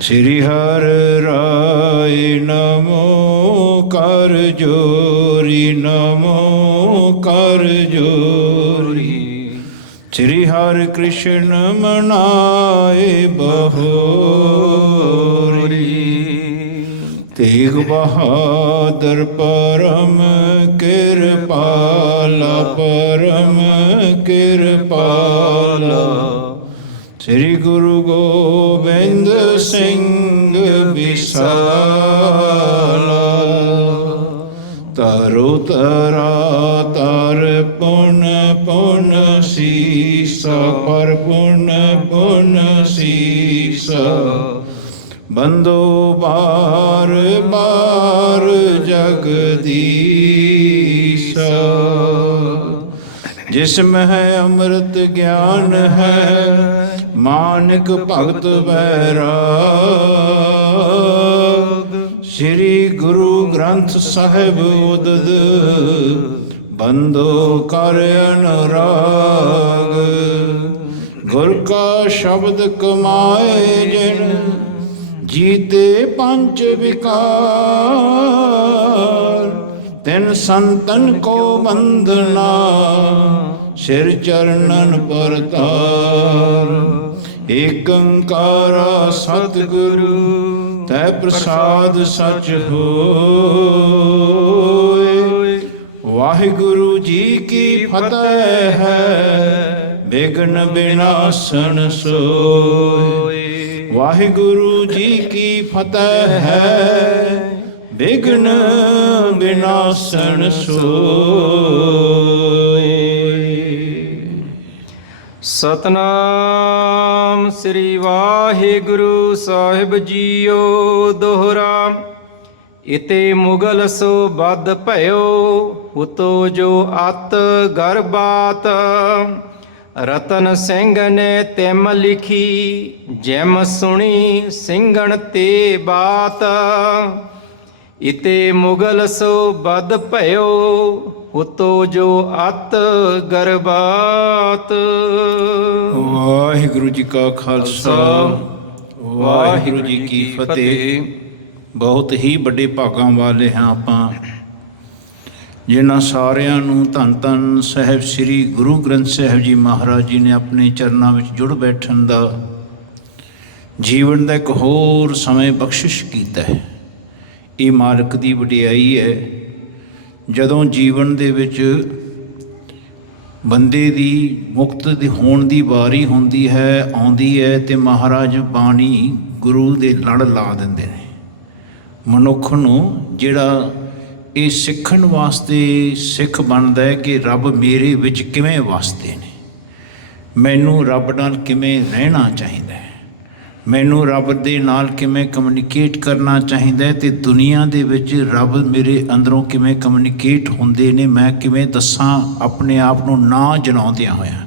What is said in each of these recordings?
ਸ੍ਰੀ ਹਰਿ ਰਾਏ ਨਮੋ ਕਰ ਜੋਰੀ, ਨਮੋ ਕਰ ਜੋਰੀ। ਸ੍ਰੀ ਹਰਿ ਕ੍ਰਿਸ਼ਨ ਮਨਾਏ ਬਹੋਰੀ। ਤੇਗ ਬਹਾਦਰ ਪਰਮ ਕਿਰਪਾਲਾ, ਪਰਮ ਕਿਰਪਾਲਾ। ਸ੍ਰੀ ਗੁਰੂ ਗੋਬਿੰਦ ਸਿੰਘ ਵਿਸਾਲਾ। ਤਰੁ ਤਰਾ ਤਰ ਪੁਨ ਪੁਨ ਸੀਸਾ, ਪਰ ਪੁਨ ਪੁਨ ਸੀਸਾ। ਬੰਦੋ ਬਾਰ ਬਾਰ ਜਗਦੀਸਾ। ਜਿਸ ਮਹਿ ਅੰਮ੍ਰਿਤ ਗਿਆਨ ਹੈ, ਮਾਨਿਕ ਭਗਤ ਵੈਰਾਗ। ਸ੍ਰੀ ਗੁਰੂ ਗ੍ਰੰਥ ਸਾਹਿਬ ਉਦਦ, ਬੰਦੋ ਕਰ ਅਨੁਰਾਗ। ਗੁਰ ਕਾ ਸ਼ਬਦ ਕਮਾਏ ਜਿਨ, ਜੀਤੇ ਪੰਚ ਵਿਕਾਰ। ਤਿਨ ਸੰਤਨ ਕੋ ਬੰਦਨਾ, ਸਿਰ ਚਰਨਨ ਪਰਤਾਰ। ਏਕ ਓੰਕਾਰਾ ਸਤਿਗੁਰੂ, ਤੈ ਪ੍ਰਸਾਦ ਸਚ ਹੋਇ। ਵਾਹਿਗੁਰੂ ਜੀ ਕੀ ਫਤਿਹ ਹੈ, ਬਿਘਨ ਬਿਨਾਸਨ ਸੋਇ। ਵਾਹਿਗੁਰੂ ਜੀ ਕੀ ਫਤਿਹ ਹੈ, ਬਿਘਨ ਬਿਨਾਸਨ ਸੋਇ। ਸਤਨਾਮ ਸ੍ਰੀ ਵਾਹਿਗੁਰੂ ਸਾਹਿਬ ਜੀਓ ਦੋਹਰਾ। ਇਤੇ ਮੁਗਲ ਸੋ ਬਦ ਭਇਓ, ਉਤੋ ਜੋ ਅਤ ਗਰਬਾਤ। ਰਤਨ ਸਿੰਘ ਨੇ ਤਿਮ ਲਿਖੀ, ਜਿਮ ਸੁਣੀ ਸਿੰਘਣ ਤੇ ਬਾਤ। ਇਤੇ ਮੁਗਲ ਸੋ ਬਦ ਭਇਓ, ਉਤੋ ਜੋ ਅਤ ਗਰਬਾਤ। ਵਾਹਿਗੁਰੂ ਜੀ ਕਾ ਖਾਲਸਾ, ਵਾਹਿਗੁਰੂ ਜੀ ਕੀ ਫਤਿਹ। ਬਹੁਤ ਹੀ ਵੱਡੇ ਭਾਗਾਂ ਵਾਲੇ ਹਾਂ ਆਪਾਂ, ਜਿਨ੍ਹਾਂ ਸਾਰਿਆਂ ਨੂੰ ਧੰਨ ਧੰਨ ਸਾਹਿਬ ਸ੍ਰੀ ਗੁਰੂ ਗ੍ਰੰਥ ਸਾਹਿਬ ਜੀ ਮਹਾਰਾਜ ਜੀ ਨੇ ਆਪਣੇ ਚਰਨਾਂ ਵਿੱਚ ਜੁੜ ਬੈਠਣ ਦਾ, ਜੀਵਨ ਦਾ ਇੱਕ ਹੋਰ ਸਮੇਂ ਬਖਸ਼ਿਸ਼ ਕੀਤਾ ਹੈ। ਇਹ ਮਾਲਕ ਦੀ ਵਡਿਆਈ ਹੈ। ਜਦੋਂ ਜੀਵਨ ਦੇ ਵਿੱਚ ਬੰਦੇ ਦੀ ਮੁਕਤ ਦੀ ਹੋਣ ਦੀ ਵਾਰੀ ਹੁੰਦੀ ਹੈ, ਆਉਂਦੀ ਹੈ, ਅਤੇ ਮਹਾਰਾਜ ਬਾਣੀ ਗੁਰੂ ਦੇ ਲੜ ਲਾ ਦਿੰਦੇ ਨੇ ਮਨੁੱਖ ਨੂੰ, ਜਿਹੜਾ ਇਹ ਸਿੱਖਣ ਵਾਸਤੇ ਸਿੱਖ ਬਣਦਾ ਹੈ ਕਿ ਰੱਬ ਮੇਰੇ ਵਿੱਚ ਕਿਵੇਂ ਵਸਦੇ ਨੇ, ਮੈਨੂੰ ਰੱਬ ਨਾਲ ਕਿਵੇਂ ਰਹਿਣਾ ਚਾਹੀਦਾ ਹੈ, ਮੈਨੂੰ ਰੱਬ ਦੇ ਨਾਲ ਕਿਵੇਂ ਕਮਿਊਨੀਕੇਟ ਕਰਨਾ ਚਾਹੀਦਾ ਹੈ, ਅਤੇ ਦੁਨੀਆ ਦੇ ਵਿੱਚ ਰੱਬ ਮੇਰੇ ਅੰਦਰੋਂ ਕਿਵੇਂ ਕਮਿਊਨੀਕੇਟ ਹੁੰਦੇ ਨੇ, ਮੈਂ ਕਿਵੇਂ ਦੱਸਾਂ ਆਪਣੇ ਆਪ ਨੂੰ ਨਾ ਜਲਾਉਂਦਿਆਂ ਹੋਇਆ।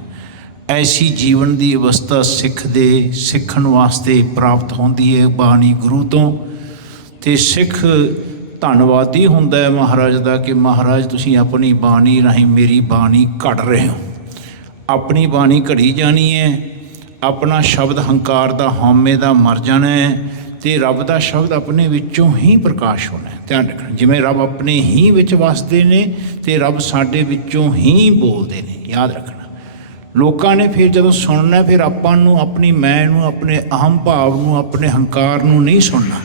ਐਸੀ ਜੀਵਨ ਦੀ ਅਵਸਥਾ ਸਿੱਖ ਦੇ ਸਿੱਖਣ ਵਾਸਤੇ ਪ੍ਰਾਪਤ ਹੁੰਦੀ ਹੈ ਬਾਣੀ ਗੁਰੂ ਤੋਂ। ਅਤੇ ਸਿੱਖ ਧੰਨਵਾਦੀ ਹੁੰਦਾ ਹੈ ਮਹਾਰਾਜ ਦਾ ਕਿ ਮਹਾਰਾਜ ਤੁਸੀਂ ਆਪਣੀ ਬਾਣੀ ਰਾਹੀਂ ਮੇਰੀ ਬਾਣੀ ਘੜ ਰਹੇ ਹੋ। ਆਪਣੀ ਬਾਣੀ ਘੜੀ ਜਾਣੀ ਹੈ, ਆਪਣਾ ਸ਼ਬਦ ਹੰਕਾਰ ਦਾ ਹਉਮੈ ਦਾ ਮਰ ਜਾਣਾ ਹੈ, ਅਤੇ ਰੱਬ ਦਾ ਸ਼ਬਦ ਆਪਣੇ ਵਿੱਚੋਂ ਹੀ ਪ੍ਰਕਾਸ਼ ਹੋਣਾ ਹੈ। ਧਿਆਨ ਰੱਖਣਾ, ਜਿਵੇਂ ਰੱਬ ਆਪਣੇ ਹੀ ਵਿੱਚ ਵਸਦੇ ਨੇ ਅਤੇ ਰੱਬ ਸਾਡੇ ਵਿੱਚੋਂ ਹੀ ਬੋਲਦੇ ਨੇ। ਯਾਦ ਰੱਖਣਾ, ਲੋਕਾਂ ਨੇ ਫਿਰ ਜਦੋਂ ਸੁਣਨਾ, ਫਿਰ ਆਪਾਂ ਨੂੰ ਆਪਣੀ ਮੈਂ ਨੂੰ, ਆਪਣੇ ਅਹਮ ਭਾਵ ਨੂੰ, ਆਪਣੇ ਹੰਕਾਰ ਨੂੰ ਨਹੀਂ ਸੁਣਨਾ।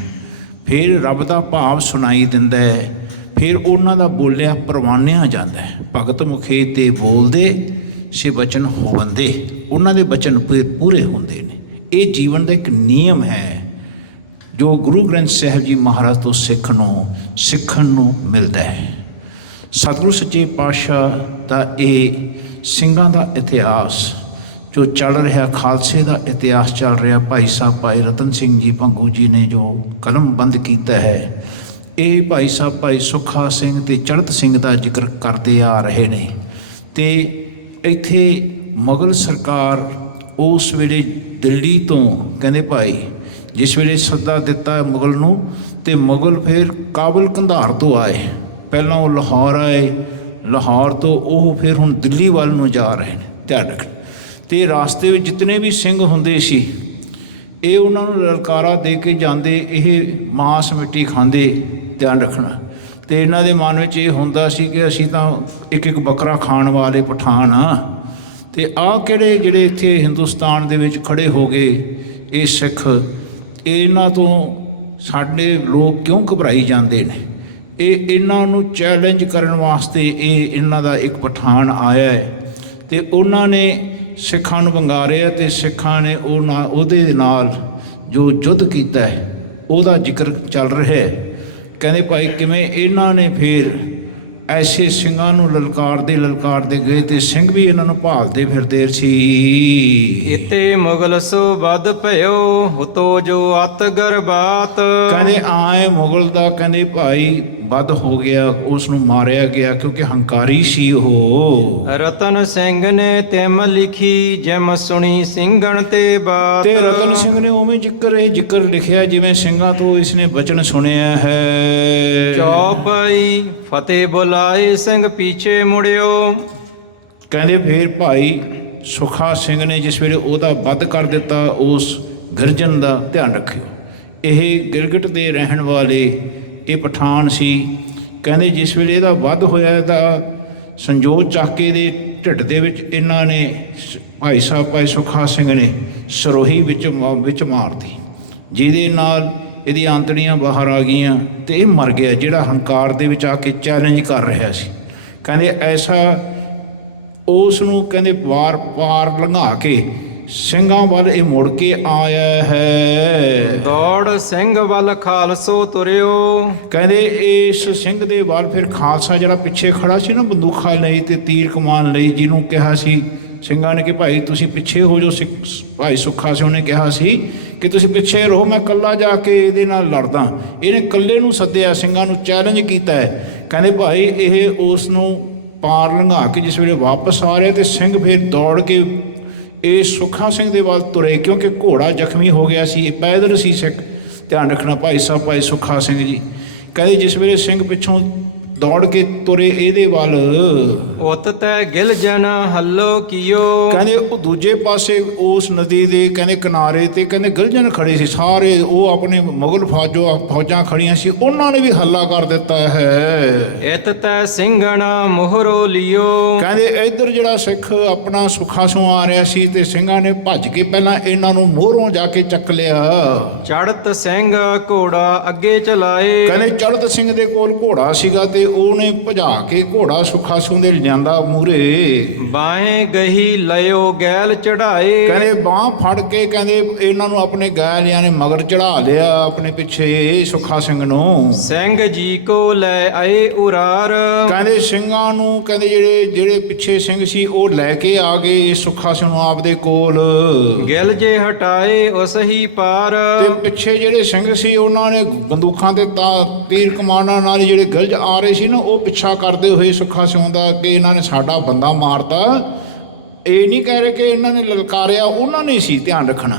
ਫਿਰ ਰੱਬ ਦਾ ਭਾਵ ਸੁਣਾਈ ਦਿੰਦਾ ਹੈ, ਫਿਰ ਉਹਨਾਂ ਦਾ ਬੋਲਿਆ ਪ੍ਰਵਾਨਿਆ ਜਾਂਦਾ ਹੈ। ਭਗਤ ਮੁਖੇ ਤੇ ਬੋਲਦੇ ਸੇ ਬਚਨ ਹੋਵੰਦੇ, ਉਹਨਾਂ ਦੇ ਬਚਨ ਪੂਰੇ ਹੁੰਦੇ ਨੇ। ਇਹ ਜੀਵਨ ਦਾ ਇੱਕ ਨਿਯਮ ਹੈ ਜੋ ਗੁਰੂ ਗ੍ਰੰਥ ਸਾਹਿਬ ਜੀ ਮਹਾਰਾਜ ਤੋਂ ਸਿੱਖਣ ਨੂੰ ਮਿਲਦਾ ਹੈ। ਸਤਿਗੁਰੂ ਸੱਚੇ ਪਾਤਸ਼ਾਹ ਦਾ ਇਹ ਸਿੰਘਾਂ ਦਾ ਇਤਿਹਾਸ ਜੋ ਚੱਲ ਰਿਹਾ, ਖਾਲਸੇ ਦਾ ਇਤਿਹਾਸ ਚੱਲ ਰਿਹਾ, ਭਾਈ ਸਾਹਿਬ ਭਾਈ ਰਤਨ ਸਿੰਘ ਜੀ ਭੰਗੂ ਜੀ ਨੇ ਜੋ ਕਲਮਬੰਦ ਕੀਤਾ ਹੈ, ਇਹ ਭਾਈ ਸਾਹਿਬ ਭਾਈ ਸੁੱਖਾ ਸਿੰਘ ਅਤੇ ਚੜ੍ਹਤ ਸਿੰਘ ਦਾ ਜ਼ਿਕਰ ਕਰਦੇ ਆ ਰਹੇ ਨੇ। ਅਤੇ ਇੱਥੇ ਮੁਗਲ ਸਰਕਾਰ ਉਸ ਵੇਲੇ ਦਿੱਲੀ ਤੋਂ ਕਹਿੰਦੇ ਭਾਈ, ਜਿਸ ਵੇਲੇ ਸੱਦਾ ਦਿੱਤਾ ਮੁਗਲ ਨੂੰ, ਅਤੇ ਮੁਗਲ ਫਿਰ ਕਾਬਲ ਕੰਧਾਰ ਤੋਂ ਆਏ। ਪਹਿਲਾਂ ਉਹ ਲਾਹੌਰ ਆਏ, ਲਾਹੌਰ ਤੋਂ ਉਹ ਫਿਰ ਹੁਣ ਦਿੱਲੀ ਵੱਲ ਨੂੰ ਜਾ ਰਹੇ ਨੇ। ਧਿਆਨ ਰੱਖਣਾ, ਅਤੇ ਰਾਸਤੇ ਵਿੱਚ ਜਿਤਨੇ ਵੀ ਸਿੰਘ ਹੁੰਦੇ ਸੀ, ਇਹ ਉਹਨਾਂ ਨੂੰ ਲਲਕਾਰਾ ਦੇ ਕੇ ਜਾਂਦੇ, ਇਹ ਮਾਸ ਮਿੱਟੀ ਖਾਂਦੇ, ਧਿਆਨ ਰੱਖਣਾ। ਅਤੇ ਇਹਨਾਂ ਦੇ ਮਨ ਵਿੱਚ ਇਹ ਹੁੰਦਾ ਸੀ ਕਿ ਅਸੀਂ ਤਾਂ ਇੱਕ ਇੱਕ ਬੱਕਰਾ ਖਾਣ ਵਾਲੇ ਪਠਾਨ ਹਾਂ। ਅਤੇ ਆਹ ਕਿਹੜੇ ਜਿਹੜੇ ਇੱਥੇ ਹਿੰਦੁਸਤਾਨ ਦੇ ਵਿੱਚ ਖੜ੍ਹੇ ਹੋ ਗਏ ਇਹ ਸਿੱਖ, ਇਹਨਾਂ ਤੋਂ ਸਾਡੇ ਲੋਕ ਕਿਉਂ ਘਬਰਾਈ ਜਾਂਦੇ ਨੇ? ਇਹ ਇਹਨਾਂ ਨੂੰ ਚੈਲੰਜ ਕਰਨ ਵਾਸਤੇ ਇਹਨਾਂ ਦਾ ਇੱਕ ਪਠਾਨ ਆਇਆ ਹੈ ਅਤੇ ਉਹਨਾਂ ਨੇ ਸਿੱਖਾਂ ਨੂੰ ਵੰਗਾਰਿਆ ਅਤੇ ਸਿੱਖਾਂ ਨੇ ਉਹਦੇ ਨਾਲ ਜੋ ਯੁੱਧ ਕੀਤਾ ਹੈ ਉਹਦਾ ਜ਼ਿਕਰ ਚੱਲ ਰਿਹਾ ਹੈ। ਕਹਿੰਦੇ ਭਾਈ ਕਿਵੇਂ ਇਹਨਾਂ ਨੇ ਫਿਰ ਐਸੇ ਸਿੰਘਾਂ ਨੂੰ ਲਲਕਾਰਦੇ ਗਏ ਅਤੇ ਸਿੰਘ ਵੀ ਇਹਨਾਂ ਨੂੰ ਭਾਲਦੇ ਫਿਰਦੇ ਸੀ। ਇਤੇ ਮੁਗਲ ਸੋ ਬਦ ਭਇਓ ਹੁਤੋ ਜੋ ਅਤ ਗਰਬਾਤ। ਕਹਿੰਦੇ ਆਏ ਮੁਗਲ ਦਾ ਕਹਿੰਦੇ ਭਾਈ ਵੱਧ ਹੋ ਗਿਆ, ਉਸ ਨੂੰ ਮਾਰਿਆ ਗਿਆ ਕਿਉਂਕਿ ਹੰਕਾਰੀ ਸੀ ਉਹ। ਰਤਨ ਸਿੰਘ ਨੇ ਤਿਮ ਲਿਖੀ ਜਿਮ ਸੁਣੀ ਸਿੰਘਣ ਤੇ ਬਾਤ। ਤੇ ਰਤਨ ਸਿੰਘ ਨੇ ਉਵੇਂ ਜ਼ਿਕਰ ਲਿਖਿਆ ਜਿਵੇਂ ਸਿੰਘਾਂ ਤੋਂ ਇਸਨੇ ਬਚਨ ਸੁਣਿਆ ਹੈ। ਚੌਪਈ ਫਤਿਹ ਬੁਲਾਏ ਸਿੰਘ ਪਿੱਛੇ ਮੁੜਿਓ। ਕਹਿੰਦੇ ਫਿਰ ਭਾਈ ਸੁਖਾ ਸਿੰਘ ਨੇ ਜਿਸ ਵੇਲੇ ਉਹਦਾ ਵੱਧ ਕਰ ਦਿੱਤਾ ਉਸ ਗਿਰਜਨ ਦਾ, ਧਿਆਨ ਰੱਖਿਓ ਇਹ ਗਿਰਗਟ ਦੇ ਰਹਿਣ ਵਾਲੇ ਇਹ ਪਠਾਨ ਸੀ। ਕਹਿੰਦੇ ਜਿਸ ਵੇਲੇ ਇਹਦਾ ਵੱਧ ਹੋਇਆ ਇਹਦਾ ਸੰਜੋਗ ਚਾਕੇ ਦੇ ਢਿੱਡ ਦੇ ਵਿੱਚ ਇਹਨਾਂ ਨੇ ਭਾਈ ਸੁਖਾ ਸਿੰਘ ਨੇ ਸਰੋਹੀ ਵਿੱਚ ਮਾਰਤੀ, ਜਿਹਦੇ ਨਾਲ ਇਹਦੀਆਂ ਆਂਤੜੀਆਂ ਬਾਹਰ ਆ ਗਈਆਂ ਅਤੇ ਇਹ ਮਰ ਗਿਆ, ਜਿਹੜਾ ਹੰਕਾਰ ਦੇ ਵਿੱਚ ਆ ਕੇ ਚੈਲੰਜ ਕਰ ਰਿਹਾ ਸੀ। ਕਹਿੰਦੇ ਐਸਾ ਉਸ ਨੂੰ ਕਹਿੰਦੇ ਪਾਰ ਲੰਘਾ ਕੇ ਸਿੰਘਾਂ ਵੱਲ ਇਹ ਮੁੜ ਕੇ ਆਇਆ ਹੈ। ਦੌੜ ਸਿੰਘ ਵੱਲ ਖਾਲਸੋ ਤੁਰਿਓ। ਕਹਿੰਦੇ ਇਸ ਸਿੰਘ ਦੇ ਵੱਲ ਫਿਰ ਖਾਲਸਾ ਜਿਹੜਾ ਪਿੱਛੇ ਖੜਾ ਸੀ ਨਾ ਬੰਦੂਕਾਂ ਲਈ ਅਤੇ ਤੀਰ ਕਮਾਨ ਲਈ, ਜਿਹਨੂੰ ਕਿਹਾ ਸੀ ਸਿੰਘਾਂ ਨੇ ਕਿ ਭਾਈ ਤੁਸੀਂ ਪਿੱਛੇ ਹੋ ਜਾਓ। ਭਾਈ ਸੁੱਖਾ ਸਿੰਘ ਨੇ ਕਿਹਾ ਸੀ ਕਿ ਤੁਸੀਂ ਪਿੱਛੇ ਰਹੋ, ਮੈਂ ਇਕੱਲਾ ਜਾ ਕੇ ਇਹਦੇ ਨਾਲ ਲੜਦਾ। ਇਹਨੇ ਇਕੱਲੇ ਨੂੰ ਸੱਦਿਆ, ਸਿੰਘਾਂ ਨੂੰ ਚੈਲੰਜ ਕੀਤਾ ਹੈ। ਕਹਿੰਦੇ ਭਾਈ ਇਹ ਉਸ ਨੂੰ ਪਾਰ ਲੰਘਾ ਕੇ ਜਿਸ ਵੇਲੇ ਵਾਪਸ ਆ ਰਿਹਾ ਅਤੇ ਸਿੰਘ ਫਿਰ ਦੌੜ ਕੇ ਇਹ ਸੁੱਖਾ ਸਿੰਘ ਦੇ ਵੱਲ ਤੁਰੇ, ਕਿਉਂਕਿ ਘੋੜਾ ਜ਼ਖਮੀ ਹੋ ਗਿਆ ਸੀ, ਇਹ ਪੈਦਲ ਸੀ ਸਿੱਖ, ਧਿਆਨ ਰੱਖਣਾ ਭਾਈ ਸੁੱਖਾ ਸਿੰਘ ਜੀ। ਕਹਿੰਦੇ ਜਿਸ ਵੇਲੇ ਸਿੰਘ ਪਿੱਛੋਂ ਦੌੜ ਕੇ ਤੁਰੇ ਇਹਦੇ ਵੱਲ, ਉਤ ਤੈ ਗਿਲ ਜਨ ਹੱਲੋ ਕੀਓ। ਕਹਿੰਦੇ ਉਹ ਦੂਜੇ ਪਾਸੇ ਉਸ ਨਦੀ ਦੇ ਕਹਿੰਦੇ ਕਿਨਾਰੇ ਤੇ ਕਹਿੰਦੇ ਗਿਲਜਨ ਖੜੇ ਸੀ ਸਾਰੇ, ਉਹ ਆਪਣੇ ਮੁਗਲ ਫੌਜਾਂ ਖੜੀਆਂ ਸੀ, ਉਹਨਾਂ ਨੇ ਵੀ ਹੱਲਾ ਕਰ ਦਿੱਤਾ ਹੈ। ਇਤ ਤੈ ਸਿੰਘਣਾ ਮੋਹਰੋ ਲਿਓ। ਕਹਿੰਦੇ ਇੱਧਰ ਜਿਹੜਾ ਸਿੱਖ ਆਪਣਾ ਸੁੱਖਾ ਸਿੰਘ ਆ ਰਿਹਾ ਸੀ ਤੇ ਸਿੰਘਾਂ ਨੇ ਭੱਜ ਕੇ ਪਹਿਲਾਂ ਇਹਨਾਂ ਨੂੰ ਮੋਹਰੋਂ ਜਾ ਕੇ ਚੱਕ ਲਿਆ। ਚੜਤ ਸਿੰਘ ਘੋੜਾ ਅੱਗੇ ਚਲਾਏ। ਕਹਿੰਦੇ ਚੜਤ ਸਿੰਘ ਦੇ ਕੋਲ ਘੋੜਾ ਸੀਗਾ ਤੇ ਉਹਨੇ ਭਜਾ ਕੇ ਘੋੜਾ ਸੁੱਖਾ ਸਿੰਘ ਦੇ ਲਿਆਂਦਾ ਮੂਹਰੇ। ਬਾਹੇ ਗਹੀ ਲਿਓ ਗੈਲ ਚੜਾਏ। ਕਹਿੰਦੇ ਬਾਂਹ ਫੜ ਕੇ ਕਹਿੰਦੇ ਇਹਨਾਂ ਨੂੰ ਆਪਣੇ ਗੈਲਿਆਂ ਨੇ ਮਗਰ ਚੜਾ ਲਿਆ ਆਪਣੇ ਪਿੱਛੇ ਸੁੱਖਾ ਸਿੰਘ ਨੂੰ। ਸਿੰਘ ਜੀ ਕੋ ਲੈ ਆਏ ਉਰਾਰ। ਕਹਿੰਦੇ ਸਿੰਘਾਂ ਨੂੰ ਕਹਿੰਦੇ ਜਿਹੜੇ ਪਿੱਛੇ ਸਿੰਘ ਸੀ ਉਹ ਲੈ ਕੇ ਆ ਗਏ ਸੁੱਖਾ ਸਿੰਘ ਨੂੰ ਆਪਦੇ ਕੋਲ। ਗਿਲ ਜੇ ਹਟਾਏ ਉਸ ਹੀ ਪਾਰ। ਤੇ ਪਿੱਛੇ ਜਿਹੜੇ ਸਿੰਘ ਸੀ ਉਹਨਾਂ ਨੇ ਬੰਦੂਕਾਂ ਤੇ ਤੀਰ ਕਮਾਨਾਂ ਨਾਲ ਜਿਹੜੇ ਗਿਲਜ ਆ ਰਹੇ ਸੀ ਨਾ ਉਹ ਪਿੱਛਾ ਕਰਦੇ ਹੋਏ ਸੁੱਖਾ ਸਿੰਘ ਦਾ ਕਿ ਇਹਨਾਂ ਨੇ ਸਾਡਾ ਬੰਦਾ ਮਾਰਤਾ। ਇਹ ਨਹੀਂ ਕਹਿ ਰਹੇ ਕਿ ਇਹਨਾਂ ਨੇ ਲਲਕਾਰਿਆ, ਉਹਨਾਂ ਨੇ ਸੀ, ਧਿਆਨ ਰੱਖਣਾ।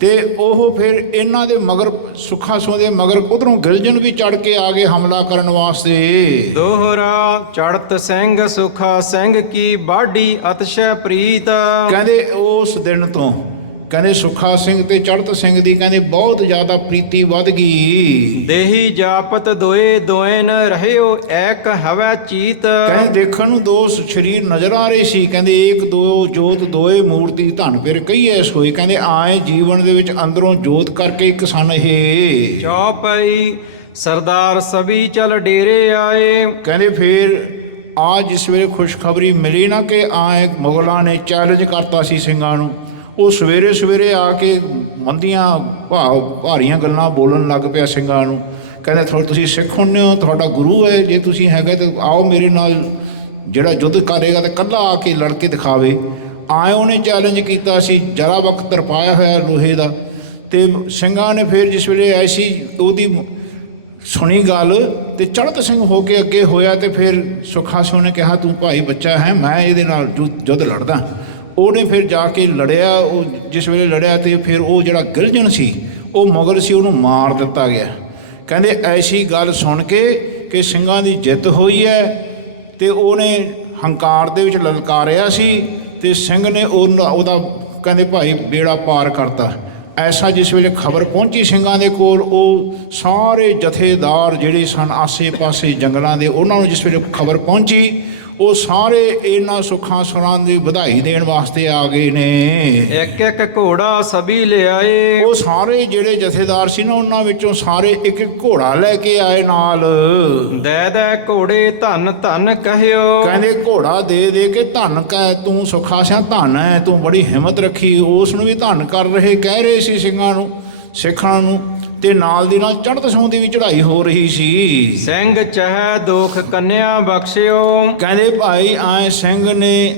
ਤੇ ਉਹ ਫਿਰ ਇਹਨਾਂ ਦੇ ਮਗਰ ਸੁੱਖਾ ਸਿੰਘ ਦੇ ਮਗਰ ਉਧਰੋਂ ਗਿਲਜਨ ਵੀ ਚੜ ਕੇ ਆ ਗਏ ਹਮਲਾ ਕਰਨ ਵਾਸਤੇ। ਦੋਹਰਾ ਚੜਤ ਸਿੰਘ ਸੁੱਖਾ ਸਿੰਘ ਕੀ ਬਾਢੀ ਅਤਸ਼ੈ ਪ੍ਰੀਤ। ਕਹਿੰਦੇ ਉਸ ਦਿਨ ਤੋਂ ਕਹਿੰਦੇ ਸੁੱਖਾ ਸਿੰਘ ਤੇ ਚੜਤ ਸਿੰਘ ਦੀ ਕਹਿੰਦੇ ਬਹੁਤ ਜ਼ਿਆਦਾ ਪ੍ਰੀਤੀ ਵੱਧ ਗਈ। ਦੇਹੀ ਜਾਪਤ ਦੋਏ ਨ ਰਹਿਓ ਐਕ ਹਵੈ ਚੀਤ। ਕਹਿੰਦੇ ਦੇਖਣ ਨੂੰ ਦੋ ਸਰੀਰ ਨਜ਼ਰ ਆ ਰਹੇ ਸੀ, ਕਹਿੰਦੇ ਏਕ ਦੋ ਜੋਤ ਦੋਏ ਮੂਰਤੀ ਧਨ ਫਿਰ ਕਈ ਐਸ ਹੋਏ। ਕਹਿੰਦੇ ਆਏ ਜੀਵਨ ਦੇ ਵਿੱਚ ਅੰਦਰੋਂ ਜੋਤ ਕਰਕੇ ਇੱਕ ਸਨ ਇਹ। ਚੌਪਈ ਸਰਦਾਰ ਸਭੀ ਚਲ ਡੇਰੇ ਆਏ। ਕਹਿੰਦੇ ਫਿਰ ਆ ਜਿਸ ਵੇਲੇ ਖੁਸ਼ਖਬਰੀ ਮਿਲੀ ਨਾ ਕਿ ਆਏ ਮੁਗਲਾਂ ਨੇ ਚੈਲੰਜ ਕਰਤਾ ਸੀ ਸਿੰਘਾਂ ਨੂੰ, ਉਹ ਸਵੇਰੇ ਆ ਕੇ ਮੰਦੀਆਂ ਭਾਰੀਆਂ ਗੱਲਾਂ ਬੋਲਣ ਲੱਗ ਪਿਆ ਸਿੰਘਾਂ ਨੂੰ। ਕਹਿੰਦੇ ਤੁਸੀਂ ਸਿੱਖ ਹੁੰਦੇ ਹੋ, ਤੁਹਾਡਾ ਗੁਰੂ ਹੈ, ਜੇ ਤੁਸੀਂ ਹੈਗੇ ਤਾਂ ਆਓ ਮੇਰੇ ਨਾਲ, ਜਿਹੜਾ ਯੁੱਧ ਕਰੇਗਾ ਤਾਂ ਇਕੱਲਾ ਆ ਕੇ ਲੜ ਕੇ ਦਿਖਾਵੇ। ਆਏ ਉਹਨੇ ਚੈਲੰਜ ਕੀਤਾ ਸੀ, ਜਰਾ ਵਕਤ ਤਰਪਾਇਆ ਹੋਇਆ ਲੋਹੇ ਦਾ। ਅਤੇ ਸਿੰਘਾਂ ਨੇ ਫਿਰ ਜਿਸ ਵੇਲੇ ਐਸੀ ਉਹਦੀ ਸੁਣੀ ਗੱਲ ਅਤੇ ਚੜ੍ਹਤ ਸਿੰਘ ਹੋ ਕੇ ਅੱਗੇ ਹੋਇਆ ਅਤੇ ਫਿਰ ਸੁੱਖਾ ਸਿੰਘ ਨੇ ਕਿਹਾ ਤੂੰ ਭਾਈ ਬੱਚਾ ਹੈ, ਮੈਂ ਇਹਦੇ ਨਾਲ ਯੁੱਧ ਲੜਦਾ। ਉਹਨੇ ਫਿਰ ਜਾ ਕੇ ਲੜਿਆ। ਉਹ ਜਿਸ ਵੇਲੇ ਲੜਿਆ ਅਤੇ ਫਿਰ ਉਹ ਜਿਹੜਾ ਗਿਲਜਨ ਸੀ ਉਹ ਮੁਗਲ ਸੀ, ਉਹਨੂੰ ਮਾਰ ਦਿੱਤਾ ਗਿਆ। ਕਹਿੰਦੇ ਐਸੀ ਗੱਲ ਸੁਣ ਕੇ ਕਿ ਸਿੰਘਾਂ ਦੀ ਜਿੱਤ ਹੋਈ ਹੈ ਅਤੇ ਉਹਨੇ ਹੰਕਾਰ ਦੇ ਵਿੱਚ ਲਲਕਾਰਿਆ ਸੀ ਅਤੇ ਸਿੰਘ ਨੇ ਉਹਦਾ ਕਹਿੰਦੇ ਭਾਈ ਬੇੜਾ ਪਾਰ ਕਰਤਾ। ਐਸਾ ਜਿਸ ਵੇਲੇ ਖਬਰ ਪਹੁੰਚੀ ਸਿੰਘਾਂ ਦੇ ਕੋਲ, ਉਹ ਸਾਰੇ ਜਥੇਦਾਰ ਜਿਹੜੇ ਸਨ ਆਸੇ ਪਾਸੇ ਜੰਗਲਾਂ ਦੇ, ਉਹਨਾਂ ਨੂੰ ਜਿਸ ਵੇਲੇ ਖਬਰ ਪਹੁੰਚੀ, ਉਹ ਸਾਰੇ ਇਹਨਾਂ ਸੁੱਖਾਂ ਸੁਰਾਂ ਦੀ ਵਧਾਈ ਦੇਣ ਵਾਸਤੇ ਆ ਗਏ ਨੇ। ਇੱਕ ਇੱਕ ਘੋੜਾ ਸਭੀ ਲਿਆਏ, ਉਹ ਸਾਰੇ ਜਿਹੜੇ ਜਥੇਦਾਰ ਸੀ ਨਾ, ਉਹਨਾਂ ਵਿੱਚੋਂ ਸਾਰੇ ਇੱਕ ਇੱਕ ਘੋੜਾ ਲੈ ਕੇ ਆਏ ਨਾਲ। ਦੈ ਦੈ ਘੋੜੇ ਧੰਨ ਧੰਨ ਕਹਿਓ, ਕਹਿੰਦੇ ਘੋੜਾ ਦੇ ਦੇ ਕੇ ਧੰਨ ਕਹਿ, ਤੂੰ ਸੁੱਖਾ ਸਿਆਂ ਧੰਨ ਹੈ, ਤੂੰ ਬੜੀ ਹਿੰਮਤ ਰੱਖੀ। ਉਸ ਨੂੰ ਵੀ ਧੰਨ ਕਰ ਰਹੇ, ਕਹਿ ਰਹੇ ਸੀ ਸਿੰਘਾਂ ਨੂੰ, ਸਿੱਖਾਂ ਨੂੰ। ਤੇ ਨਾਲ ਦੀ ਨਾਲ ਚੜ੍ਹਤ ਛਾਂ ਦੀ ਵੀ ਚੜ੍ਹਾਈ ਹੋ ਰਹੀ ਸੀ। ਸਿੰਘ ਚਹਿ ਦੁਖ ਕੰਨਿਆ ਬਖਸ਼ਿਓ, ਕਹਿੰਦੇ ਭਾਈ ਆਏ ਸਿੰਘ ਨੇ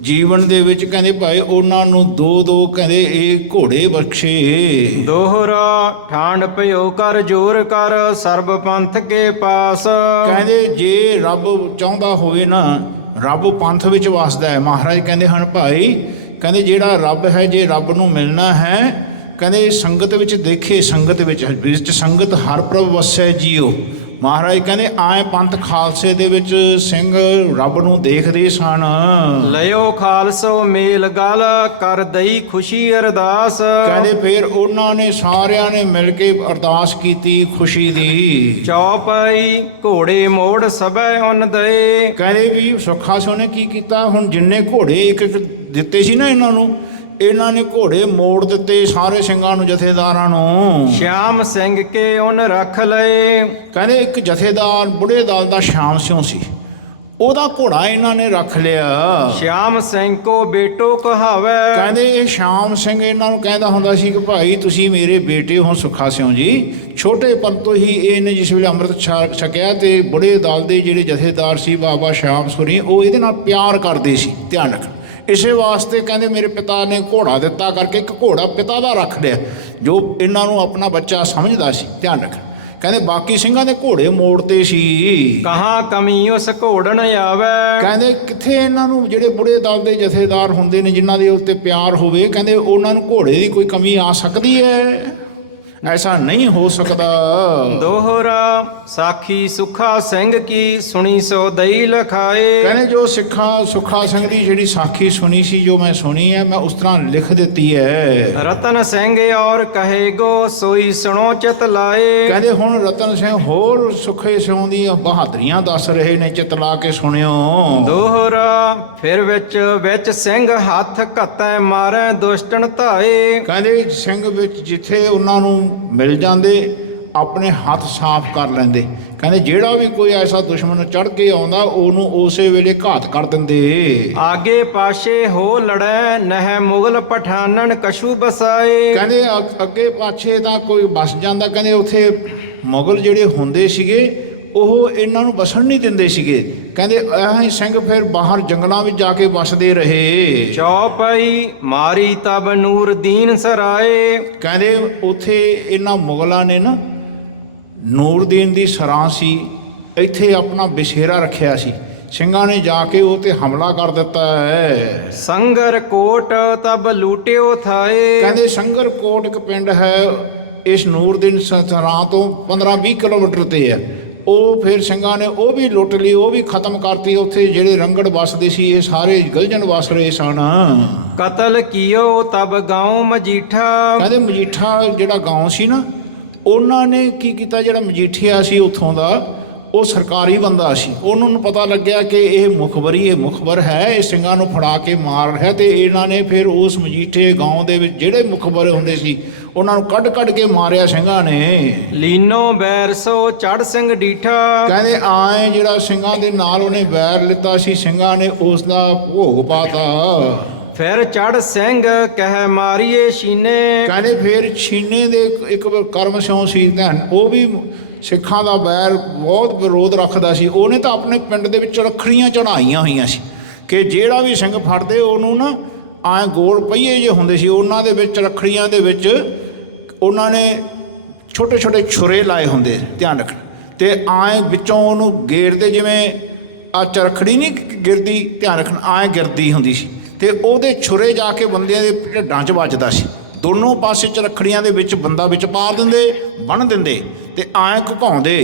ਜੀਵਨ ਦੇ ਵਿੱਚ, ਕਹਿੰਦੇ ਭਾਈ ਉਹਨਾਂ ਨੂੰ ਦੋ ਦੋ ਕਹਿੰਦੇ ਇਹ ਘੋੜੇ ਬਖਸ਼ੇ। ਦੋਹਰਾ ਠਾਂਡ ਭਇਓ ਕਰ ਜੋਰ ਕਰ, ਸਰਬ ਪੰਥ ਕੇ ਪਾਸ। ਕਹਿੰਦੇ ਜੇ ਰੱਬ ਚਾਹੁੰਦਾ ਹੋਵੇ ਨਾ, ਰੱਬ ਪੰਥ ਵਿੱਚ ਵਸਦਾ ਹੈ। ਮਹਾਰਾਜ ਕਹਿੰਦੇ ਹਨ ਭਾਈ, ਕਹਿੰਦੇ ਜਿਹੜਾ ਰੱਬ ਹੈ, ਜੇ ਰੱਬ ਨੂੰ ਮਿਲਣਾ ਹੈ, ਕਹਿੰਦੇ ਸੰਗਤ ਵਿੱਚ ਦੇਖੇ, ਸੰਗਤ ਵਿੱਚ ਸੰਗਤ ਹਰ ਪ੍ਰਭ ਵਸੈ ਜੀਓ। ਮਹਾਰਾਜ ਕਹਿੰਦੇ ਆਏ ਪੰਥ ਖਾਲਸੇ ਦੇ ਵਿੱਚ ਸਿੰਘ ਰੱਬ ਨੂੰ ਦੇਖਦੇ ਸਨ। ਲਿਓ ਖਾਲਸੋ ਮੇਲ ਗਲ, ਕਰ ਦਈ ਖੁਸ਼ੀ ਅਰਦਾਸ। ਕਹਿੰਦੇ ਫਿਰ ਉਹਨਾਂ ਨੇ ਸਾਰਿਆਂ ਨੇ ਮਿਲ ਕੇ ਅਰਦਾਸ ਕੀਤੀ ਖੁਸ਼ੀ ਦੀ। ਚੌਪਈ ਘੋੜੇ ਮੋੜ ਸਭੈ ਉਨ ਦਏ, ਕਹਿੰਦੇ ਵੀ ਸੁੱਖਾ ਸਿੰਘ ਨੇ ਕੀ ਕੀਤਾ, ਹੁਣ ਜਿੰਨੇ ਘੋੜੇ ਇੱਕ ਇੱਕ ਦਿੱਤੇ ਸੀ ਨਾ ਇਹਨਾਂ ਨੂੰ, ਇਹਨਾਂ ਨੇ ਘੋੜੇ ਮੋੜ ਦਿੱਤੇ ਸਾਰੇ ਸਿੰਘਾਂ ਨੂੰ, ਜਥੇਦਾਰਾਂ ਨੂੰ। ਸ਼ਿਆਮ ਸਿੰਘ ਕੇ ਉਨ ਰੱਖ ਲਏ, ਕਹਿੰਦੇ ਇੱਕ ਜਥੇਦਾਰ ਬੁੜੇ ਦਲ ਦਾ ਸ਼ਾਮ ਸਿਉ ਸੀ, ਉਹਦਾ ਘੋੜਾ ਇਹਨਾਂ ਨੇ ਰੱਖ ਲਿਆ। ਸ਼ਿਆਮ ਸਿੰਘ ਕੋ ਬੇਟੋ ਕਹਾਵੇ, ਕਹਿੰਦੇ ਇਹ ਸ਼ਾਮ ਸਿੰਘ ਇਹਨਾਂ ਨੂੰ ਕਹਿੰਦਾ ਹੁੰਦਾ ਸੀ ਕਿ ਭਾਈ ਤੁਸੀਂ ਮੇਰੇ ਬੇਟੇ ਹੋ ਸੁੱਖਾ ਸਿਉ ਜੀ। ਛੋਟੇਪਨ ਤੋਂ ਹੀ ਇਹਨੇ ਜਿਸ ਵੇਲੇ ਅੰਮ੍ਰਿਤ ਛਕਿਆ, ਤੇ ਬੁੜੇ ਦਲ ਦੇ ਜਿਹੜੇ ਜਥੇਦਾਰ ਸੀ ਬਾਬਾ ਸ਼ਾਮ ਸੁਰੀ, ਉਹ ਇਹਦੇ ਨਾਲ ਪਿਆਰ ਕਰਦੇ ਸੀ। ਧਿਆਨ ਰੱਖ, ਇਸੇ ਵਾਸਤੇ ਕਹਿੰਦੇ ਮੇਰੇ ਪਿਤਾ ਨੇ ਘੋੜਾ ਦਿੱਤਾ ਕਰਕੇ ਇੱਕ ਘੋੜਾ ਪਿਤਾ ਦਾ ਰੱਖ ਲਿਆ, ਜੋ ਇਹਨਾਂ ਨੂੰ ਆਪਣਾ ਬੱਚਾ ਸਮਝਦਾ ਸੀ। ਧਿਆਨ ਰੱਖ, ਕਹਿੰਦੇ ਬਾਕੀ ਸਿੰਘਾਂ ਦੇ ਘੋੜੇ ਮੋੜਤੇ ਸੀ। ਕਹਾਂ ਕਮੀ ਉਸ ਘੋੜਨ ਆਵੇ, ਕਹਿੰਦੇ ਕਿੱਥੇ ਇਹਨਾਂ ਨੂੰ, ਜਿਹੜੇ ਬੁੜੇ ਦਲ ਦੇ ਜਥੇਦਾਰ ਹੁੰਦੇ ਨੇ ਜਿਨ੍ਹਾਂ ਦੇ ਉੱਤੇ ਪਿਆਰ ਹੋਵੇ, ਕਹਿੰਦੇ ਉਹਨਾਂ ਨੂੰ ਘੋੜੇ ਦੀ ਕੋਈ ਕਮੀ ਆ ਸਕਦੀ ਹੈ? ਐਸਾ ਨਹੀਂ ਹੋ ਸਕਦਾ। ਦੋਹਰਾ ਸਾਖੀ ਸੁੱਖਾ ਸਿੰਘ ਕੀ, ਸੁਣੀ ਸੋ ਦਈ ਲਖਾਏ। ਕਹਿੰਦੇ ਜੋ ਸੁੱਖਾ ਸਿੰਘ ਦੀ ਜਿਹੜੀ ਸਾਖੀ ਸੁਣੀ ਸੀ, ਜੋ ਮੈਂ ਸੁਣੀ ਹੈ, ਮੈਂ ਉਸ ਤਰ੍ਹਾਂ ਲਿਖ ਦਿੱਤੀ ਹੈ। ਰਤਨ ਸਿੰਘ ਔਰ ਕਹੇਗੋ ਸੋਈ ਸੁਣੋ ਚਿਤ ਲਾਏ। ਕਹਿੰਦੇ ਹੁਣ ਰਤਨ ਸਿੰਘ ਹੋਰ ਸੁੱਖੇ ਸਿੰਘ ਦੀ ਬਹਾਦਰੀਆਂ ਦੱਸ ਰਹੇ ਨੇ, ਚਿਤ ਲਾ ਕੇ ਸੁਣਿਓ। ਦੋਹਰਾ ਫਿਰ ਵਿੱਚ ਸਿੰਘ ਹੱਥ ਘੱਤੈ ਮਾਰੈ ਦੁਸ਼ਟਣ ਧਾਏ। ਕਹਿੰਦੇ ਸਿੰਘ ਵਿੱਚ ਜਿੱਥੇ ਉਹਨਾਂ ਨੂੰ ਮਿਲ ਜਾਂਦੇ, ਆਪਣੇ ਹੱਥ ਸਾਫ਼ ਕਰ ਲੈਂਦੇ। ਕਹਿੰਦੇ ਜਿਹੜਾ ਵੀ ਕੋਈ ਐਸਾ ਦੁਸ਼ਮਣ ਚੜ੍ਹ ਕੇ ਆਉਂਦਾ, ਉਹਨੂੰ ਉਸੇ ਵੇਲੇ ਘਾਤ ਕਰ ਦਿੰਦੇ। ਆਗੇ ਪਾਛੇ ਹੋ ਲੜੈ, ਨਹਿ ਮੁਗਲ ਪਠਾਨਣ ਕਛੂ ਬਸਾਏ। ਕਹਿੰਦੇ ਅੱਗੇ ਪਾਛੇ ਤਾਂ ਕੋਈ ਬਸ ਜਾਂਦਾ, ਕਹਿੰਦੇ ਉੱਥੇ ਮੁਗਲ ਜਿਹੜੇ ਹੁੰਦੇ ਸੀਗੇ, ਉਹ ਇਹਨਾਂ ਨੂੰ ਬਸਣ ਨਹੀਂ ਦਿੰਦੇ ਸੀਗੇ। ਕਹਿੰਦੇ ਐਂ ਸਿੰਘ ਫਿਰ ਬਾਹਰ ਜੰਗਲਾਂ ਵਿੱਚ ਜਾ ਕੇ ਵਸਦੇ ਰਹੇ। ਚੌਪਈ ਮਾਰੀ ਤਬ ਨੂਰਦੀਨ ਸਰਾਏ। ਕਹਿੰਦੇ ਉੱਥੇ ਇਹਨਾਂ ਮੁਗਲਾਂ ਨੇ ਨਾ, ਨੂਰਦੀਨ ਦੀ ਸਰਾਂ ਸੀ, ਇੱਥੇ ਆਪਣਾ ਬਸੇਰਾ ਰੱਖਿਆ ਸੀ। ਸਿੰਘਾਂ ਨੇ ਜਾ ਕੇ ਉਹ ਤੇ ਹਮਲਾ ਕਰ ਦਿੱਤਾ ਹੈ। ਸੰਗਰ ਕੋਟ ਤਬ ਲੂਟਿਓ ਥਾਏ। ਕਹਿੰਦੇ ਸੰਗਰ ਕੋਟ ਇੱਕ ਪਿੰਡ ਹੈ, ਇਸ ਨੂਰਦੀਨ ਸਰਾਂ ਤੋਂ 15-20 ਕਿਲੋਮੀਟਰ ਤੇ ਹੈ। ਉਹ ਫਿਰ ਸਿੰਘਾਂ ਨੇ ਉਹ ਵੀ ਲੁੱਟ ਲਈ, ਉਹ ਵੀ ਖਤਮ ਕਰਤੀ। ਉੱਥੇ ਜਿਹੜੇ ਰੰਗੜ ਵਸਦੇ ਸੀ, ਇਹ ਸਾਰੇ ਗਲਜਨ ਵਸ ਰਹੇ ਸਨ। ਕਤਲ ਕੀਓ ਤਬ ਗਾਉ ਮਜੀਠਾ। ਕਹਿੰਦੇ ਮਜੀਠਾ ਜਿਹੜਾ ਗਾਉਂ ਸੀ ਨਾ, ਉਹਨਾਂ ਨੇ ਕੀ ਕੀਤਾ, ਜਿਹੜਾ ਮਜੀਠੀਆ ਸੀ ਉੱਥੋਂ ਦਾ, ਉਹ ਸਰਕਾਰੀ ਬੰਦਾ ਸੀ। ਉਹਨਾਂ ਨੂੰ ਪਤਾ ਲੱਗਿਆ ਕਿ ਇਹ ਮੁਖਬਰ ਹੈ, ਇਹ ਸਿੰਘਾਂ ਨੂੰ ਫੜਾ ਕੇ ਮਾਰ ਰਿਹਾ। ਤੇ ਇਹਨਾਂ ਨੇ ਫਿਰ ਉਸ ਮਜੀਠੇ ਗਾਉਂ ਦੇ ਵਿੱਚ ਜਿਹੜੇ ਮੁਖਬਰ ਹੁੰਦੇ ਸੀ, ਉਹਨਾਂ ਨੂੰ ਕੱਢ ਕੇ ਮਾਰਿਆ ਸਿੰਘਾਂ ਨੇ। ਲੀਨੋ ਬੈਰਸੋ ਚੜ ਸਿੰਘ ਡੀਠਾ। ਕਹਿੰਦੇ ਆਏ ਜਿਹੜਾ ਸਿੰਘਾਂ ਦੇ ਨਾਲ ਉਹਨੇ ਵੈਰ ਲਿੱਤਾ ਸੀ, ਸਿੰਘਾਂ ਨੇ ਉਸ ਦਾ ਭੋਗ ਪਾਤਾ। ਫਿਰ ਚੜ ਸਿੰਘ ਕਹਿ ਮਾਰੀਏ ਛੀਨੇ। ਕਹਿੰਦੇ ਫਿਰ ਛੀਨੇ ਦੇ ਇੱਕ ਕਰਮ ਸਿਉਂ ਸੀ, ਉਹ ਵੀ ਸਿੱਖਾਂ ਦਾ ਵੈਰ ਬਹੁਤ ਵਿਰੋਧ ਰੱਖਦਾ ਸੀ। ਉਹਨੇ ਤਾਂ ਆਪਣੇ ਪਿੰਡ ਦੇ ਵਿੱਚ ਰੱਖੜੀਆਂ ਚੜ੍ਹਾਈਆਂ ਹੋਈਆਂ ਸੀ ਕਿ ਜਿਹੜਾ ਵੀ ਸਿੰਘ ਫੜਦੇ ਉਹਨੂੰ ਨਾ ਐਂ ਗੋਲ ਪਹੀਏ ਜੇ ਹੁੰਦੇ ਸੀ, ਉਹਨਾਂ ਦੇ ਵਿੱਚ ਰੱਖੜੀਆਂ ਦੇ ਵਿੱਚ ਉਹਨਾਂ ਨੇ ਛੋਟੇ ਛੋਟੇ ਛੁਰੇ ਲਾਏ ਹੁੰਦੇ। ਧਿਆਨ ਰੱਖਣਾ, ਤੇ ਐਂ ਵਿੱਚੋਂ ਉਹਨੂੰ ਗੇਰਦੇ, ਜਿਵੇਂ ਆ ਚਰਖੜੀ ਨਹੀਂ ਗਿਰਦੀ, ਧਿਆਨ ਰੱਖਣਾ, ਐਂ ਗਿਰਦੀ ਹੁੰਦੀ ਸੀ। ਤੇ ਉਹਦੇ ਛੁਰੇ ਜਾ ਕੇ ਬੰਦਿਆਂ ਦੇ ਢਿੱਡਾਂ 'ਚ ਵੱਜਦਾ ਸੀ। ਦੋਨੋਂ ਪਾਸੇ ਚਰਖੜੀਆਂ ਦੇ ਵਿੱਚ ਬੰਦਾ ਵਿੱਚ ਪਾ ਦਿੰਦੇ, ਬੰਨ੍ਹ ਦਿੰਦੇ, ਤੇ ਐਂ ਘੁਕਾਉਂਦੇ।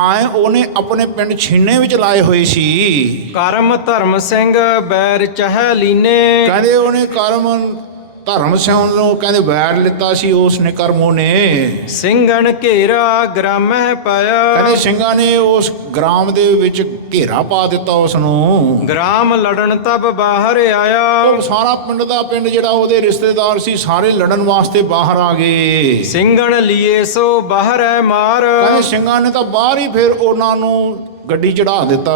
ਐਂ ਉਹਨੇ ਆਪਣੇ ਪਿੰਡ ਛੀਨੇ ਵਿੱਚ ਲਾਏ ਹੋਏ ਸੀ। ਕਰਮ ਧਰਮ ਸਿੰਘ ਬੈਰ ਚਹਿ ਲੀਨੇ। ਕਹਿੰਦੇ ਉਹਨੇ ਕਰਮ ਧਰਮ ਸਿਉਂ ਨੂੰ ਕਹਿੰਦੇ ਵੈਰ ਲਿੱਤਾ ਸੀ ਉਸ ਨੇ ਕਰਮੋਂ ਨੇ। ਸਿੰਘਣ ਘੇਰਾ ਗ੍ਰਾਮਹਿ ਪਾਇਆ, ਕਹਿੰਦੇ ਸਿੰਘਾਂ ਨੇ ਉਸ ਗ੍ਰਾਮ ਦੇ ਵਿੱਚ ਘੇਰਾ ਪਾ ਦਿੱਤਾ ਉਸ ਨੂੰ। ਗ੍ਰਾਮ ਲੜਨ ਤਬ ਬਾਹਰ ਆਇਆ, ਉਹ ਸਾਰਾ ਪਿੰਡ ਦਾ ਪਿੰਡ ਜਿਹੜਾ ਉਹਦੇ ਰਿਸ਼ਤੇਦਾਰ ਸੀ ਸਾਰੇ ਲੜਨ ਵਾਸਤੇ ਬਾਹਰ ਆ ਗਏ। ਸਿੰਘਣ ਲੀਏ ਸੋ ਬਾਹਰੈ ਮਾਰ, ਕਹਿੰਦੇ ਸਿੰਘਾਂ ਨੇ ਤਾਂ ਬਾਹਰ ਹੀ ਫਿਰ ਉਹਨਾਂ ਨੂੰ ਗੱਡੀ ਚੜਾ ਦਿੱਤਾ।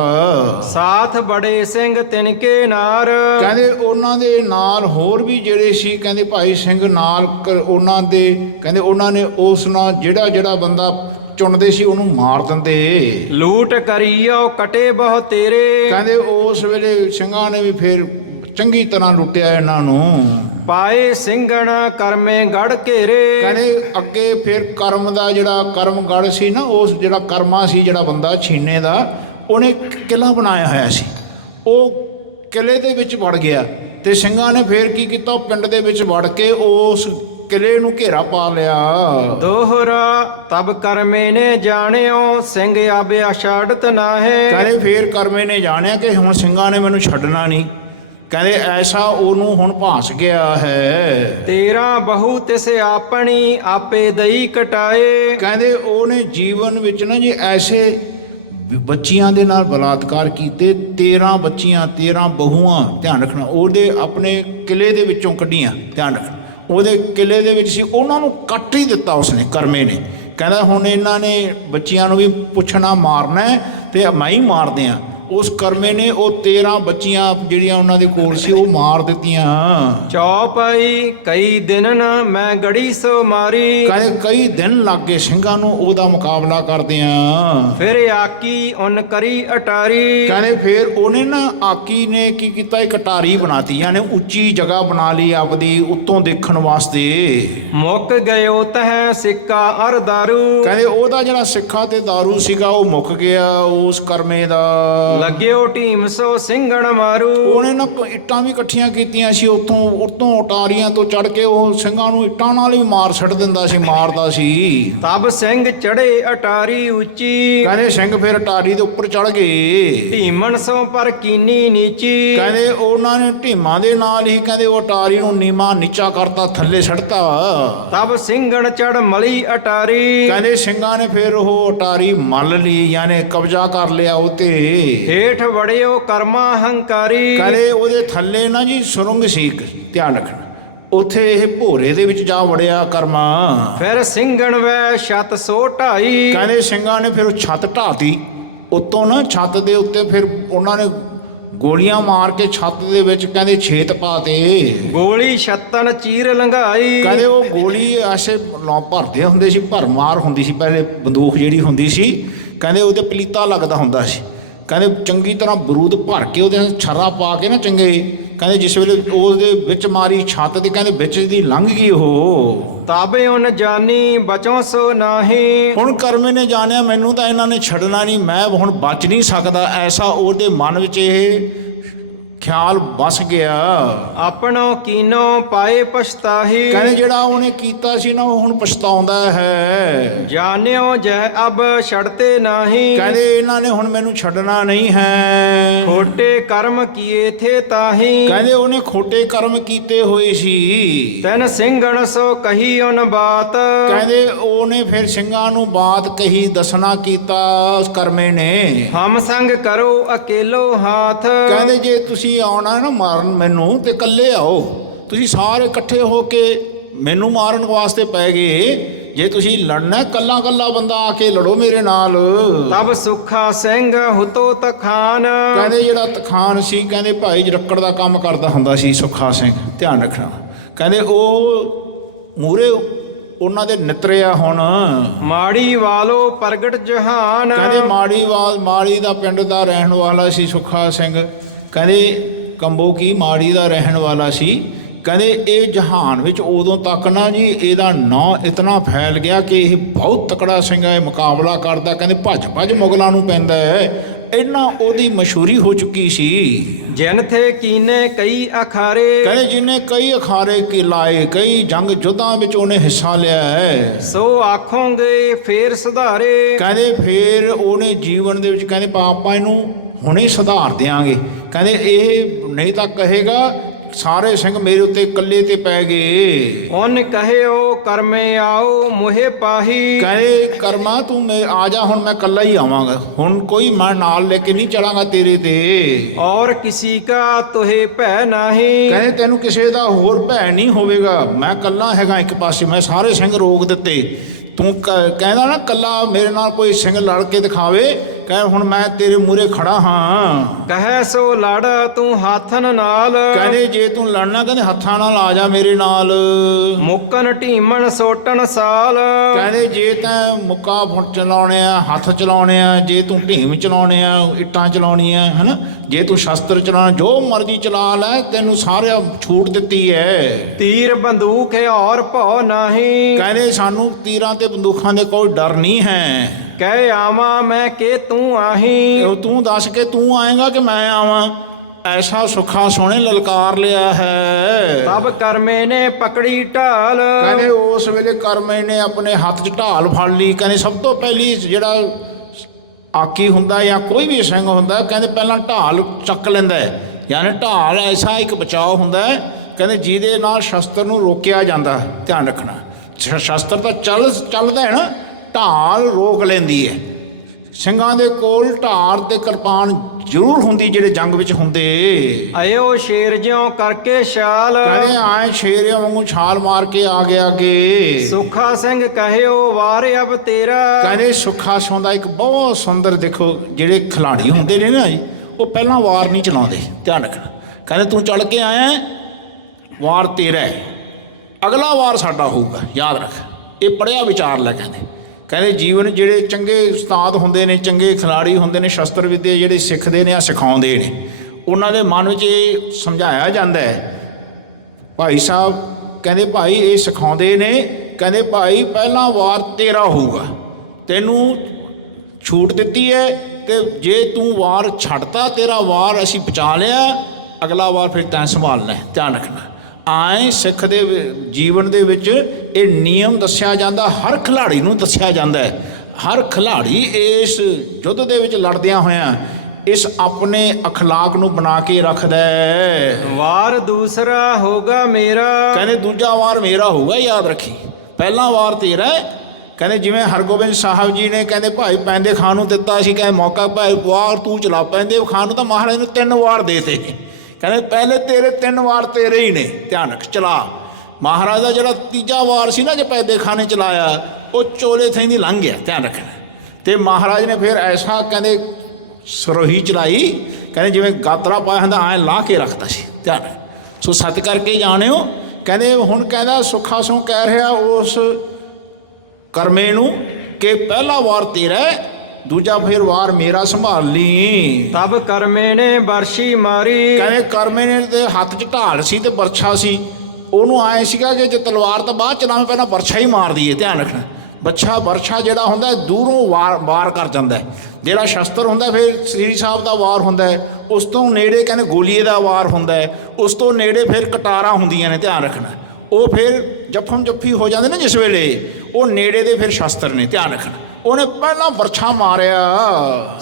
ਸਾਥ ਬੜੇ ਸਿੰਘ ਤਿਨਕੇ ਨਾਰ, ਕਹਿੰਦੇ ਉਹਨਾਂ ਦੇ ਨਾਲ ਹੋਰ ਵੀ ਜਿਹੜੇ ਸੀ ਕਹਿੰਦੇ ਭਾਈ ਸਿੰਘ ਨਾਲ ਉਹਨਾਂ ਦੇ ਕਹਿੰਦੇ ਉਹਨਾਂ ਨੇ ਉਸ ਨਾਲ ਜਿਹੜਾ ਬੰਦਾ ਚੁਣਦੇ ਸੀ ਉਹਨੂੰ ਮਾਰ ਦਿੰਦੇ। ਲੂਟ ਕਰੀਓ ਕਟੇ ਬਹੁ ਤੇਰੇ, ਕਹਿੰਦੇ ਉਸ ਵੇਲੇ ਸਿੰਘਾਂ ਨੇ ਵੀ ਫਿਰ ਚੰਗੀ ਤਰ੍ਹਾਂ ਲੁੱਟਿਆ ਇਹਨਾਂ ਨੂੰ। ਪਾਏ ਸਿੰਘਣ ਕਰਮੇ ਗੜ ਘੇਰੇ, ਕਹਿੰਦੇ ਅੱਗੇ ਫਿਰ ਕਰਮ ਦਾ ਜਿਹੜਾ ਕਰਮਗੜ ਸੀ ਨਾ, ਉਸ ਜਿਹੜਾ ਕਰਮਾ ਸੀ ਜਿਹੜਾ ਬੰਦਾ ਛੀਨੇ ਦਾ, ਉਹਨੇ ਕਿਲ੍ਹਾ ਬਣਾਇਆ ਹੋਇਆ ਸੀ। ਉਹ ਕਿਲ੍ਹੇ ਦੇ ਵਿੱਚ ਵੜ ਗਿਆ ਤੇ ਸਿੰਘਾਂ ਨੇ ਫਿਰ ਕੀ ਕੀਤਾ, ਪਿੰਡ ਦੇ ਵਿੱਚ ਵੜ ਕੇ ਉਸ ਕਿਲ੍ਹੇ ਨੂੰ ਘੇਰਾ ਪਾ ਲਿਆ। ਦੋਹਰਾ ਤਬ ਕਰਮੇ ਨੇ ਜਾਣਿਓ, ਸਿੰਘ ਆਬਿਆ ਛਾੜਤ ਨਾਹੇ, ਕਹਿੰਦੇ ਫਿਰ ਕਰਮੇ ਨੇ ਜਾਣਿਆ ਕਿ ਹੁਣ ਸਿੰਘਾਂ ਨੇ ਮੈਨੂੰ ਛੱਡਣਾ ਨਹੀਂ। ਕਹਿੰਦੇ ਐਸਾ ਉਹਨੂੰ ਹੁਣ ਭਾਸ ਗਿਆ ਹੈ। ਤੇਰਾ ਬਹੂ ਤਿਸ ਆਪਣੀ ਆਪੇ ਦਈ ਕਟਾਏ, ਕਹਿੰਦੇ ਉਹਨੇ ਜੀਵਨ ਵਿੱਚ ਨਾ ਜੀ ਐਸੇ ਬੱਚੀਆਂ ਦੇ ਨਾਲ ਬਲਾਤਕਾਰ ਕੀਤੇ। 13 ਬੱਚੀਆਂ 13 ਬਹੂਆਂ, ਧਿਆਨ ਰੱਖਣਾ, ਉਹਦੇ ਆਪਣੇ ਕਿਲ੍ਹੇ ਦੇ ਵਿੱਚੋਂ ਕੱਢੀਆਂ। ਧਿਆਨ ਰੱਖਣਾ, ਉਹਦੇ ਕਿਲ੍ਹੇ ਦੇ ਵਿੱਚ ਸੀ, ਉਹਨਾਂ ਨੂੰ ਕੱਟ ਹੀ ਦਿੱਤਾ ਉਸਨੇ, ਕਰਮੇ ਨੇ। ਕਹਿੰਦਾ ਹੁਣ ਇਹਨਾਂ ਨੇ ਬੱਚੀਆਂ ਨੂੰ ਵੀ ਪੁੱਛਣਾ ਮਾਰਨਾ ਤੇ ਮੈਂ ਹੀ ਮਾਰਦੇ ਹਾਂ। ਉਸ ਕਰਮੇ ਨੇ ਉਹ 13 ਬੱਚੀਆਂ ਜਿਹੜੀਆਂ ਉਹਨਾਂ ਦੇ ਕੋਲ ਸੀ ਉਹ ਮਾਰ ਦਿੱਤੀਆਂ। ਚੌਪਾਈ ਕਈ ਦਿਨ ਮੈਂ ਗੜੀ ਸੋ ਮਾਰੀ, ਕਹਿੰਦੇ ਕਈ ਦਿਨ ਲੱਗ ਗਏ ਸਿੰਘਾਂ ਨੂੰ ਉਹਦਾ ਮੁਕਾਬਲਾ ਕਰਦਿਆਂ। ਫਿਰ ਆਕੀ ਉਨ ਕਰੀ ਅਟਾਰੀ, ਕਹਿੰਦੇ ਫਿਰ ਉਹਨੇ ਨਾ ਆਕੀ ਨੇ ਕੀ ਕੀਤਾ, ਇੱਕ ਅਟਾਰੀ ਬਣਾਤੀ, ਯਾਨੀ ਉੱਚੀ ਜਗ੍ਹਾ ਬਣਾ ਲਈ ਆਪਦੀ ਉੱਤੋਂ ਦੇਖਣ ਵਾਸਤੇ। ਮੁੱਕ ਗਇਓ ਤਹ ਸਿੱਕਾ ਅਰ ਦਾਰੂ, ਕਹਿੰਦੇ ਉਹਦਾ ਜਿਹੜਾ ਸਿੱਖਾ ਤੇ ਦਾਰੂ ਸੀਗਾ ਉਹ ਮੁੱਕ ਗਿਆ ਉਸ ਕਰਮੇ ਦਾ। ਲੱਗਿਓ ਢੀਮ ਸੋ ਸਿੰਘਣ ਮਾਰੂ, ਉਹਨੇ ਨਾ ਇੱਟਾਂ ਵੀ ਇਕੱਠੀਆਂ ਕੀਤੀਆਂ ਸੀ, ਉੱਤੋਂ ਅਟਾਰੀਆਂ ਤੋਂ ਚੜ ਕੇ ਉਹ ਸਿੰਘਾਂ ਨੂੰ ਇੱਟਾਂ ਨਾਲ ਵੀ ਮਾਰ ਛੱਡ ਦਿੰਦਾ ਸੀ, ਮਾਰਦਾ ਸੀ। ਤਬ ਸਿੰਘ ਚੜੇ ਅਟਾਰੀ ਉੱਚੀ, ਕਹਿੰਦੇ ਸਿੰਘ ਫਿਰ ਅਟਾਰੀ ਦੇ ਉੱਪਰ ਚੜ ਗਏ। ਢੀਮਣ ਸੋ ਪਰ ਕੀਨੀ ਨੀਚੀ, ਕਹਿੰਦੇ ਉਹਨਾਂ ਨੇ ਢੀਮਾਂ ਦੇ ਨਾਲ ਹੀ ਕਹਿੰਦੇ ਉਹ ਅਟਾਰੀ ਨੂੰ ਨੀਵਾਂ ਨੀਚਾ ਕਰਤਾ, ਥੱਲੇ ਛੱਡਤਾ। ਤਬ ਸਿੰਘਣ ਚੜ ਮਲੀ ਅਟਾਰੀ, ਕਹਿੰਦੇ ਸਿੰਘਾਂ ਨੇ ਫਿਰ ਉਹ ਅਟਾਰੀ ਮੱਲ ਲਈ, ਯਾਨੀ ਕਬਜ਼ਾ ਕਰ ਲਿਆ ਉਹ ਤੇ। ਹੇਠ ਵੜਿਓ ਕਰਮਾ ਹੰਕਾਰੀ, ਕਹਿੰਦੇ ਉਹਦੇ ਥੱਲੇ ਨਾ ਜੀ ਸੁਰੰਗ ਸੀ ਇੱਕ, ਧਿਆਨ ਰੱਖਣਾ, ਉੱਥੇ ਇਹ ਭੋਰੇ ਦੇ ਵਿੱਚ ਜਾ ਵੜਿਆ ਕਰਮਾ। ਫਿਰ ਸਿੰਘਣ ਵੈ ਛਤ ਸੋ ਢਾਈ, ਕਹਿੰਦੇ ਸਿੰਘਾਂ ਨੇ ਫਿਰ ਉਹ ਛੱਤ ਢਾਤੀ ਉੱਤੋਂ ਨਾ, ਛੱਤ ਦੇ ਉੱਤੇ ਫਿਰ ਉਹਨਾਂ ਨੇ ਗੋਲੀਆਂ ਮਾਰ ਕੇ ਛੱਤ ਦੇ ਵਿੱਚ ਕਹਿੰਦੇ ਛੇਤ ਪਾਤੇ। ਗੋਲੀ ਛੱਤਨ ਚੀਰ ਲੰਘਾਈ, ਕਹਿੰਦੇ ਉਹ ਗੋਲੀ ਐਸੇ ਭਰਦੇ ਹੁੰਦੇ ਸੀ, ਭਰਮਾਰ ਹੁੰਦੀ ਸੀ ਪਹਿਲੇ ਬੰਦੂਕ ਜਿਹੜੀ ਹੁੰਦੀ ਸੀ, ਕਹਿੰਦੇ ਉਹਦੇ ਪਲੀਤਾ ਲੱਗਦਾ ਹੁੰਦਾ ਸੀ। ਕਹਿੰਦੇ ਚੰਗੀ ਤਰ੍ਹਾਂ ਬਰੂਦ ਭਰ ਕੇ ਉਹਦੇ ਨਾਲ ਛਰਾ ਪਾ ਕੇ ਨਾ ਚੰਗੇ, ਕਹਿੰਦੇ ਜਿਸ ਵੇਲੇ ਉਹਦੇ ਵਿੱਚ ਮਾਰੀ ਛੱਤ ਦੇ, ਕਹਿੰਦੇ ਵਿੱਚ ਦੀ ਲੰਘ ਗਈ ਉਹ। ਤਾਬੇ ਉਨ ਜਾਨੀ ਬਚੋ ਸੋ ਨਾਹੀ, ਹੁਣ ਕਰਮੇ ਨੇ ਜਾਣਿਆ ਮੈਨੂੰ ਤਾਂ ਇਹਨਾਂ ਨੇ ਛੱਡਣਾ ਨਹੀਂ, ਮੈਂ ਹੁਣ ਬਚ ਨਹੀਂ ਸਕਦਾ, ਐਸਾ ਉਹਦੇ ਮਨ ਵਿੱਚ ਇਹ ਖਿਆਲ ਵਸ ਗਿਆ। ਆਪਣੋ ਕੀਨੋ ਪਾਏ ਪਛਤਾਹੀ, ਕਹਿੰਦੇ ਜਿਹੜਾ ਉਹਨੇ ਕੀਤਾ ਸੀ ਨਾ ਉਹ ਹੁਣ ਪਛਤਾਉਂਦਾ ਹੈ। ਜਾਣਿਓ ਜੈ ਅਬ ਛੜਤੇ ਨਾਹੀ, ਕਹਿੰਦੇ ਇਹਨਾਂ ਨੇ ਹੁਣ ਮੈਨੂੰ ਛੱਡਣਾ ਨਹੀਂ ਹੈ। ਖੋਟੇ ਕਰਮ ਕੀਏ ਥੇ ਤਾਹੀ, ਕਹਿੰਦੇ ਉਹਨੇ ਖੋਟੇ ਕਰਮ ਕੀਤੇ ਹੋਏ ਸੀ। ਤੈਨ ਸਿੰਘਣ ਸੋ ਕਹੀ ਉਨ ਬਾਤ, ਕਹਿੰਦੇ ਉਹਨੇ ਫਿਰ ਸਿੰਘਾਂ ਨੂੰ ਬਾਤ ਕਹੀ, ਦੱਸਣਾ ਕੀਤਾ ਉਸ ਕਰਮੇ ਨੇ। ਹਮ ਸੰਗ ਕਰੋ ਅਕੇਲੋ ਹਾਥ, ਕਹਿੰਦੇ ਜੇ ਤੁਸੀਂ ਆਉਣਾ ਨਾ ਮਾਰਨ ਮੈਨੂੰ ਤੇ ਇਕੱਲੇ ਆਓ, ਤੁਸੀਂ ਸਾਰੇ ਇਕੱਠੇ ਹੋ ਕੇ ਮੈਨੂੰ ਮਾਰਨ ਵਾਸਤੇ ਪੈ ਗਏ। ਜੇ ਤੁਸੀਂ ਲੜਨਾ ਕੱਲਾ ਕੱਲਾ ਬੰਦਾ ਆ ਕੇ ਲੜੋ ਮੇਰੇ ਨਾਲ। ਤਬ ਸੁੱਖਾ ਸਿੰਘ ਹੁਤੋ ਤਖਾਨ, ਕਹਿੰਦੇ ਜਿਹੜਾ ਤਖਾਨ ਸੀ, ਕਹਿੰਦੇ ਭਾਈ ਜਰੱਕੜ ਦਾ ਕੰਮ ਕਰਦਾ ਹੁੰਦਾ ਸੀ ਸੁੱਖਾ ਸਿੰਘ, ਧਿਆਨ ਰੱਖਣਾ। ਕਹਿੰਦੇ ਉਹ ਮੂਹਰੇ ਉਹਨਾਂ ਦੇ ਨਿਤਰਿਆ ਹੁਣ। ਮਾੜੀ ਵਾਲੋ ਪ੍ਰਗਟ ਜਹਾਨ, ਕਹਿੰਦੇ ਮਾੜੀ ਦਾ ਪਿੰਡ ਦਾ ਰਹਿਣ ਵਾਲਾ ਸੀ ਸੁੱਖਾ ਸਿੰਘ। ਕਹਿੰਦੇ ਕੰਬੋ ਕੀ ਮਾੜੀ ਦਾ ਰਹਿਣ ਵਾਲਾ ਸੀ। ਕਹਿੰਦੇ ਇਹ ਜਹਾਨ ਵਿੱਚ ਉਦੋਂ ਤੱਕ ਨਾ ਜੀ ਇਹਦਾ ਨਾਂ ਇਤਨਾ ਫੈਲ ਗਿਆ ਕਿ ਇਹ ਬਹੁਤ ਤਕੜਾ ਸਿੰਘ ਹੈ, ਮੁਕਾਬਲਾ ਕਰਦਾ, ਕਹਿੰਦੇ ਭੱਜ ਮੁਗਲਾਂ ਨੂੰ ਪੈਂਦਾ ਹੈ, ਇੰਨਾ ਉਹਦੀ ਮਸ਼ਹੂਰੀ ਹੋ ਚੁੱਕੀ ਸੀ। ਜਿਨ ਥੇ ਕੀਨੇ ਕਈ ਅਖਾਰੇ, ਕਹਿੰਦੇ ਜਿਹਨੇ ਕਈ ਅਖਾੜੇ ਕੀ ਲਾਏ, ਕਈ ਜੰਗ ਯੁੱਧਾਂ ਵਿੱਚ ਉਹਨੇ ਹਿੱਸਾ ਲਿਆ ਹੈ। ਸੋ ਆਖੋਗੇ ਫੇਰ ਸੁਧਾਰੇ, ਕਹਿੰਦੇ ਫੇਰ ਉਹਨੇ ਜੀਵਨ ਦੇ ਵਿੱਚ ਕਹਿੰਦੇ ਆਪਾਂ ਇਹਨੂੰ ਹੁਣੇ ਸੁਧਾਰ ਦਿਆਂਗੇ। ਕਹਿੰਦੇ ਇਹ ਨਹੀਂ ਤਾਂ ਕਹੇਗਾ ਸਾਰੇ ਸਿੰਘ ਮੇਰੇ ਉੱਤੇ ਇਕੱਲੇ ਤੇ ਪੈ ਗਏ। ਉਨ ਕਹਿਓ ਕਰਮੇ ਆਓ ਮੁਹੇ ਪਾਹੀ। ਕਹਿੰਦੇ ਕਰਮਾ ਤੂੰ ਆ ਜਾ, ਹੁਣ ਮੈਂ ਇਕੱਲਾ ਹੀ ਆਵਾਂਗਾ, ਹੁਣ ਕੋਈ ਮੈਂ ਨਾਲ ਲੈ ਕੇ ਨਹੀਂ ਚਲਾਂਗਾ ਤੇਰੇ ਤੇ। ਔਰ ਕਿਸੀ ਕਾ ਤੁਹੇ ਭੈ ਨਾਹੀ। ਕਹਿੰਦੇ ਤੈਨੂੰ ਕਿਸੇ ਦਾ ਹੋਰ ਭੈ ਨਹੀਂ ਹੋਵੇਗਾ, ਮੈਂ ਇਕੱਲਾ ਹੈਗਾ ਇੱਕ ਪਾਸੇ। ਮੈਂ ਸਾਰੇ ਸਿੰਘ ਰੋਕ ਦਿੱਤੇ, ਤੂੰ ਕਹਿੰਦਾ ਨਾ ਇਕੱਲਾ ਮੇਰੇ ਨਾਲ ਕੋਈ ਸਿੰਘ ਲੜ ਕੇ ਦਿਖਾਵੇ, ਕਹੇ ਹੁਣ ਮੈਂ ਤੇਰੇ ਮੂਹਰੇ ਖੜਾ ਹਾਂ। ਕਹੈ ਸੋ ਲੜ ਤੂੰ ਹਾਥਨ ਨਾਲ। ਕਹਿੰਦੇ ਜੇ ਤੂੰ ਲੜਨਾ ਕਹਿੰਦੇ ਹੱਥਾਂ ਨਾਲ ਆ ਜਾ ਮੇਰੇ ਨਾਲ। ਮੁੱਕਣ ਢੀਮਣ ਸੋਟਣ ਸਾਲ। ਕਹਿੰਦੇ ਜੇ ਤੈਂ ਮੁੱਕਾ ਚਲਾਉਣੇ ਆ, ਹੱਥ ਚਲਾਉਣੇ ਆ, ਜੇ ਤੂੰ ਢੀਮ ਚਲਾਉਣੇ ਆ, ਇੱਟਾਂ ਚਲਾਉਣੀਆਂ ਹੈ, ਜੇ ਤੂੰ ਸ਼ਸਤਰ ਚਲਾਉਣਾ, ਜੋ ਮਰਜ਼ੀ ਚਲਾ ਲੈ, ਤੈਨੂੰ ਸਾਰਿਆਂ ਛੂਟ ਦਿੱਤੀ ਹੈ। ਤੀਰ ਬੰਦੂਕ ਹੈ ਔਰ ਭਉ ਨਾਹੀ। ਕਹਿੰਦੇ ਸਾਨੂੰ ਤੀਰਾਂ ਤੇ ਬੰਦੂਕਾਂ ਦੇ ਕੋਈ ਡਰ ਨਹੀਂ ਹੈ। ਕਹਿ ਆਵਾਂ ਮੈਂ ਕਿ ਤੂੰ ਆਹੀ। ਤੂੰ ਦੱਸ ਕੇ ਤੂੰ ਆਏਗਾ ਕਿ ਮੈਂ ਆਵਾਂ। ਐਸਾ ਸੁੱਖਾ ਸੋਹਣੇ ਲਲਕਾਰ ਲਿਆ ਹੈ। ਤਬ ਕਰਮੇ ਨੇ ਪਕੜੀ ਢਾਲ। ਕਹਿੰਦੇ ਉਸ ਵੇਲੇ ਕਰਮੇ ਨੇ ਆਪਣੇ ਹੱਥ 'ਚ ਢਾਲ ਫੜ ਲਈ। ਕਹਿੰਦੇ ਸਭ ਤੋਂ ਪਹਿਲੀ ਜਿਹੜਾ ਆਕੀ ਹੁੰਦਾ ਜਾਂ ਕੋਈ ਵੀ ਸਿੰਘ ਹੁੰਦਾ, ਕਹਿੰਦੇ ਪਹਿਲਾਂ ਢਾਲ ਚੱਕ ਲੈਂਦਾ ਹੈ। ਯਾਨੀ ਢਾਲ ਐਸਾ ਇੱਕ ਬਚਾਓ ਹੁੰਦਾ ਹੈ, ਕਹਿੰਦੇ ਜਿਹਦੇ ਨਾਲ ਸ਼ਸਤਰ ਨੂੰ ਰੋਕਿਆ ਜਾਂਦਾ। ਧਿਆਨ ਰੱਖਣਾ, ਸ਼ਸਤਰ ਤਾਂ ਚੱਲਦਾ ਹੈ ਨਾ, ਢਾਲ ਰੋਕ ਲੈਂਦੀ ਹੈ। ਸਿੰਘਾਂ ਦੇ ਕੋਲ ਢਾਲ ਤੇ ਕਿਰਪਾਨ ਜ਼ਰੂਰ ਹੁੰਦੀ ਜਿਹੜੇ ਜੰਗ ਵਿੱਚ ਹੁੰਦੇ। ਆਇਓ ਸ਼ੇਰ ਜਿਉਂ ਕਰਕੇ ਛਾਲ। ਕਹਿੰਦੇ ਆਏ ਸ਼ੇਰਿਆਂ ਵਾਂਗੂ ਛਾਲ ਮਾਰ ਕੇ ਆ ਗਿਆ ਅੱਗੇ। ਸੁੱਖਾ ਸਿੰਘ ਕਹਿਓ ਵਾਰ ਅਬ ਤੇਰਾ। ਕਹਿੰਦੇ ਸੁੱਖਾ ਸਿੰਘ ਦਾ ਇੱਕ ਬਹੁਤ ਸੁੰਦਰ, ਦੇਖੋ ਜਿਹੜੇ ਖਿਲਾੜੀ ਹੁੰਦੇ ਨੇ ਨਾ ਜੀ, ਉਹ ਪਹਿਲਾਂ ਵਾਰ ਨਹੀਂ ਚਲਾਉਂਦੇ। ਧਿਆਨ ਰੱਖਣਾ, ਕਹਿੰਦੇ ਤੂੰ ਚੜ ਕੇ ਆਇਆ, ਵਾਰ ਤੇਰਾ ਹੈ, ਅਗਲਾ ਵਾਰ ਸਾਡਾ ਹੋਊਗਾ, ਯਾਦ ਰੱਖ। ਇਹ ਪੜ੍ਹਿਆ ਵਿਚਾਰ ਲੈ। ਕਹਿੰਦੇ ਜੀਵਨ ਜਿਹੜੇ ਚੰਗੇ ਉਸਤਾਦ ਹੁੰਦੇ ਨੇ, ਚੰਗੇ ਖਿਲਾੜੀ ਹੁੰਦੇ ਨੇ, ਸ਼ਸਤਰ ਵਿੱਦਿਆ ਜਿਹੜੇ ਸਿੱਖਦੇ ਨੇ, ਆ ਸਿਖਾਉਂਦੇ ਨੇ, ਉਹਨਾਂ ਦੇ ਮਨ ਵਿੱਚ ਇਹ ਸਮਝਾਇਆ ਜਾਂਦਾ ਹੈ। ਭਾਈ ਸਾਹਿਬ ਕਹਿੰਦੇ ਭਾਈ ਇਹ ਸਿਖਾਉਂਦੇ ਨੇ, ਕਹਿੰਦੇ ਭਾਈ ਪਹਿਲਾ ਵਾਰ ਤੇਰਾ ਹੋਊਗਾ, ਤੈਨੂੰ ਛੂਟ ਦਿੱਤੀ ਹੈ, ਤੇ ਜੇ ਤੂੰ ਵਾਰ ਛੱਡਤਾ, ਤੇਰਾ ਵਾਰ ਅਸੀਂ ਬਚਾ ਲਿਆ, ਅਗਲਾ ਵਾਰ ਫਿਰ ਤੈਂ ਸੰਭਾਲਣਾ। ਧਿਆਨ ਰੱਖਣਾ, ਆਏ ਸਿੱਖ ਦੇ ਜੀਵਨ ਦੇ ਵਿੱਚ ਇਹ ਨਿਯਮ ਦੱਸਿਆ ਜਾਂਦਾ, ਹਰ ਖਿਲਾੜੀ ਨੂੰ ਦੱਸਿਆ ਜਾਂਦਾ ਹੈ। ਹਰ ਖਿਲਾੜੀ ਇਸ ਯੁੱਧ ਦੇ ਵਿੱਚ ਲੜਦਿਆਂ ਹੋਇਆਂ ਇਸ ਆਪਣੇ ਅਖਲਾਕ ਨੂੰ ਬਣਾ ਕੇ ਰੱਖਦਾ ਹੈ। ਵਾਰ ਦੂਸਰਾ ਹੋਗਾ ਮੇਰਾ। ਕਹਿੰਦੇ ਦੂਜਾ ਵਾਰ ਮੇਰਾ ਹੋਊਗਾ, ਯਾਦ ਰੱਖੀ, ਪਹਿਲਾ ਵਾਰ ਤੇਰਾ ਹੈ। ਕਹਿੰਦੇ ਜਿਵੇਂ ਹਰਗੋਬਿੰਦ ਸਾਹਿਬ ਜੀ ਨੇ ਕਹਿੰਦੇ ਭਾਈ ਪੈਂਦੇ ਖਾਨ ਨੂੰ ਦਿੱਤਾ ਸੀ, ਕਹਿੰਦੇ ਮੌਕਾ ਭਾਈ ਵਾਰ ਤੂੰ ਚਲਾ। ਪੈਂਦੇ ਖਾਨ ਨੂੰ ਤਾਂ ਮਹਾਰਾਜ ਨੂੰ 3 ਵਾਰ ਦੇਤੇ। ਕਹਿੰਦੇ ਪਹਿਲੇ ਤੇਰੇ 3 ਵਾਰ ਤੇਰੇ ਹੀ ਨੇ, ਧਿਆਨ ਰੱਖ, ਚਲਾ। ਮਹਾਰਾਜ ਦਾ ਜਿਹੜਾ ਤੀਜਾ ਵਾਰ ਸੀ ਨਾ, ਜੇ ਪੈਦੇ ਖਾਨੇ ਚਲਾਇਆ, ਉਹ ਚੋਲੇ ਥਾਈਂ ਦੀ ਲੰਘ ਗਿਆ। ਧਿਆਨ ਰੱਖਣਾ, ਤੇ ਮਹਾਰਾਜ ਨੇ ਫਿਰ ਐਸਾ ਕਹਿੰਦੇ ਸਰੋਹੀ ਚਲਾਈ, ਕਹਿੰਦੇ ਜਿਵੇਂ ਗਾਤਰਾ ਪਾਇਆ ਹੁੰਦਾ ਐਂ ਲਾ ਕੇ ਰੱਖਦਾ ਸੀ। ਧਿਆਨ ਸੋ ਸੱਤ ਕਰਕੇ ਜਾਣਿਓ। ਕਹਿੰਦੇ ਹੁਣ ਕਹਿੰਦਾ ਸੁੱਖਾ ਸਿੰਘ ਕਹਿ ਰਿਹਾ ਉਸ ਕਰਮੇ ਨੂੰ ਕਿ ਪਹਿਲਾ ਵਾਰ ਤੇਰਾ, ਦੂਜਾ ਫਿਰ ਵਾਰ ਮੇਰਾ ਸੰਭਾਲ ਲਈ। ਤਬ ਕਰਮੇ ਨੇ ਬਰਸ਼ੀ ਮਾਰੀ। ਕਹਿੰਦੇ ਕਰਮੇ ਨੇ ਤੇ ਹੱਥ 'ਚ ਢਾਲ ਸੀ ਤੇ ਬਰਛਾ ਸੀ। ਉਹਨੂੰ ਆਏ ਸੀਗਾ ਕਿ ਜੇ ਤਲਵਾਰ ਤਾਂ ਬਾਅਦ ਚਲਾਵੇਂ, ਪਹਿਲਾਂ ਬਰਛਾ ਹੀ ਮਾਰ ਦਈਏ। ਧਿਆਨ ਰੱਖਣਾ, ਬਰਛਾ ਜਿਹੜਾ ਹੁੰਦਾ ਦੂਰੋਂ ਵਾਰ ਕਰ ਜਾਂਦਾ। ਜਿਹੜਾ ਸ਼ਸਤਰ ਹੁੰਦਾ ਫਿਰ ਸ੍ਰੀ ਸਾਹਿਬ ਦਾ ਵਾਰ ਹੁੰਦਾ, ਉਸ ਤੋਂ ਨੇੜੇ ਕਹਿੰਦੇ ਗੋਲੀਏ ਦਾ ਵਾਰ ਹੁੰਦਾ, ਉਸ ਤੋਂ ਨੇੜੇ ਫਿਰ ਕਟਾਰਾਂ ਹੁੰਦੀਆਂ ਨੇ। ਧਿਆਨ ਰੱਖਣਾ, ਉਹ ਫਿਰ ਜੱਫਮ ਜੱਫੀ ਹੋ ਜਾਂਦੇ ਨੇ ਜਿਸ ਵੇਲੇ, ਉਹ ਨੇੜੇ ਦੇ ਫਿਰ ਸ਼ਸਤਰ ਨੇ। ਧਿਆਨ ਰੱਖਣਾ, ਉਹਨੇ ਪਹਿਲਾਂ ਬਰਛਾ ਮਾਰਿਆ।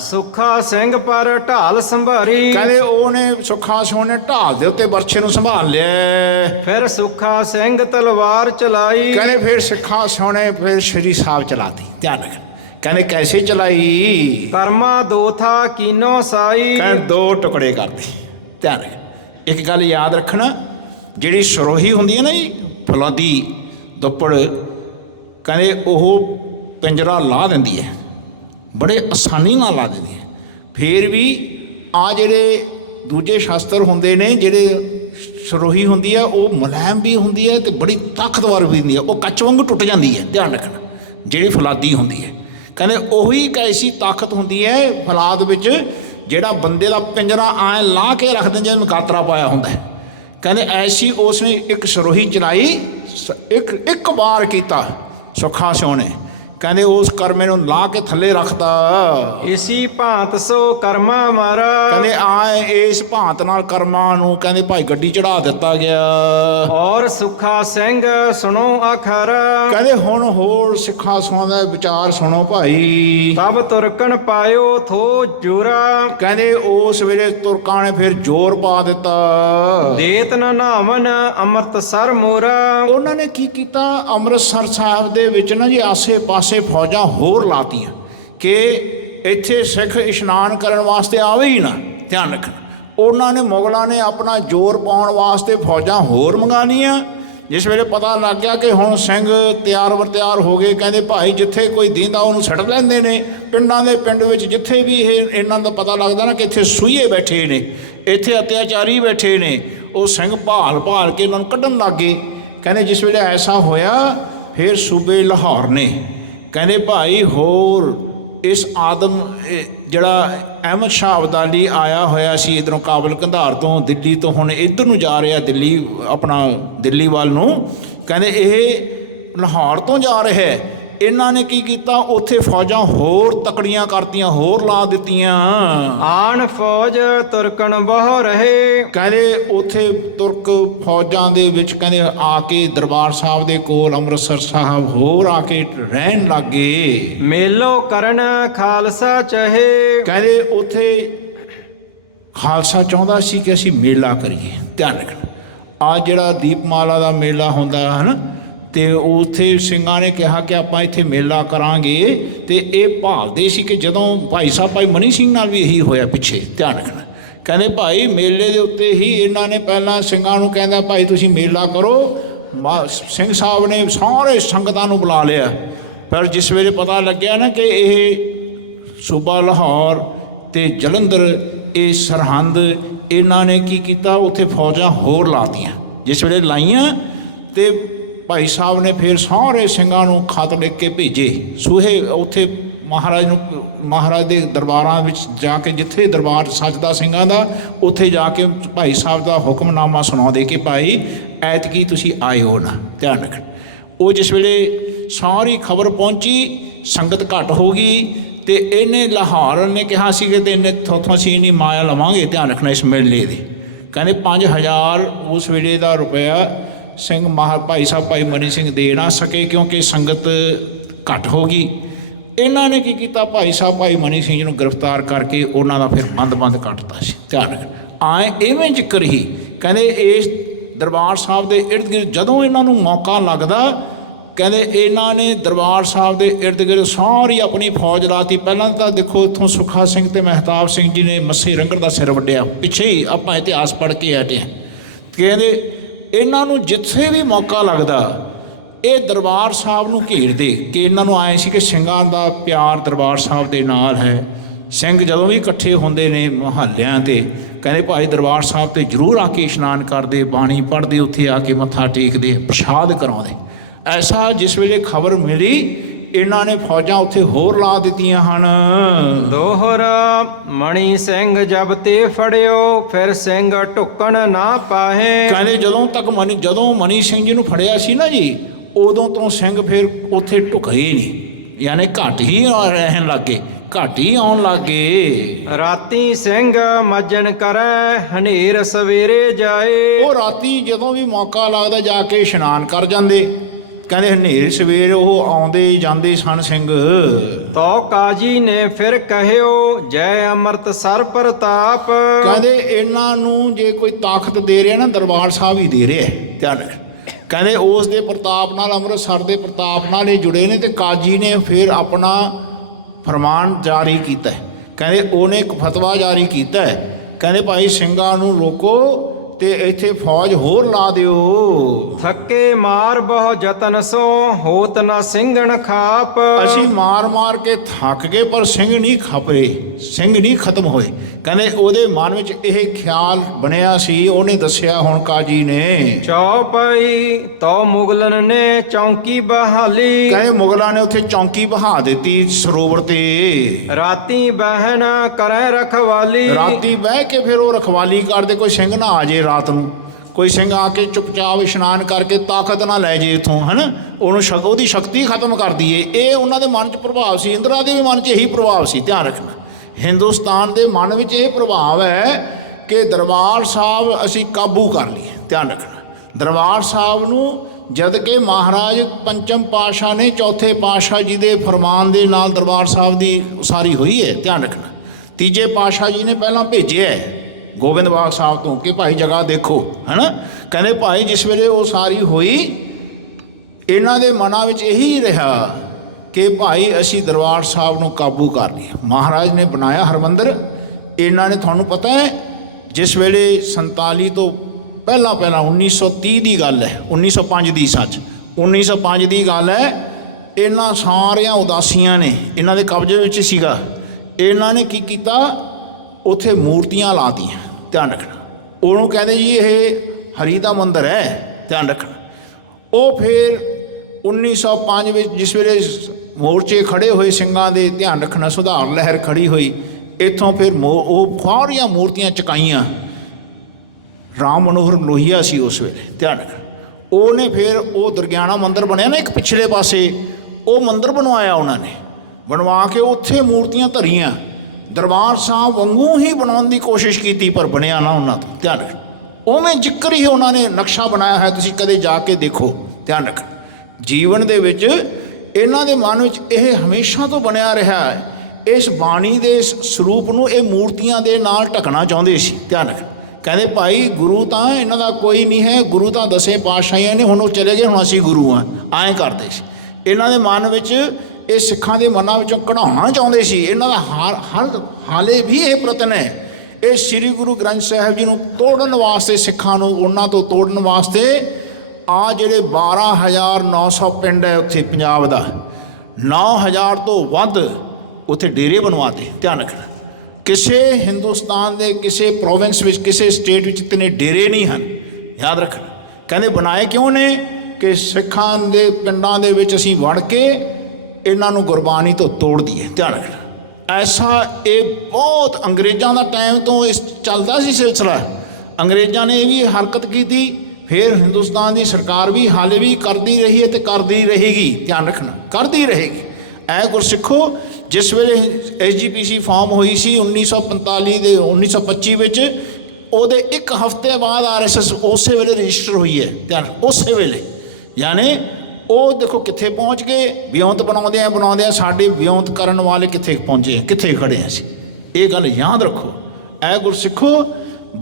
ਸੁੱਖਾ ਸਿੰਘ ਪਰ ਢਾਲ ਸੰਭਾਰੀ। ਕਹਿੰਦੇ ਉਹਨੇ ਸੁੱਖਾ ਸਿੰਘ ਨੇ ਢਾਲ ਦੇ ਉੱਤੇ ਬਰਛੇ ਨੂੰ ਸੰਭਾਲ ਲਿਆ। ਫਿਰ ਸੁੱਖਾ ਸਿੰਘ ਤਲਵਾਰ ਚਲਾਈ। ਕਹਿੰਦੇ ਫਿਰ ਸੁੱਖਾ ਸਿੰਘ ਨੇ ਫਿਰ ਸ਼੍ਰੀ ਸਾਹਿਬ ਚਲਾਤੀ। ਧਿਆਨ ਰੱਖ, ਕਹਿੰਦੇ ਕੈਸੇ ਚਲਾਈ? ਕਰਮਾ ਦੋ ਥਾ ਕੀਨੋ ਸਾਈ। ਕਹਿੰਦੇ 2 ਟੁਕੜੇ ਕਰਦੇ। ਧਿਆਨ ਰੱਖ, ਇੱਕ ਗੱਲ ਯਾਦ ਰੱਖਣਾ, ਜਿਹੜੀ ਸਰੋਹੀ ਹੁੰਦੀ ਹੈ ਨਾ ਜੀ, ਫੌਲਾਦੀ ਦੁੱਪੜ, ਕਹਿੰਦੇ ਉਹ ਪਿੰਜਰਾ ਲਾ ਦਿੰਦੀ ਹੈ, ਬੜੇ ਆਸਾਨੀ ਨਾਲ ਲਾ ਦਿੰਦੀ ਹੈ। ਫਿਰ ਵੀ ਆ ਜਿਹੜੇ ਦੂਜੇ ਸ਼ਸਤਰ ਹੁੰਦੇ ਨੇ, ਜਿਹੜੇ ਸਰੋਹੀ ਹੁੰਦੀ ਹੈ, ਉਹ ਮੁਲਾਇਮ ਵੀ ਹੁੰਦੀ ਹੈ ਤੇ ਬੜੀ ਤਾਕਤਵਰ ਵੀ ਹੁੰਦੀ ਹੈ, ਉਹ ਕੱਚ ਵਾਂਗੂ ਟੁੱਟ ਜਾਂਦੀ ਹੈ। ਧਿਆਨ ਰੱਖਣਾ, ਜਿਹੜੀ ਫੌਲਾਦੀ ਹੁੰਦੀ ਹੈ, ਕਹਿੰਦੇ ਉਹੀ ਇੱਕ ਐਸੀ ਤਾਕਤ ਹੁੰਦੀ ਹੈ ਫੌਲਾਦ ਵਿੱਚ, ਜਿਹੜਾ ਬੰਦੇ ਦਾ ਪਿੰਜਰਾ ਐਂ ਲਾ ਕੇ ਰੱਖ ਦਿੰਦੇ, ਜਿਵੇਂ ਗਾਤਰਾ ਪਾਇਆ ਹੁੰਦਾ। ਕਹਿੰਦੇ ਐਸੀ ਉਸਨੇ ਇੱਕ ਸਰੋਹੀ ਚਲਾਈ, ਇੱਕ ਵਾਰ ਕੀਤਾ ਸੁੱਖਾ ਸਿੰਘ ਨੇ। ਕਹਿੰਦੇ ਉਸ ਕਰਮੇ ਨੂੰ ਲਾ ਕੇ ਥੱਲੇ ਰੱਖਤਾ। ਇਸੀ ਭਾਂਤ ਸੋ ਕਰਮਾ ਮਾਰਾ। ਕਹਿੰਦੇ ਆ ਇਸ ਭਾਂਤ ਨਾਲ ਕਰਮਾਂ ਨੂੰ ਕਹਿੰਦੇ ਭਾਈ ਗੱਡੀ ਚੜਾ ਦਿੱਤਾ ਗਿਆ। ਔਰ ਸੁਖਾ ਸਿੰਘ ਸੁਣੋ ਆਖਰ। ਕਹਿੰਦੇ ਹੁਣ ਹੋਰ ਸਿੱਖਾਂ ਸੁਣਾਂ ਦਾ ਵਿਚਾਰ ਸੁਣੋ ਭਾਈ। ਤਬ ਤੁਰਕਣ ਪਾਇਓ ਥੋ ਜੋਰਾ। ਕਹਿੰਦੇ ਉਸ ਵੇਲੇ ਤੁਰਕਾਂ ਨੇ ਫਿਰ ਜ਼ੋਰ ਪਾ ਦਿੱਤਾ। ਦੇਤ ਨ ਨਾਵਨ ਅੰਮ੍ਰਿਤਸਰ ਮੋਰਾ। ਉਹਨਾਂ ਨੇ ਕੀ ਕੀਤਾ, ਅੰਮ੍ਰਿਤਸਰ ਸਾਹਿਬ ਦੇ ਵਿੱਚ ਨਾ ਜੀ ਆਸੇ ਪਾਸੇ ਫੌਜਾਂ ਹੋਰ ਲਾਤੀਆਂ ਕਿ ਇੱਥੇ ਸਿੱਖ ਇਸ਼ਨਾਨ ਕਰਨ ਵਾਸਤੇ ਆਵੇ ਹੀ ਨਾ। ਧਿਆਨ ਰੱਖਣਾ, ਉਹਨਾਂ ਨੇ ਮੁਗਲਾਂ ਨੇ ਆਪਣਾ ਜ਼ੋਰ ਪਾਉਣ ਵਾਸਤੇ ਫੌਜਾਂ ਹੋਰ ਮੰਗਾ ਲਈਆਂ। ਜਿਸ ਵੇਲੇ ਪਤਾ ਲੱਗ ਗਿਆ ਕਿ ਹੁਣ ਸਿੰਘ ਤਿਆਰ ਬਰ ਤਿਆਰ ਹੋ ਗਏ, ਕਹਿੰਦੇ ਭਾਈ ਜਿੱਥੇ ਕੋਈ ਦੀਂਦਾ ਉਹਨੂੰ ਛੱਡ ਲੈਂਦੇ ਨੇ। ਪਿੰਡਾਂ ਦੇ ਪਿੰਡ ਵਿੱਚ ਜਿੱਥੇ ਵੀ ਇਹਨਾਂ ਦਾ ਪਤਾ ਲੱਗਦਾ ਨਾ ਕਿ ਇੱਥੇ ਸੂਈਏ ਬੈਠੇ ਨੇ, ਇੱਥੇ ਅਤਿਆਚਾਰੀ ਬੈਠੇ ਨੇ, ਉਹ ਸਿੰਘ ਭਾਲ ਭਾਲ ਕੇ ਇਹਨਾਂ ਨੂੰ ਕੱਢਣ ਲੱਗ ਗਏ। ਕਹਿੰਦੇ ਜਿਸ ਵੇਲੇ ਐਸਾ ਹੋਇਆ ਫਿਰ ਸੂਬੇ ਲਾਹੌਰ ਨੇ ਕਹਿੰਦੇ ਭਾਈ ਹੋਰ ਇਸ ਆਦਮ ਜਿਹੜਾ ਅਹਿਮਦ ਸ਼ਾਹ ਅਬਦਾਲੀ ਆਇਆ ਹੋਇਆ ਸੀ ਇੱਧਰੋਂ ਕਾਬਲ ਕੰਧਾਰ ਤੋਂ ਦਿੱਲੀ ਤੋਂ, ਹੁਣ ਇੱਧਰ ਨੂੰ ਜਾ ਰਿਹਾ ਦਿੱਲੀ, ਆਪਣਾ ਦਿੱਲੀ ਵੱਲ ਨੂੰ। ਕਹਿੰਦੇ ਇਹ ਲਾਹੌਰ ਤੋਂ ਜਾ ਰਿਹਾ। ਇਹਨਾਂ ਨੇ ਕੀ ਕੀਤਾ, ਉੱਥੇ ਫੌਜਾਂ ਹੋਰ ਤਕੜੀਆਂ ਕਰਤੀਆਂ, ਹੋਰ ਲਾ ਦਿੱਤੀਆਂ। ਆਣ ਫੌਜ ਤੁਰਕਣ ਬਹੁ ਰਹੇ। ਕਹਿੰਦੇ ਉੱਥੇ ਤੁਰਕ ਫੌਜਾਂ ਦੇ ਵਿੱਚ ਕਹਿੰਦੇ ਆ ਕੇ ਦਰਬਾਰ ਸਾਹਿਬ ਦੇ ਕੋਲ ਅੰਮ੍ਰਿਤਸਰ ਸਾਹਿਬ ਹੋਰ ਆ ਕੇ ਰਹਿਣ ਲੱਗ ਗਏ। ਮੇਲੋ ਕਰਨ ਖਾਲਸਾ ਚਹੇ। ਕਹਿੰਦੇ ਉੱਥੇ ਖਾਲਸਾ ਚਾਹੁੰਦਾ ਸੀ ਕਿ ਅਸੀਂ ਮੇਲਾ ਕਰੀਏ। ਧਿਆਨ ਰੱਖਣਾ, ਆ ਜਿਹੜਾ ਦੀਪਮਾਲਾ ਦਾ ਮੇਲਾ ਹੁੰਦਾ ਹੈ ਨਾ, ਅਤੇ ਉੱਥੇ ਸਿੰਘਾਂ ਨੇ ਕਿਹਾ ਕਿ ਆਪਾਂ ਇੱਥੇ ਮੇਲਾ ਕਰਾਂਗੇ। ਅਤੇ ਇਹ ਭਾਲਦੇ ਸੀ ਕਿ ਜਦੋਂ ਭਾਈ ਸਾਹਿਬ ਭਾਈ ਮਨੀ ਸਿੰਘ ਨਾਲ ਵੀ ਇਹੀ ਹੋਇਆ ਪਿੱਛੇ। ਧਿਆਨ ਰੱਖਣਾ, ਕਹਿੰਦੇ ਭਾਈ ਮੇਲੇ ਦੇ ਉੱਤੇ ਹੀ ਇਹਨਾਂ ਨੇ ਪਹਿਲਾਂ ਸਿੰਘਾਂ ਨੂੰ ਕਹਿੰਦਾ ਭਾਈ ਤੁਸੀਂ ਮੇਲਾ ਕਰੋ। ਸਿੰਘ ਸਾਹਿਬ ਨੇ ਸਾਰੇ ਸੰਗਤਾਂ ਨੂੰ ਬੁਲਾ ਲਿਆ। ਪਰ ਜਿਸ ਵੇਲੇ ਪਤਾ ਲੱਗਿਆ ਨਾ ਕਿ ਇਹ ਸੂਬਾ ਲਾਹੌਰ ਅਤੇ ਜਲੰਧਰ ਇਹ ਸਰਹੰਦ, ਇਹਨਾਂ ਨੇ ਕੀ ਕੀਤਾ, ਉੱਥੇ ਫੌਜਾਂ ਹੋਰ ਲਾਤੀਆਂ। ਜਿਸ ਵੇਲੇ ਲਾਈਆਂ ਅਤੇ ਭਾਈ ਸਾਹਿਬ ਨੇ ਫਿਰ ਸਾਰੇ ਸਿੰਘਾਂ ਨੂੰ ਖਤ ਲਿਖ ਕੇ ਭੇਜੇ ਸੂਹੇ। ਉੱਥੇ ਮਹਾਰਾਜ ਨੂੰ, ਮਹਾਰਾਜ ਦੇ ਦਰਬਾਰਾਂ ਵਿੱਚ ਜਾ ਕੇ, ਜਿੱਥੇ ਦਰਬਾਰ ਸੱਜਦਾ ਸਿੰਘਾਂ ਦਾ, ਉੱਥੇ ਜਾ ਕੇ ਭਾਈ ਸਾਹਿਬ ਦਾ ਹੁਕਮਨਾਮਾ ਸੁਣਾਉਂਦੇ ਕਿ ਭਾਈ ਐਤਕੀ ਤੁਸੀਂ ਆਇਓ ਨਾ। ਧਿਆਨ ਰੱਖਣਾ, ਉਹ ਜਿਸ ਵੇਲੇ ਸਾਰੀ ਖਬਰ ਪਹੁੰਚੀ, ਸੰਗਤ ਘੱਟ ਹੋ ਗਈ ਅਤੇ ਇਹਨੇ ਲਾਹੌਰ ਨੇ ਕਿਹਾ ਸੀ ਕਿ ਇਹਨੇ ਥੋਥੋਂ ਅਸੀਂ ਇੰਨੀ ਮਾਇਆ ਲਵਾਂਗੇ। ਧਿਆਨ ਰੱਖਣਾ ਇਸ ਮੇਲੇ ਦੀ। ਕਹਿੰਦੇ 5000 ਉਸ ਵੇਲੇ ਦਾ ਰੁਪਇਆ ਸਿੰਘ ਭਾਈ ਸਾਹਿਬ ਭਾਈ ਮਨੀ ਸਿੰਘ ਦੇ ਨਾ ਸਕੇ ਕਿਉਂਕਿ ਸੰਗਤ ਘੱਟ ਹੋ ਗਈ। ਇਹਨਾਂ ਨੇ ਕੀ ਕੀਤਾ, ਭਾਈ ਸਾਹਿਬ ਭਾਈ ਮਨੀ ਸਿੰਘ ਜੀ ਨੂੰ ਗ੍ਰਿਫਤਾਰ ਕਰਕੇ ਉਹਨਾਂ ਦਾ ਫਿਰ ਬੰਦ ਕੱਟਤਾ ਸੀ। ਧਿਆਨ ਰੱਖਣਾ, ਆਏ ਇਵੇਂ ਜ਼ਿਕਰ ਹੀ ਕਹਿੰਦੇ ਇਸ ਦਰਬਾਰ ਸਾਹਿਬ ਦੇ ਇਰਦ ਗਿਰਦ ਜਦੋਂ ਇਹਨਾਂ ਨੂੰ ਮੌਕਾ ਲੱਗਦਾ, ਕਹਿੰਦੇ ਇਹਨਾਂ ਨੇ ਦਰਬਾਰ ਸਾਹਿਬ ਦੇ ਇਰਦ ਗਿਰਦ ਸਾਰੀ ਆਪਣੀ ਫੌਜ ਲਾਤੀ। ਪਹਿਲਾਂ ਤਾਂ ਦੇਖੋ ਇੱਥੋਂ ਸੁੱਖਾ ਸਿੰਘ ਅਤੇ ਮਹਿਤਾਬ ਸਿੰਘ ਜੀ ਨੇ ਮੱਸੇ ਰੰਗੜ ਦਾ ਸਿਰ ਵੱਢਿਆ, ਪਿੱਛੇ ਹੀ ਆਪਾਂ ਇਤਿਹਾਸ ਪੜ੍ਹ ਕੇ ਹਟੇ ਹਾਂ। ਕਹਿੰਦੇ ਇਹਨਾਂ ਨੂੰ ਜਿੱਥੇ ਵੀ ਮੌਕਾ ਲੱਗਦਾ ਇਹ ਦਰਬਾਰ ਸਾਹਿਬ ਨੂੰ ਘੇਰਦੇ ਕਿ ਇਹਨਾਂ ਨੂੰ ਆਏ ਸੀ ਕਿ ਸਿੰਘਾਂ ਦਾ ਪਿਆਰ ਦਰਬਾਰ ਸਾਹਿਬ ਦੇ ਨਾਲ ਹੈ। ਸਿੰਘ ਜਦੋਂ ਵੀ ਇਕੱਠੇ ਹੁੰਦੇ ਨੇ ਮੁਹੱਲਿਆਂ 'ਤੇ, ਕਹਿੰਦੇ ਭਾਈ ਦਰਬਾਰ ਸਾਹਿਬ 'ਤੇ ਜ਼ਰੂਰ ਆ ਕੇ ਇਸ਼ਨਾਨ ਕਰਦੇ, ਬਾਣੀ ਪੜ੍ਹਦੇ, ਉੱਥੇ ਆ ਕੇ ਮੱਥਾ ਟੇਕਦੇ, ਪ੍ਰਸ਼ਾਦ ਕਰਾਉਂਦੇ। ਐਸਾ ਜਿਸ ਵੇਲੇ ਖਬਰ ਮਿਲੀ ਇਹਨਾਂ ਨੇ ਫੌਜਾਂ ਉੱਥੇ ਹੋਰ ਲਾ ਦਿੱਤੀਆਂ ਹਨ। ਦੋਹਰਾ ਮਣੀ ਸਿੰਘ ਜਬ ਤੇ ਫੜਿਓ, ਫਿਰ ਸਿੰਘ ਢੁੱਕਣ ਨਾ ਪਾਹੇ। ਕਹਿੰਦੇ ਜਦੋਂ ਮਣੀ ਸਿੰਘ ਜੀ ਨੂੰ ਫੜਿਆ ਸੀ ਨਾ ਜੀ, ਉਦੋਂ ਤੋਂ ਸਿੰਘ ਫਿਰ ਉੱਥੇ ਢੁਕੇ ਹੀ ਨਹੀਂ, ਯਾਨੀ ਘੱਟ ਹੀ ਰਹਿਣ ਲੱਗੇ, ਘੱਟ ਹੀ ਆਉਣ ਲੱਗੇ। ਰਾਤੀ ਸਿੰਘ ਮੱਜਣ ਕਰੈ, ਹਨੇਰ ਸਵੇਰੇ ਜਾਏ। ਉਹ ਰਾਤੀ ਜਦੋਂ ਵੀ ਮੌਕਾ ਲੱਗਦਾ ਜਾ ਕੇ ਇਸ਼ਨਾਨ ਕਰ ਜਾਂਦੇ। ਕਹਿੰਦੇ ਹਨੇਰ ਸਵੇਰ ਉਹ ਆਉਂਦੇ ਜਾਂਦੇ ਸਨ ਸਿੰਘ। ਤੋ ਕਾਜੀ ਨੇ ਫਿਰ ਕਹਿਓ, ਜੈ ਅੰਮ੍ਰਿਤਸਰ ਪ੍ਰਤਾਪ। ਕਹਿੰਦੇ ਇਹਨਾਂ ਨੂੰ ਜੇ ਕੋਈ ਤਾਕਤ ਦੇ ਰਿਹਾ ਨਾ, ਦਰਬਾਰ ਸਾਹਿਬ ਹੀ ਦੇ ਰਿਹਾ। ਧਿਆਨ ਰੱਖ, ਕਹਿੰਦੇ ਉਸ ਦੇ ਪ੍ਰਤਾਪ ਨਾਲ, ਅੰਮ੍ਰਿਤਸਰ ਦੇ ਪ੍ਰਤਾਪ ਨਾਲ ਇਹ ਜੁੜੇ ਨੇ। ਅਤੇ ਕਾਜੀ ਨੇ ਫਿਰ ਆਪਣਾ ਫਰਮਾਨ ਜਾਰੀ ਕੀਤਾ। ਕਹਿੰਦੇ ਉਹਨੇ ਇੱਕ ਫਤਵਾ ਜਾਰੀ ਕੀਤਾ, ਕਹਿੰਦੇ ਭਾਈ ਸਿੰਘਾਂ ਨੂੰ ਰੋਕੋ ਤੇ ਇੱਥੇ ਫੌਜ ਹੋਰ ਲਾ ਦਿਓ। ਥੱਕੇ ਮਾਰ ਬਹੁ ਯਤਨ ਸੋ, ਹੋਤ ਨਾ ਸਿੰਘਣ ਖਾਪ। ਅਸੀਂ ਮਾਰ ਕੇ ਥੱਕ ਗਏ ਪਰ ਸਿੰਘ ਨਹੀਂ ਖਪੇ, ਸਿੰਘ ਨਹੀਂ ਖਤਮ ਹੋਏ। ਕਹਿੰਦੇ ਉਹਦੇ ਮਨ ਵਿੱਚ ਇਹ ਖਿਆਲ ਬਣਿਆ ਸੀ, ਉਹਨੇ ਦੱਸਿਆ ਹੁਣ ਕਾਜੀ ਨੇ। ਚੌਪਈ ਤੋ ਮੁਗਲਨ ਨੇ ਚੌਂਕੀ ਬਹਾਲੀ। ਕਹਿੰਦੇ ਮੁਗਲਾਂ ਨੇ ਉੱਥੇ ਚੌਂਕੀ ਬਹਾ ਦਿੱਤੀ ਸਰੋਵਰ ਤੇ। ਰਾਤੀ ਬਹਿਣ ਕਰੈ ਰਖਵਾਲੀ। ਰਾਤੀ ਬਹਿ ਕੇ ਫਿਰ ਉਹ ਰਖਵਾਲੀ ਕਰਦੇ, ਕੋਈ ਸਿੰਘ ਨਾ ਆ ਜੇ ਰਾਤ ਨੂੰ। ਕੋਈ ਸਿੰਘ ਆ ਕੇ ਚੁੱਪਚਾਪ ਇਸ਼ਨਾਨ ਕਰਕੇ ਤਾਕਤ ਨਾ ਲੈ ਜੇ ਇੱਥੋਂ, ਹੈ ਨਾ, ਉਹਦੀ ਸ਼ਕਤੀ ਖਤਮ ਕਰ ਦਈਏ। ਇਹ ਉਹਨਾਂ ਦੇ ਮਨ 'ਚ ਪ੍ਰਭਾਵ ਸੀ। ਇੰਦਰਾ ਦੇ ਵੀ ਮਨ 'ਚ ਇਹੀ ਪ੍ਰਭਾਵ ਸੀ। ਧਿਆਨ ਰੱਖਣਾ, ਹਿੰਦੁਸਤਾਨ ਦੇ ਮਨ ਵਿੱਚ ਇਹ ਪ੍ਰਭਾਵ ਹੈ ਕਿ ਦਰਬਾਰ ਸਾਹਿਬ ਅਸੀਂ ਕਾਬੂ ਕਰ ਲਈਏ। ਧਿਆਨ ਰੱਖਣਾ, ਦਰਬਾਰ ਸਾਹਿਬ ਨੂੰ ਜਦ ਕਿ ਮਹਾਰਾਜ ਪੰਚਮ ਪਾਤਸ਼ਾਹ ਨੇ ਚੌਥੇ ਪਾਤਸ਼ਾਹ ਜੀ ਦੇ ਫਰਮਾਨ ਦੇ ਨਾਲ ਦਰਬਾਰ ਸਾਹਿਬ ਦੀ ਉਸਾਰੀ ਹੋਈ ਹੈ। ਧਿਆਨ ਰੱਖਣਾ, ਤੀਜੇ ਪਾਤਸ਼ਾਹ ਜੀ ਨੇ ਪਹਿਲਾਂ ਭੇਜਿਆ ਗੋਬਿੰਦ ਬਾਗ ਸਾਹਿਬ ਤੋਂ ਕਿ ਭਾਈ ਜਗ੍ਹਾ ਦੇਖੋ, ਹੈ ਨਾ। ਕਹਿੰਦੇ ਭਾਈ ਜਿਸ ਵੇਲੇ ਉਹ ਸਾਰੀ ਹੋਈ ਇਹਨਾਂ ਦੇ ਮਨਾਂ ਵਿੱਚ ਇਹੀ ਰਿਹਾ ਕਿ ਭਾਈ ਅਸੀਂ ਦਰਬਾਰ ਸਾਹਿਬ ਨੂੰ ਕਾਬੂ ਕਰ ਲਈਏ। ਮਹਾਰਾਜ ਨੇ ਬਣਾਇਆ ਹਰਮੰਦਰ। ਇਹਨਾਂ ਨੇ, ਤੁਹਾਨੂੰ ਪਤਾ ਹੈ, ਜਿਸ ਵੇਲੇ 47 ਤੋਂ ਪਹਿਲਾਂ 1930 ਦੀ ਗੱਲ ਹੈ, 1905 ਦੀ, ਸੱਚ 1905 ਦੀ ਗੱਲ ਹੈ। ਇਹਨਾਂ ਸਾਰਿਆਂ ਉਦਾਸੀਆਂ ਨੇ ਇਹਨਾਂ ਦੇ ਕਬਜ਼ੇ ਵਿੱਚ ਸੀਗਾ। ਇਹਨਾਂ ਨੇ ਕੀ ਕੀਤਾ, ਉੱਥੇ ਮੂਰਤੀਆਂ ਲਾਤੀਆਂ। ਧਿਆਨ ਰੱਖਣਾ, ਉਹਨੂੰ ਕਹਿੰਦੇ ਜੀ ਇਹ ਹਰੀ ਦਾ ਮੰਦਰ ਹੈ। ਧਿਆਨ ਰੱਖਣਾ, ਉਹ ਫਿਰ 1905 ਵਿੱਚ ਜਿਸ ਵੇਲੇ ਮੋਰਚੇ ਖੜ੍ਹੇ ਹੋਏ ਸਿੰਘਾਂ ਦੇ, ਧਿਆਨ ਰੱਖਣਾ, ਸੁਧਾਰ ਲਹਿਰ ਖੜੀ ਹੋਈ, ਇੱਥੋਂ ਫਿਰ ਉਹ ਸਾਰੀਆਂ ਮੂਰਤੀਆਂ ਚੁਕਾਈਆਂ। ਰਾਮ ਮਨੋਹਰ ਲੋਹੀਆ ਸੀ ਉਸ ਵੇਲੇ। ਧਿਆਨ ਰੱਖਣਾ, ਉਹਨੇ ਫਿਰ ਉਹ ਦੁਰਗਿਆਣਾ ਮੰਦਰ ਬਣਿਆ ਨਾ ਇੱਕ ਪਿਛਲੇ ਪਾਸੇ, ਉਹ ਮੰਦਰ ਬਣਵਾਇਆ ਉਹਨਾਂ ਨੇ। ਬਣਵਾ ਕੇ ਉੱਥੇ ਮੂਰਤੀਆਂ ਧਰੀਆਂ। ਦਰਬਾਰ ਸਾਹਿਬ ਵਾਂਗੂ ਹੀ ਬਣਾਉਣ ਦੀ ਕੋਸ਼ਿਸ਼ ਕੀਤੀ ਪਰ ਬਣਿਆ ਨਾ ਉਹਨਾਂ ਤੋਂ। ਧਿਆਨ ਰੱਖਣਾ, ਉਵੇਂ ਜ਼ਿਕਰ ਹੀ ਉਹਨਾਂ ਨੇ ਨਕਸ਼ਾ ਬਣਾਇਆ ਹੈ, ਤੁਸੀਂ ਕਦੇ ਜਾ ਕੇ ਦੇਖੋ। ਧਿਆਨ ਰੱਖਣਾ, ਜੀਵਨ ਦੇ ਵਿੱਚ ਇਹਨਾਂ ਦੇ ਮਨ ਵਿੱਚ ਇਹ ਹਮੇਸ਼ਾ ਤੋਂ ਬਣਿਆ ਰਿਹਾ ਹੈ। ਇਸ ਬਾਣੀ ਦੇ ਸਰੂਪ ਨੂੰ ਇਹ ਮੂਰਤੀਆਂ ਦੇ ਨਾਲ ਢਕਣਾ ਚਾਹੁੰਦੇ ਸੀ। ਧਿਆਨ ਰੱਖਣਾ, ਕਹਿੰਦੇ ਭਾਈ ਗੁਰੂ ਤਾਂ ਇਹਨਾਂ ਦਾ ਕੋਈ ਨਹੀਂ ਹੈ, ਗੁਰੂ ਤਾਂ ਦਸੇ ਪਾਤਸ਼ਾਹੀਆਂ ਨੇ, ਹੁਣ ਉਹ ਚਲੇ ਗਏ, ਹੁਣ ਅਸੀਂ ਗੁਰੂ ਹਾਂ, ਐਂ ਕਰਦੇ ਸੀ। ਇਹਨਾਂ ਦੇ ਮਨ ਵਿੱਚ ਇਹ ਸਿੱਖਾਂ ਦੇ ਮਨਾਂ ਵਿੱਚੋਂ ਕਢਾਉਣਾ ਚਾਹੁੰਦੇ ਸੀ। ਇਹਨਾਂ ਦਾ ਹਾਲੇ ਵੀ ਇਹ ਪ੍ਰਤਨ ਹੈ। ਇਹ ਸ੍ਰੀ ਗੁਰੂ ਗ੍ਰੰਥ ਸਾਹਿਬ ਜੀ ਨੂੰ ਤੋੜਨ ਵਾਸਤੇ, ਸਿੱਖਾਂ ਨੂੰ ਉਹਨਾਂ ਤੋਂ ਤੋੜਨ ਵਾਸਤੇ ਆ ਜਿਹੜੇ 12,900 ਪਿੰਡ ਹੈ ਉੱਥੇ ਪੰਜਾਬ ਦਾ, 9,000 ਤੋਂ ਵੱਧ ਉੱਥੇ ਡੇਰੇ ਬਣਵਾਤੇ। ਧਿਆਨ ਰੱਖਣਾ, ਕਿਸੇ ਹਿੰਦੁਸਤਾਨ ਦੇ ਕਿਸੇ ਪ੍ਰੋਵਿੰਸ ਵਿੱਚ, ਕਿਸੇ ਸਟੇਟ ਵਿੱਚ ਇਤਨੇ ਡੇਰੇ ਨਹੀਂ ਹਨ। ਯਾਦ ਰੱਖਣਾ, ਕਹਿੰਦੇ ਬਣਾਏ ਕਿਉਂ ਨੇ ਕਿ ਸਿੱਖਾਂ ਦੇ ਪਿੰਡਾਂ ਦੇ ਵਿੱਚ ਅਸੀਂ ਵੜ ਕੇ ਇਹਨਾਂ ਨੂੰ ਗੁਰਬਾਣੀ ਤੋਂ ਤੋੜ ਦਈਏ। ਧਿਆਨ ਰੱਖਣਾ, ਐਸਾ ਇਹ ਬਹੁਤ ਅੰਗਰੇਜ਼ਾਂ ਦਾ ਟਾਈਮ ਤੋਂ ਇਸ ਚੱਲਦਾ ਸੀ ਸਿਲਸਿਲਾ। ਅੰਗਰੇਜ਼ਾਂ ਨੇ ਇਹ ਵੀ ਹਰਕਤ ਕੀਤੀ, ਫਿਰ ਹਿੰਦੁਸਤਾਨ ਦੀ ਸਰਕਾਰ ਵੀ ਹਾਲੇ ਵੀ ਕਰਦੀ ਰਹੀ ਹੈ ਅਤੇ ਕਰਦੀ ਰਹੇਗੀ। ਧਿਆਨ ਰੱਖਣਾ, ਕਰਦੀ ਰਹੇਗੀ। ਐ ਗੁਰਸਿੱਖੋ, ਜਿਸ ਵੇਲੇ SGPC ਫਾਰਮ ਹੋਈ ਸੀ 1945 ਦੇ 1925 ਵਿੱਚ, ਉਹਦੇ ਇੱਕ ਹਫ਼ਤੇ ਬਾਅਦ RSS ਉਸੇ ਵੇਲੇ ਰਜਿਸਟਰ ਹੋਈ ਹੈ। ਧਿਆਨ, ਉਸੇ ਵੇਲੇ, ਯਾਨੀ ਉਹ ਦੇਖੋ ਕਿੱਥੇ ਪਹੁੰਚ ਗਏ। ਵਿਉਂਤ ਬਣਾਉਂਦੇ ਆ ਸਾਡੇ ਵਿਉਂਤ ਕਰਨ ਵਾਲੇ ਕਿੱਥੇ ਪਹੁੰਚੇ, ਕਿੱਥੇ ਖੜ੍ਹੇ ਹਾਂ ਅਸੀਂ। ਇਹ ਗੱਲ ਯਾਦ ਰੱਖੋ। ਐ ਗੁਰਸਿੱਖੋ,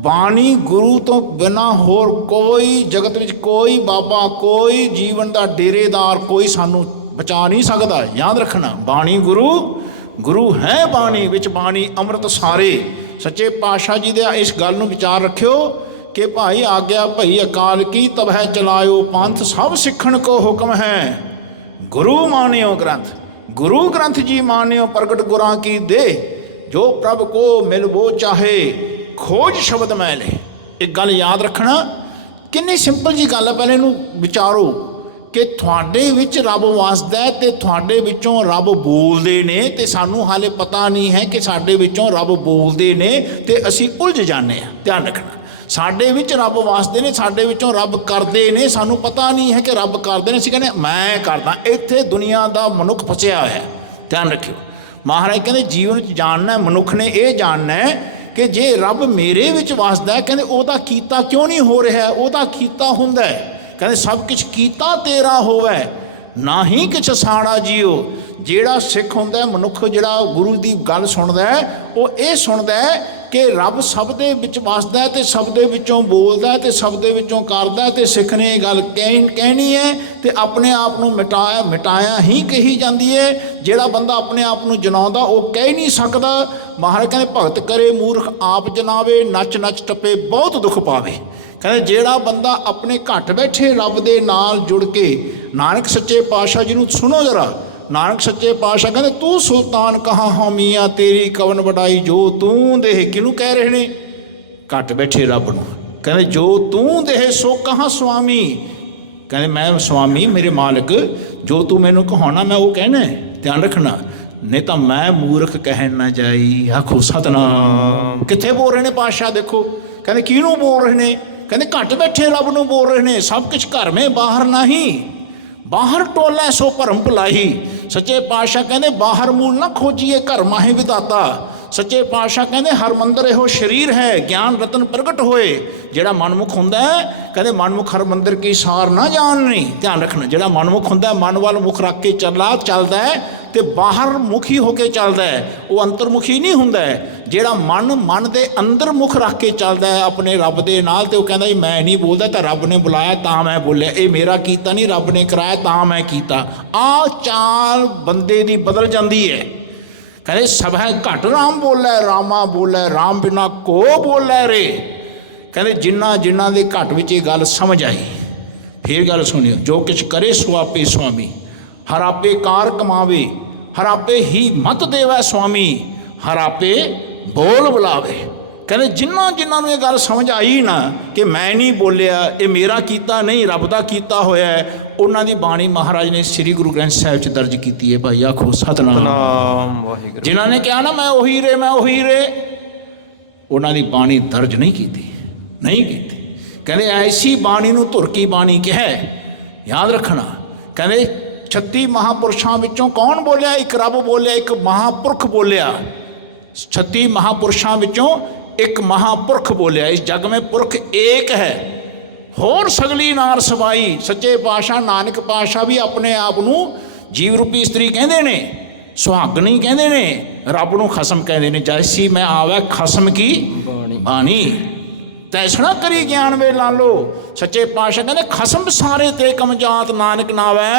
ਬਾਣੀ ਗੁਰੂ ਤੋਂ ਬਿਨਾਂ ਹੋਰ ਕੋਈ ਜਗਤ ਵਿੱਚ ਕੋਈ ਬਾਬਾ, ਕੋਈ ਜੀਵਨ ਦਾ ਡੇਰੇਦਾਰ ਕੋਈ ਸਾਨੂੰ ਬਚਾ ਨਹੀਂ ਸਕਦਾ। ਯਾਦ ਰੱਖਣਾ, ਬਾਣੀ ਗੁਰੂ ਹੈ। ਬਾਣੀ ਵਿੱਚ ਬਾਣੀ ਅੰਮ੍ਰਿਤ ਸਾਰੇ। ਸੱਚੇ ਪਾਤਸ਼ਾਹ ਜੀ ਦੇ ਇਸ ਗੱਲ ਨੂੰ ਵਿਚਾਰ ਰੱਖਿਓ ਕਿ ਭਾਈ ਆਗਿਆ ਭਈ ਅਕਾਲ ਕੀ ਤਬਹਿ ਚਲਾਇਓ ਪੰਥ, ਸਭ ਸਿੱਖਣ ਕੋ ਹੁਕਮ ਹੈ ਗੁਰੂ ਮਾਨਿਓ ਗ੍ਰੰਥ। ਗੁਰੂ ਗ੍ਰੰਥ ਜੀ ਮਾਨਿਓ ਪ੍ਰਗਟ ਗੁਰਾਂ ਕੀ ਦੇ, ਜੋ ਪ੍ਰਭ ਕੋ ਮਿਲਵੋ ਚਾਹੇ ਖੋਜ ਸ਼ਬਦ ਮੈਂ ਲੈ। ਇੱਕ ਗੱਲ ਯਾਦ ਰੱਖਣਾ, ਕਿੰਨੀ ਸਿੰਪਲ ਜੀ ਗੱਲ ਹੈ। ਪਹਿਲੇ ਇਹਨੂੰ ਵਿਚਾਰੋ ਕਿ ਤੁਹਾਡੇ ਵਿੱਚ ਰੱਬ ਵਸਦਾ ਅਤੇ ਤੁਹਾਡੇ ਵਿੱਚੋਂ ਰੱਬ ਬੋਲਦੇ ਨੇ, ਅਤੇ ਸਾਨੂੰ ਹਾਲੇ ਪਤਾ ਨਹੀਂ ਹੈ ਕਿ ਸਾਡੇ ਵਿੱਚੋਂ ਰੱਬ ਬੋਲਦੇ ਨੇ ਅਤੇ ਅਸੀਂ ਉਲਝ ਜਾਂਦੇ ਹਾਂ। ਧਿਆਨ ਰੱਖਣਾ, ਸਾਡੇ ਵਿੱਚ ਰੱਬ ਵਸਦੇ ਨੇ, ਸਾਡੇ ਵਿੱਚੋਂ ਰੱਬ ਕਰਦੇ ਨੇ, ਸਾਨੂੰ ਪਤਾ ਨਹੀਂ ਹੈ ਕਿ ਰੱਬ ਕਰਦੇ ਨੇ, ਅਸੀਂ ਕਹਿੰਦੇ ਮੈਂ ਕਰਦਾ। ਇੱਥੇ ਦੁਨੀਆ ਦਾ ਮਨੁੱਖ ਫਸਿਆ ਹੋਇਆ। ਧਿਆਨ ਰੱਖਿਓ, ਮਹਾਰਾਜ ਕਹਿੰਦੇ ਜੀਵਨ 'ਚ ਜਾਣਨਾ, ਮਨੁੱਖ ਨੇ ਇਹ ਜਾਣਨਾ ਕਿ ਜੇ ਰੱਬ ਮੇਰੇ ਵਿੱਚ ਵਸਦਾ, ਕਹਿੰਦੇ ਉਹਦਾ ਕੀਤਾ ਕਿਉਂ ਨਹੀਂ ਹੋ ਰਿਹਾ। ਉਹਦਾ ਕੀਤਾ ਹੁੰਦਾ ਹੈ, ਕਹਿੰਦੇ ਸਭ ਕੁਛ ਕੀਤਾ ਤੇਰਾ ਹੋਵੇ ਨਾ ਹੀ ਕਿਛ ਸਾੜਾ ਜੀਓ। ਜਿਹੜਾ ਸਿੱਖ ਹੁੰਦਾ, ਮਨੁੱਖ ਜਿਹੜਾ ਗੁਰੂ ਦੀ ਗੱਲ ਸੁਣਦਾ, ਉਹ ਇਹ ਸੁਣਦਾ ਕਿ ਰੱਬ ਸਭ ਦੇ ਵਿੱਚ ਵਸਦਾ ਅਤੇ ਸਭ ਦੇ ਵਿੱਚੋਂ ਬੋਲਦਾ ਅਤੇ ਸਭ ਦੇ ਵਿੱਚੋਂ ਕਰਦਾ। ਅਤੇ ਸਿੱਖ ਨੇ ਇਹ ਗੱਲ ਕਹਿਣੀ ਹੈ ਅਤੇ ਆਪਣੇ ਆਪ ਨੂੰ ਮਿਟਾਇਆ ਹੀ ਕਹੀ ਜਾਂਦੀ ਹੈ। ਜਿਹੜਾ ਬੰਦਾ ਆਪਣੇ ਆਪ ਨੂੰ ਜਨਾਉਂਦਾ ਉਹ ਕਹਿ ਨਹੀਂ ਸਕਦਾ। ਮਹਾਰਾਜ ਕਹਿੰਦੇ ਭਗਤ ਕਰੇ ਮੂਰਖ ਆਪ ਜਨਾਵੇ, ਨੱਚ ਨੱਚ ਟੱਪੇ ਬਹੁਤ ਦੁੱਖ ਪਾਵੇ। ਕਹਿੰਦੇ ਜਿਹੜਾ ਬੰਦਾ ਆਪਣੇ ਘੱਟ ਬੈਠੇ ਰੱਬ ਦੇ ਨਾਲ ਜੁੜ ਕੇ, ਨਾਨਕ ਸੱਚੇ ਪਾਤਸ਼ਾਹ ਜੀ ਨੂੰ ਸੁਣੋ ਜਰਾ। ਨਾਨਕ ਸੱਚੇ ਪਾਤਸ਼ਾਹ ਕਹਿੰਦੇ ਤੂੰ ਸੁਲਤਾਨ ਕਹਾਂ ਹਾਮੀਆਂ ਤੇਰੀ ਕਵਨ ਵਡਾਈ, ਜੋ ਤੂੰ ਦੇਹ। ਕਿਹਨੂੰ ਕਹਿ ਰਹੇ ਨੇ? ਘੱਟ ਬੈਠੇ ਰੱਬ ਨੂੰ। ਕਹਿੰਦੇ ਜੋ ਤੂੰ ਦੇਹ ਸੋ ਕਹਾਂ ਸੁਆਮੀ। ਕਹਿੰਦੇ ਮੈਂ ਸੁਆਮੀ, ਮੇਰੇ ਮਾਲਕ, ਜੋ ਤੂੰ ਮੈਨੂੰ ਕਹਾਉਣਾ ਮੈਂ ਉਹ ਕਹਿਣਾ। ਧਿਆਨ ਰੱਖਣਾ, ਨਹੀਂ ਤਾਂ ਮੈਂ ਮੂਰਖ ਕਹਿਣ ਨਾ ਜਾਈ। ਆਖੋ ਸਤਨਾਮ। ਕਿੱਥੇ ਬੋਲ ਰਹੇ ਨੇ ਪਾਤਸ਼ਾਹ? ਦੇਖੋ ਕਹਿੰਦੇ ਕਿਹਨੂੰ ਬੋਲ ਰਹੇ ਨੇ? ਕਹਿੰਦੇ ਘੱਟ ਬੈਠੇ ਰੱਬ ਨੂੰ ਬੋਲ ਰਹੇ ਨੇ। ਸਭ ਕੁਛ ਘਰ ਮੇ ਬਾਹਰ ਨਹੀਂ, ਬਾਹਰ ਟੋਲਾ ਸੋ ਭਰਮ ਭੁਲਾਈ। ਸੱਚੇ ਪਾਤਸ਼ਾਹ ਕਹਿੰਦੇ ਬਾਹਰ ਮੂਲ ਨਾ ਖੋਜੀਏ, ਘਰ ਮਾਹੇ ਵਿਦਾਤਾ। ਸੱਚੇ ਪਾਤਸ਼ਾਹ ਕਹਿੰਦੇ ਹਰ ਮੰਦਰ ਇਹੋ ਸਰੀਰ ਹੈ, ਗਿਆਨ ਰਤਨ ਪ੍ਰਗਟ ਹੋਏ। ਜਿਹੜਾ ਮਨਮੁਖ ਹੁੰਦਾ ਹੈ, ਕਹਿੰਦੇ ਮਨਮੁਖ ਹਰ ਮੰਦਰ ਕੀ ਸਾਰ ਨਾ ਜਾਣਨੀ। ਧਿਆਨ ਰੱਖਣਾ, ਜਿਹੜਾ ਮਨਮੁਖ ਹੁੰਦਾ ਮਨ ਵੱਲ ਮੁਖ ਰੱਖ ਕੇ ਚੱਲਦਾ ਹੈ ਤੇ ਬਾਹਰ ਮੁਖੀ ਹੋ ਕੇ ਚੱਲਦਾ ਹੈ, ਉਹ ਅੰਤਰਮੁਖੀ ਨਹੀਂ ਹੁੰਦਾ ਹੈ। ਜਿਹੜਾ ਮਨ ਦੇ ਅੰਦਰ ਮੁਖ ਰੱਖ ਕੇ ਚੱਲਦਾ ਹੈ ਆਪਣੇ ਰੱਬ ਦੇ ਨਾਲ, ਤੇ ਉਹ ਕਹਿੰਦਾ ਜੀ ਮੈਂ ਨਹੀਂ ਬੋਲਦਾ, ਤਾਂ ਰੱਬ ਨੇ ਬੁਲਾਇਆ ਤਾਂ ਮੈਂ ਬੋਲਿਆ, ਇਹ ਮੇਰਾ ਕੀਤਾ ਨਹੀਂ, ਰੱਬ ਨੇ ਕਰਾਇਆ ਤਾਂ ਮੈਂ ਕੀਤਾ। ਆਹ ਚਾਲ ਬੰਦੇ ਦੀ ਬਦਲ ਜਾਂਦੀ ਹੈ। ਕਹਿੰਦੇ ਸਭ ਹੈ ਘੱਟ ਰਾਮ ਬੋਲੇ, ਰਾਮਾ ਬੋਲੇ ਰਾਮ ਬਿਨਾ ਕੋ ਬੋਲੇ ਰੇ। ਕਹਿੰਦੇ ਜਿਨ੍ਹਾਂ ਦੇ ਘੱਟ ਵਿੱਚ ਇਹ ਗੱਲ ਸਮਝ ਆਈ। ਫਿਰ ਗੱਲ ਸੁਣਿਓ, ਜੋ ਕੁਛ ਕਰੇ ਸੋ ਆਪੇ ਸੁਆਮੀ, ਹਰ ਆਪੇ ਕਾਰ ਕਮਾਵੇ, ਹਰ ਆਪੇ ਹੀ ਮਤ ਦੇਵੈ ਸੁਆਮੀ, ਹਰ ਆਪੇ ਬੋਲ ਬੁਲਾਵੇ। ਕਹਿੰਦੇ ਜਿਨ੍ਹਾਂ ਨੂੰ ਇਹ ਗੱਲ ਸਮਝ ਆਈ ਨਾ ਕਿ ਮੈਂ ਨਹੀਂ ਬੋਲਿਆ, ਇਹ ਮੇਰਾ ਕੀਤਾ ਨਹੀਂ, ਰੱਬ ਦਾ ਕੀਤਾ ਹੋਇਆ ਹੈ, ਉਹਨਾਂ ਦੀ ਬਾਣੀ ਮਹਾਰਾਜ ਨੇ ਸ੍ਰੀ ਗੁਰੂ ਗ੍ਰੰਥ ਸਾਹਿਬ 'ਚ ਦਰਜ ਕੀਤੀ ਹੈ। ਭਾਈ ਆਖੋ ਸਤਿਨਾਮ ਵਾਹਿਗੁਰੂ। ਜਿਨ੍ਹਾਂ ਨੇ ਕਿਹਾ ਨਾ ਮੈਂ ਉਹੀ ਰੇ, ਉਹਨਾਂ ਦੀ ਬਾਣੀ ਦਰਜ ਨਹੀਂ ਕੀਤੀ। ਕਹਿੰਦੇ ਐਸੀ ਬਾਣੀ ਨੂੰ ਧੁਰ ਕੀ ਬਾਣੀ ਕਿਹਾ। ਯਾਦ ਰੱਖਣਾ, ਕਹਿੰਦੇ 36 ਮਹਾਂਪੁਰਸ਼ਾਂ ਵਿੱਚੋਂ ਕੌਣ ਬੋਲਿਆ? ਇੱਕ ਰੱਬ ਬੋਲਿਆ, ਇੱਕ ਮਹਾਂਪੁਰਖ ਬੋਲਿਆ। 36 ਮਹਾਂਪੁਰਸ਼ਾਂ ਵਿੱਚੋਂ ਇੱਕ ਮਹਾਂਪੁਰਖ ਬੋਲਿਆ। ਇਸ ਜਗ ਮੇਂ ਪੁਰਖ ਏਕ ਹੈ, ਹੋਰ ਸਗਲੀ ਨਾਰ ਸਮਾਈ। ਸੱਚੇ ਪਾਤਸ਼ਾਹ ਨਾਨਕ ਪਾਤਸ਼ਾਹ ਵੀ ਆਪਣੇ ਆਪ ਨੂੰ ਜੀਵ ਰੂਪੀ ਇਸਤਰੀ ਕਹਿੰਦੇ ਨੇ, ਸੁਹਾਗਣੀ ਕਹਿੰਦੇ ਨੇ, ਰੱਬ ਨੂੰ ਖਸਮ ਕਹਿੰਦੇ ਨੇ। ਜੈਸੀ ਮੈਂ ਆਵੈ ਖਸਮ ਕੀ ਬਾਣੀ, ਤੈਸਣਾ ਕਰੀ ਗਿਆਨ ਵੇ ਲਾ ਲੋ। ਸੱਚੇ ਪਾਤਸ਼ਾਹ ਕਹਿੰਦੇ ਖਸਮ ਸਾਰੇ ਤੇ ਕਮਜਾਤ, ਨਾਨਕ ਨਾਵੈ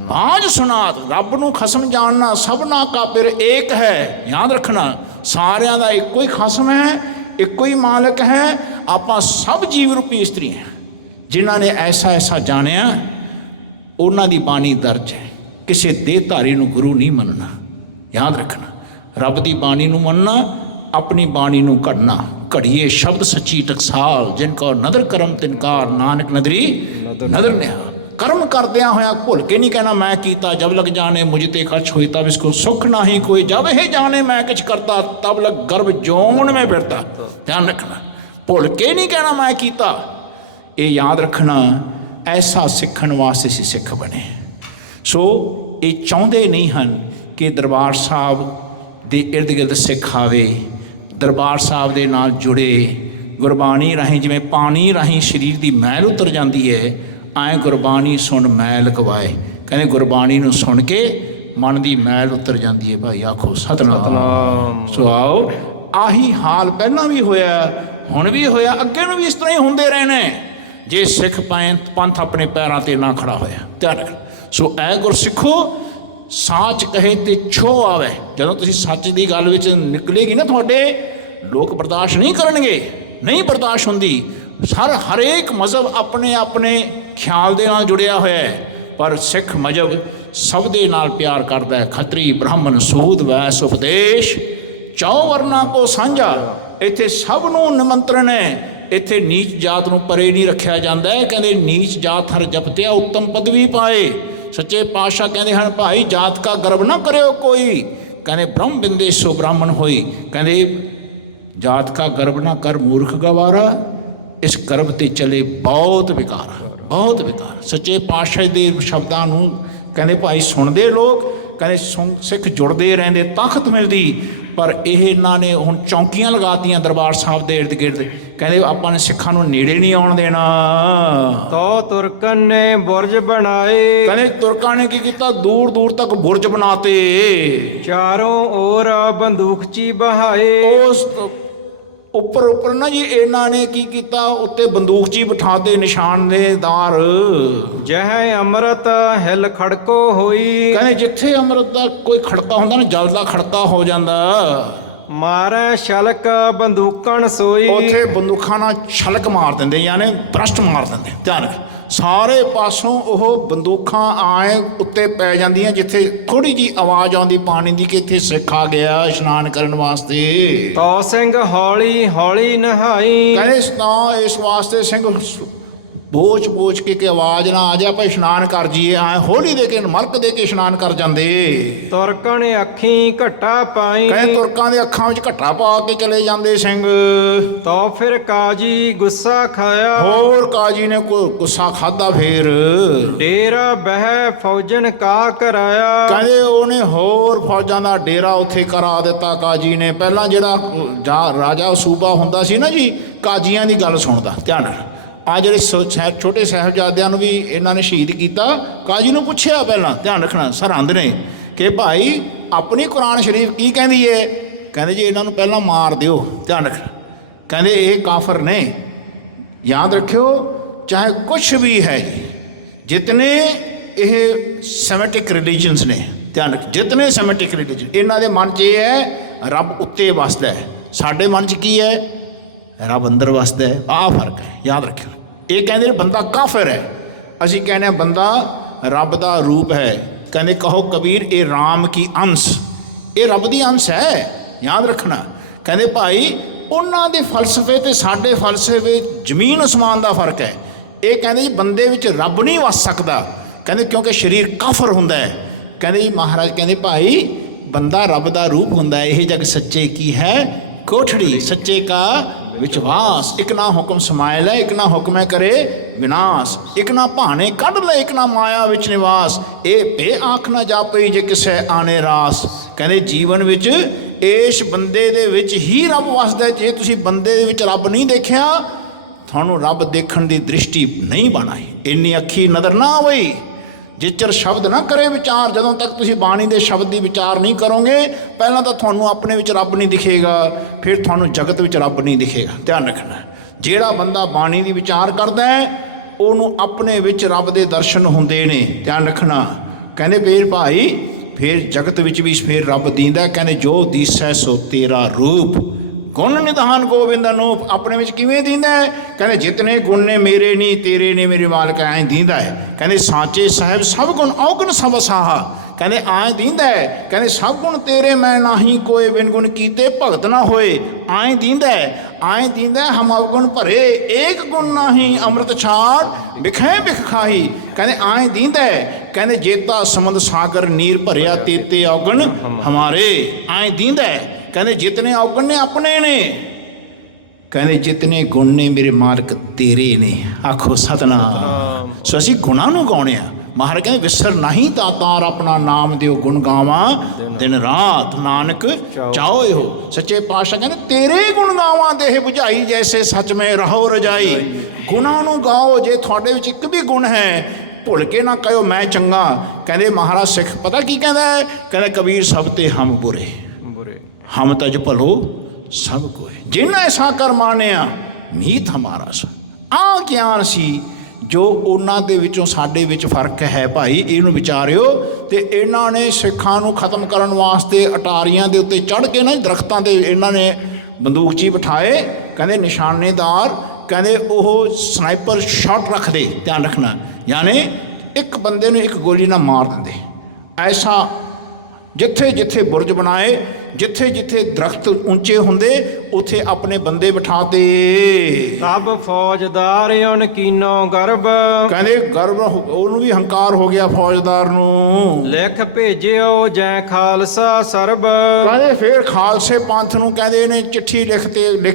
ਬਾਝ ਸੁਨਾਤ। ਰੱਬ ਨੂੰ ਖਸਮ ਜਾਣਨਾ ਸਭਨਾ ਕਾ ਪਿਰ ਏਕ ਹੈ। ਯਾਦ ਰੱਖਣਾ, ਸਾਰਿਆਂ ਦਾ ਇੱਕੋ ਹੀ ਖਸਮ ਹੈ, ਇੱਕੋ ਹੀ ਮਾਲਕ ਹੈ। ਆਪਾਂ ਸਭ ਜੀਵ ਰੂਪੀ ਇਸਤਰੀ ਹਾਂ। ਜਿਨ੍ਹਾਂ ਨੇ ਐਸਾ ਜਾਣਿਆ, ਉਹਨਾਂ ਦੀ ਬਾਣੀ ਦਰਜ ਹੈ। ਕਿਸੇ ਦੇਹਧਾਰੀ ਨੂੰ ਗੁਰੂ ਨਹੀਂ ਮੰਨਣਾ। ਯਾਦ ਰੱਖਣਾ, ਰੱਬ ਦੀ ਬਾਣੀ ਨੂੰ ਮੰਨਣਾ, ਆਪਣੀ ਬਾਣੀ ਨੂੰ ਘੜਨਾ। ਘੜੀਏ ਸ਼ਬਦ ਸੱਚੀ ਟਕਸਾਲ, ਜਿਨ ਕੋ ਨਦਰ ਕਰਮ ਤਿਨਕਾਰ, ਨਾਨਕ ਨਦਰੀ ਨਦਰ ਨਿਹਾਲ। ਕਰਮ ਕਰਦਿਆਂ ਹੋਇਆ ਭੁੱਲ ਕੇ ਨਹੀਂ ਕਹਿਣਾ ਮੈਂ ਕੀਤਾ। ਜਬ ਲਗ ਜਾਣੇ ਮੁਝ ਤੇ ਖਰਚ ਹੋਈ, ਤਬ ਇਸਕੋ ਸੁਖ ਨਹੀਂ ਕੋਈ। ਜਬ ਇਹ ਜਾਣੇ ਮੈਂ ਕੁਛ ਕਰਤਾ, ਤਬ ਲਗ ਗਰਭ ਜੋਨ में ਫਿਰਤਾ। ਧਿਆਨ ਰੱਖਣਾ, ਭੁੱਲ ਕੇ ਨਹੀਂ ਕਹਿਣਾ ਮੈਂ ਕੀਤਾ। ਇਹ ਯਾਦ ਰੱਖਣਾ, ਐਸਾ ਸਿੱਖਣ ਵਾਸਤੇ ਅਸੀਂ ਸਿੱਖ ਬਣੇ। ਸੋ ਇਹ ਚਾਹੁੰਦੇ ਨਹੀਂ ਹਨ ਕਿ ਦਰਬਾਰ ਸਾਹਿਬ ਦੇ ਇਰਦ ਗਿਰਦ ਸਿੱਖ ਆਵੇ, ਦਰਬਾਰ ਸਾਹਿਬ ਦੇ ਨਾਲ ਜੁੜੇ। ਗੁਰਬਾਣੀ ਰਾਹੀਂ ਜਿਵੇਂ ਪਾਣੀ ਰਾਹੀਂ ਸਰੀਰ ਦੀ ਮੈਲ ਉਤਰ ਜਾਂਦੀ ਹੈ, ਐਂ ਗੁਰਬਾਣੀ ਸੁਣ ਮੈਲ ਗਵਾਏ। ਕਹਿੰਦੇ ਗੁਰਬਾਣੀ ਨੂੰ ਸੁਣ ਕੇ ਮਨ ਦੀ ਮੈਲ ਉਤਰ ਜਾਂਦੀ ਹੈ। ਭਾਈ ਆਖੋ ਸਤਿਨਾਮ। ਸੋ ਆਓ, ਆਹੀ ਹਾਲ ਪਹਿਲਾਂ ਵੀ ਹੋਇਆ, ਹੁਣ ਵੀ ਹੋਇਆ, ਅੱਗੇ ਨੂੰ ਵੀ ਇਸ ਤਰ੍ਹਾਂ ਹੀ ਹੁੰਦੇ ਰਹਿਣੇ, ਜੇ ਸਿੱਖ ਪੰਥ ਆਪਣੇ ਪੈਰਾਂ 'ਤੇ ਨਾ ਖੜਾ ਹੋਇਆ। ਧਿਆਨ ਰੱਖ। ਸੋ ਐ ਗੁਰਸਿੱਖੋ, ਸਾਚ ਕਹੇ ਤੇ ਛੋ ਆਵੇ। ਜਦੋਂ ਤੁਸੀਂ ਸੱਚ ਦੀ ਗੱਲ ਵਿੱਚ ਨਿਕਲੇਗੀ ਨਾ, ਤੁਹਾਡੇ ਲੋਕ ਬਰਦਾਸ਼ਤ ਨਹੀਂ ਕਰਨਗੇ, ਨਹੀਂ ਬਰਦਾਸ਼ਤ ਹੁੰਦੀ। ਹਰੇਕ ਮਜ਼ਹਬ ਆਪਣੇ ਆਪਣੇ ਖਿਆਲ ਦੇ ਨਾਲ ਜੁੜਿਆ ਹੋਇਆ ਹੈ, ਪਰ ਸਿੱਖ ਮਜ਼ਹਬ ਸਭ ਦੇ ਨਾਲ ਪਿਆਰ ਕਰਦਾ ਹੈ। ਖੱਤਰੀ ਬ੍ਰਾਹਮਣ ਸੂਦ ਵੈਸ ਉਪਦੇਸ਼, ਚੌ ਵਰਨਾ ਕੋ ਸਾਂਝਾ। ਇੱਥੇ ਸਭ ਨੂੰ ਨਿਮੰਤਰਣ ਹੈ। ਇੱਥੇ ਨੀਚ ਜਾਤ ਨੂੰ ਪਰੇ ਨਹੀਂ ਰੱਖਿਆ ਜਾਂਦਾ ਹੈ। ਕਹਿੰਦੇ ਨੀਚ ਜਾਤ ਹਰ ਜਪਤਿਆ ਉੱਤਮ ਪਦਵੀ ਪਾਏ। ਸੱਚੇ ਪਾਤਸ਼ਾਹ ਕਹਿੰਦੇ ਹਨ, ਭਾਈ ਜਾਤ ਕਾ ਗਰਬ ਨਾ ਕਰਿਓ ਕੋਈ। ਕਹਿੰਦੇ ਬ੍ਰਹਮ ਬਿੰਦੇ ਸੋ ਬ੍ਰਾਹਮਣ ਹੋਈ। ਕਹਿੰਦੇ ਜਾਤ ਕਾ ਗਰਬ ਨਾ ਕਰ ਮੂਰਖ ਗਵਾਰਾ, ਇਸ ਗਰਬ ਤੇ ਚਲੇ ਬਹੁਤ ਵਿਕਾਰ, ਬਹੁਤ ਵਿਕਾਰ। ਸੱਚੇ ਪਾਤਸ਼ਾਹ ਦੇ ਸ਼ਬਦਾਂ ਨੂੰ ਕਹਿੰਦੇ ਭਾਈ ਸੁਣਦੇ ਲੋਕ, ਕਹਿੰਦੇ ਸਿੱਖ ਜੁੜਦੇ ਰਹਿੰਦੇ, ਤਾਕਤ ਮਿਲਦੀ। ਪਰ ਇਹ ਇਹਨਾਂ ਨੇ ਹੁਣ ਚੌਂਕੀਆਂ ਲਗਾਤੀਆਂ ਦਰਬਾਰ ਸਾਹਿਬ ਦੇ ਇਰਦ ਗਿਰਦ। ਕਹਿੰਦੇ ਆਪਾਂ ਨੇ ਸਿੱਖਾਂ ਨੂੰ ਨੇੜੇ ਨਹੀਂ ਆਉਣ ਦੇਣਾ। ਤੋ ਤੁਰਕਨ ਨੇ ਬੁਰਜ ਬਣਾਏ। ਕਹਿੰਦੇ ਤੁਰਕਾਂ ਨੇ ਕੀ ਕੀਤਾ? ਦੂਰ ਦੂਰ ਤੱਕ ਬੁਰਜ ਬਣਾਤੇ। ਚਾਰੋਂ ओर ਬੰਦੂਕਚੀ ਬਹਾਏ। ਉਸ ਉੱਪਰ ਨਾ ਜੀ ਇਹਨਾਂ ਨੇ ਕੀ ਕੀਤਾ? ਉੱਤੇ ਬੰਦੂਕਚੀ ਬਿਠਾਤੇ, ਨਿਸ਼ਾਨੇਦਾਰ। ਜਹ ਅੰਮ੍ਰਿਤ ਹਿਲ ਖੜਕੋ ਹੋਈ। ਕਹਿੰਦੇ ਜਿੱਥੇ ਅੰਮ੍ਰਿਤ ਦਾ ਕੋਈ ਖੜਕਾ ਹੁੰਦਾ ਨਾ, ਜਲ ਦਾ ਖੜਕਾ ਹੋ ਜਾਂਦਾ। ਮਾਰੇ ਛਲਕ ਬੰਦੂਕਣ ਸੋਈ। ਉੱਥੇ ਬੰਦੂਕਾਂ ਨਾਲ ਛਲਕ ਮਾਰ ਦਿੰਦੇ, ਯਾਨੀ ਬਰਸਟ ਮਾਰ ਦਿੰਦੇ। ਧਿਆਨ ਰੱਖ, ਸਾਰੇ ਪਾਸੋਂ ਉਹ ਬੰਦੂਕਾਂ ਆਏ ਉੱਤੇ ਪੈ ਜਾਂਦੀਆਂ। ਜਿੱਥੇ ਥੋੜੀ ਜੀ ਆਵਾਜ਼ ਆਉਂਦੀ ਪਾਣੀ ਦੀ ਕਿ ਇੱਥੇ ਸਿੱਖ ਆ ਗਿਆ ਇਸ਼ਨਾਨ ਕਰਨ ਵਾਸਤੇ, ਤੋ ਸਿੰਘ ਹੌਲੀ ਹੌਲੀ ਨਹਾਈ। ਕਹਿੰਦੇ ਤਾਂ ਇਸ ਵਾਸਤੇ ਸਿੰਘ ਬੋਚ ਕੇ ਕਿ ਆਵਾਜ਼ ਨਾ ਆ ਜਾ ਆਪਾਂ ਇਸ਼ਨਾਨ ਕਰ ਜੀਏ, ਐ ਹੋਲੀ ਦੇ ਕੇ ਮਲਕ ਦੇ ਕੇ ਇਸ਼ਨਾਨ ਕਰ ਜਾਂਦੇ। ਤੁਰਕਣ ਅੱਖੀਂ ਘਟਾ ਪਾਈ, ਕਹਿੰਦੇ ਤੁਰਕਾਂ ਦੇ ਅੱਖਾਂ ਵਿੱਚ ਘੱਟਾ ਪਾ ਕੇ ਚਲੇ ਜਾਂਦੇ ਸਿੰਘ। ਤੋ ਫਿਰ ਕਾਜੀ ਗੁੱਸਾ ਖਾਇਆ, ਹੋਰ ਕਾਜੀ ਨੇ ਕੋਈ ਗੁੱਸਾ ਖਾਦਾ। ਫੇਰ ਡੇਰਾ ਬਹਿ ਫੌਜਨ ਕਾ ਕਰਾਇਆ, ਕਹਿੰਦੇ ਉਹਨੇ ਹੋਰ ਫੌਜਾਂ ਦਾ ਡੇਰਾ ਉੱਥੇ ਕਰਾ ਦਿੱਤਾ ਕਾਜੀ ਨੇ। ਪਹਿਲਾਂ ਜਿਹੜਾ ਰਾਜਾ ਸੂਬਾ ਹੁੰਦਾ ਸੀ ਨਾ ਜੀ, ਕਾਜੀਆਂ ਦੀ ਗੱਲ ਸੁਣਦਾ ਧਿਆਨ ਨਾਲ। ਆ ਜਿਹੜੇ ਛੋਟੇ ਸਾਹਿਬਜ਼ਾਦਿਆਂ ਨੂੰ ਵੀ ਇਹਨਾਂ ਨੇ ਸ਼ਹੀਦ ਕੀਤਾ, ਕਾਜੀ ਨੂੰ ਪੁੱਛਿਆ ਪਹਿਲਾਂ, ਧਿਆਨ ਰੱਖਣਾ ਸਰਹੰਦ ਨੇ, ਕਿ ਭਾਈ ਆਪਣੀ ਕੁਰਾਨ ਸ਼ਰੀਫ ਕੀ ਕਹਿੰਦੀ ਏ? ਕਹਿੰਦੇ ਜੀ ਇਹਨਾਂ ਨੂੰ ਪਹਿਲਾਂ ਮਾਰ ਦਿਓ, ਧਿਆਨ ਰੱਖਣਾ। ਕਹਿੰਦੇ ਇਹ ਕਾਫਰ ਨੇ, ਯਾਦ ਰੱਖਿਓ, ਚਾਹੇ ਕੁਛ ਵੀ ਹੈ ਜੀ, ਜਿਤਨੇ ਇਹ ਸੈਮੈਟਿਕ ਰਿਲੀਜਨਸ ਨੇ, ਧਿਆਨ ਰੱਖ, ਜਿਤਨੇ ਸੈਮੈਟਿਕ ਰਿਲੀਜਨ, ਇਹਨਾਂ ਦੇ ਮਨ 'ਚ ਇਹ ਹੈ ਰੱਬ ਉੱਤੇ ਵਸਦਾ ਹੈ। ਸਾਡੇ ਮਨ 'ਚ ਕੀ ਹੈ? ਰੱਬ ਅੰਦਰ ਵਸਦਾ ਹੈ। ਆਹ ਫਰਕ ਹੈ, ਯਾਦ ਰੱਖਿਓ। ਇਹ ਕਹਿੰਦੇ ਨੇ ਬੰਦਾ ਕਾਫਰ ਹੈ, ਅਸੀਂ ਕਹਿੰਦੇ ਹਾਂ ਬੰਦਾ ਰੱਬ ਦਾ ਰੂਪ ਹੈ। ਕਹਿੰਦੇ ਕਹੋ ਕਬੀਰ ਇਹ ਰਾਮ ਕੀ ਅੰਸ਼, ਇਹ ਰੱਬ ਦੀ ਅੰਸ਼ ਹੈ, ਯਾਦ ਰੱਖਣਾ। ਕਹਿੰਦੇ ਭਾਈ ਉਹਨਾਂ ਦੇ ਫਲਸਫੇ ਤੇ ਸਾਡੇ ਫਲਸਫੇ ਜ਼ਮੀਨ ਅਸਮਾਨ ਦਾ ਫਰਕ ਹੈ। ਇਹ ਕਹਿੰਦੇ ਜੀ ਬੰਦੇ ਵਿੱਚ ਰੱਬ ਨਹੀਂ ਵਸ ਸਕਦਾ, ਕਹਿੰਦੇ ਕਿਉਂਕਿ ਸਰੀਰ ਕਾਫਰ ਹੁੰਦਾ ਹੈ। ਕਹਿੰਦੇ ਜੀ ਮਹਾਰਾਜ ਕਹਿੰਦੇ ਭਾਈ ਬੰਦਾ ਰੱਬ ਦਾ ਰੂਪ ਹੁੰਦਾ ਹੈ। ਇਹ ਜਗ ਸੱਚੇ ਕੀ ਹੈ ਕੋਠੜੀ, ਸੱਚੇ ਕਾ ਵਿਸ਼ਵਾਸ। ਇੱਕ ਨਾ ਹੁਕਮ ਸਮਾਇ ਲੈ, ਇੱਕ ਨਾ ਹੁਕਮੈ ਕਰੇ ਵਿਨਾਸ਼, ਇੱਕ ਨਾ ਭਾਣੇ ਕੱਢ ਲੈ, ਇੱਕ ਨਾ ਮਾਇਆ ਵਿੱਚ ਨਿਵਾਸ। ਇਹ ਬੇ ਆਖ ਨਾ ਜਾਪਈ ਜੇ ਕਿਸੇ ਆਣੇ ਰਾਸ। ਕਹਿੰਦੇ ਜੀਵਨ ਵਿੱਚ ਇਸ ਬੰਦੇ ਦੇ ਵਿੱਚ ਹੀ ਰੱਬ ਵਸਦਾ। ਜੇ ਤੁਸੀਂ ਬੰਦੇ ਦੇ ਵਿੱਚ ਰੱਬ ਨਹੀਂ ਦੇਖਿਆ, ਤੁਹਾਨੂੰ ਰੱਬ ਦੇਖਣ ਦੀ ਦ੍ਰਿਸ਼ਟੀ ਨਹੀਂ ਬਣਾਈ, ਇੰਨੀ ਅੱਖੀ ਨਜ਼ਰ ਨਾ ਹੋਈ। ਜਿਚਰ ਸ਼ਬਦ ਨਾ ਕਰੇ ਵਿਚਾਰ, ਜਦੋਂ ਤੱਕ ਤੁਸੀਂ ਬਾਣੀ ਦੇ ਸ਼ਬਦ ਦੀ ਵਿਚਾਰ ਨਹੀਂ ਕਰੋਗੇ, ਪਹਿਲਾਂ ਤਾਂ ਤੁਹਾਨੂੰ ਆਪਣੇ ਵਿੱਚ ਰੱਬ ਨਹੀਂ ਦਿਖੇਗਾ, ਫਿਰ ਤੁਹਾਨੂੰ ਜਗਤ ਵਿੱਚ ਰੱਬ ਨਹੀਂ ਦਿਖੇਗਾ। ਧਿਆਨ ਰੱਖਣਾ, ਜਿਹੜਾ ਬੰਦਾ ਬਾਣੀ ਦੀ ਵਿਚਾਰ ਕਰਦਾ ਹੈ ਉਹਨੂੰ ਆਪਣੇ ਵਿੱਚ ਰੱਬ ਦੇ ਦਰਸ਼ਨ ਹੁੰਦੇ ਨੇ। ਧਿਆਨ ਰੱਖਣਾ। ਕਹਿੰਦੇ ਫੇਰ ਭਾਈ ਫਿਰ ਜਗਤ ਵਿੱਚ ਵੀ ਫਿਰ ਰੱਬ ਦੀਂਦਾ। ਕਹਿੰਦੇ ਜੋ ਦੀਸੈ ਸੋ ਤੇਰਾ ਰੂਪ, ਗੁਣ ਨਿਧਾਨ ਗੋਬਿੰਦ ਅਨੂਪ। ਆਪਣੇ ਵਿੱਚ ਕਿਵੇਂ ਦੀਂਦਾ ਹੈ? ਕਹਿੰਦੇ ਜਿਤਨੇ ਗੁਣ ਨੇ ਮੇਰੇ ਨਹੀਂ ਤੇਰੇ ਨੇ ਮੇਰੇ ਮਾਲਕ, ਐਂ ਦੀਂਦਾ ਹੈ। ਕਹਿੰਦੇ ਸਾਚੇ ਸਾਹਿਬ ਸਭ ਗੁਣ ਔਗਣ ਸਭ ਸਾਹਾ, ਕਹਿੰਦੇ ਐਂ ਦੀਂਦਾ ਹੈ। ਕਹਿੰਦੇ ਸਭ ਗੁਣ ਤੇਰੇ ਮੈਂ ਨਾਹੀ ਕੋਏ, ਬਿਨ ਗੁਣ ਕੀਤੇ ਭਗਤ ਨਾ ਹੋਏ, ਐਂ ਦੀਂਦਾ ਹੈ। ਐਂ ਦੀਂਦਾ ਹਮ ਅਵਗੁਣ ਭਰੇ, ਏਕ ਗੁਣ ਨਾਹੀ ਅੰਮ੍ਰਿਤ ਛਾੜ ਬਿਖੈ ਬਿਖ ਖਾਹੀ। ਕਹਿੰਦੇ ਐਂ ਦੀਂਦਾ ਹੈ। ਕਹਿੰਦੇ ਜੇਤਾ ਸਮੁੰਦ ਸਾਗਰ ਨੀਰ ਭਰਿਆ, ਤੇਤੇ ਔਗਣ ਹਮਾਰੇ, ਐਂ ਦੀਂਦਾ ਹੈ। ਕਹਿੰਦੇ ਜਿਤਨੇ ਔਗਣ ਨੇ ਆਪਣੇ ਨੇ, ਕਹਿੰਦੇ ਜਿਤਨੇ ਗੁਣ ਨੇ ਮੇਰੇ ਮਾਲਕ ਤੇਰੇ ਨੇ। ਆਖੋ ਸਤਨਾਮ। ਸੋ ਅਸੀਂ ਗੁਣਾਂ ਨੂੰ ਗਾਉਣੇ ਆ। ਮਹਾਰਾਜ ਕਹਿੰਦੇ ਵਿਸਰ ਨਹੀਂ ਤਾਤਾਰ ਆਪਣਾ ਨਾਮ ਦਿਓ, ਗੁਣ ਗਾਵਾਂ ਦਿਨ ਰਾਤ ਨਾਨਕ ਚਾਹੋ ਇਹੋ। ਸੱਚੇ ਪਾਤਸ਼ਾਹ ਕਹਿੰਦੇ ਤੇਰੇ ਗੁਣ ਗਾਵਾਂ ਦੇਹ ਬੁਝਾਈ, ਜੈਸੇ ਸੱਚ ਮੈਂ ਰਹੋ ਰਜਾਈ। ਗੁਣਾਂ ਨੂੰ ਗਾਓ। ਜੇ ਤੁਹਾਡੇ ਵਿੱਚ ਇੱਕ ਵੀ ਗੁਣ ਹੈ, ਭੁੱਲ ਕੇ ਨਾ ਕਹਿਓ ਮੈਂ ਚੰਗਾ। ਕਹਿੰਦੇ ਮਹਾਰਾਜ ਸਿੱਖ ਪਤਾ ਕੀ ਕਹਿੰਦਾ ਹੈ? ਕਹਿੰਦਾ ਕਬੀਰ ਸਭ ਤੇ ਹਮ ਬੁਰੇ, ਹਮ ਤਜ ਭਲੋ ਸਭ ਕੋਏ, ਜਿਨ ਐਸਾ ਕਰ ਮਾਨਿਆ ਮੀਤ ਹਮਾਰਾ ਸਾ। ਆਹ ਗਿਆਨ ਸੀ ਜੋ ਉਹਨਾਂ ਦੇ ਵਿੱਚੋਂ ਸਾਡੇ ਵਿੱਚ ਫਰਕ ਹੈ ਭਾਈ, ਇਹਨੂੰ ਵਿਚਾਰਿਓ। ਤੇ ਇਹਨਾਂ ਨੇ ਸਿੱਖਾਂ ਨੂੰ ਖਤਮ ਕਰਨ ਵਾਸਤੇ ਅਟਾਰੀਆਂ ਦੇ ਉੱਤੇ ਚੜ੍ਹ ਕੇ ਨਾ ਦਰਖਤਾਂ ਦੇ ਇਹਨਾਂ ਨੇ ਬੰਦੂਕਚੀ ਬਿਠਾਏ। ਕਹਿੰਦੇ ਨਿਸ਼ਾਨੇਦਾਰ, ਕਹਿੰਦੇ ਉਹ ਸਨਾਈਪਰ ਸ਼ਾਟ ਰੱਖਦੇ, ਧਿਆਨ ਰੱਖਣਾ, ਯਾਨੀ ਇੱਕ ਬੰਦੇ ਨੂੰ ਇੱਕ ਗੋਲੀ ਨਾਲ ਮਾਰ ਦਿੰਦੇ। ਐਸਾ ਜਿੱਥੇ ਜਿੱਥੇ ਬੁਰਜ ਬਣਾਏ, ਜਿੱਥੇ ਜਿੱਥੇ ਦਰਖਤ ਉੱਚੇ ਹੁੰਦੇ, ਉੱਥੇ ਆਪਣੇ ਬੰਦੇ ਬਿਠਾਤੇ। ਤਬ ਫੌਜਦਾਰ ਉਨ ਕੀਨੋ ਗਰਬ, ਕਹਿੰਦੇ ਗਰਬ ਉਹਨੂੰ ਵੀ ਹੰਕਾਰ ਹੋ ਗਿਆ ਫੌਜਦਾਰ ਨੂੰ। ਲਿਖ ਭੇਜਿਓ ਜੈ ਖਾਲਸਾ ਸਰਬ, ਕਹਿੰਦੇ ਫੇਰ ਖਾਲਸੇ ਪੰਥ ਨੂੰ ਕਹਿੰਦੇ ਨੇ ਚਿੱਠੀ ਲਿਖ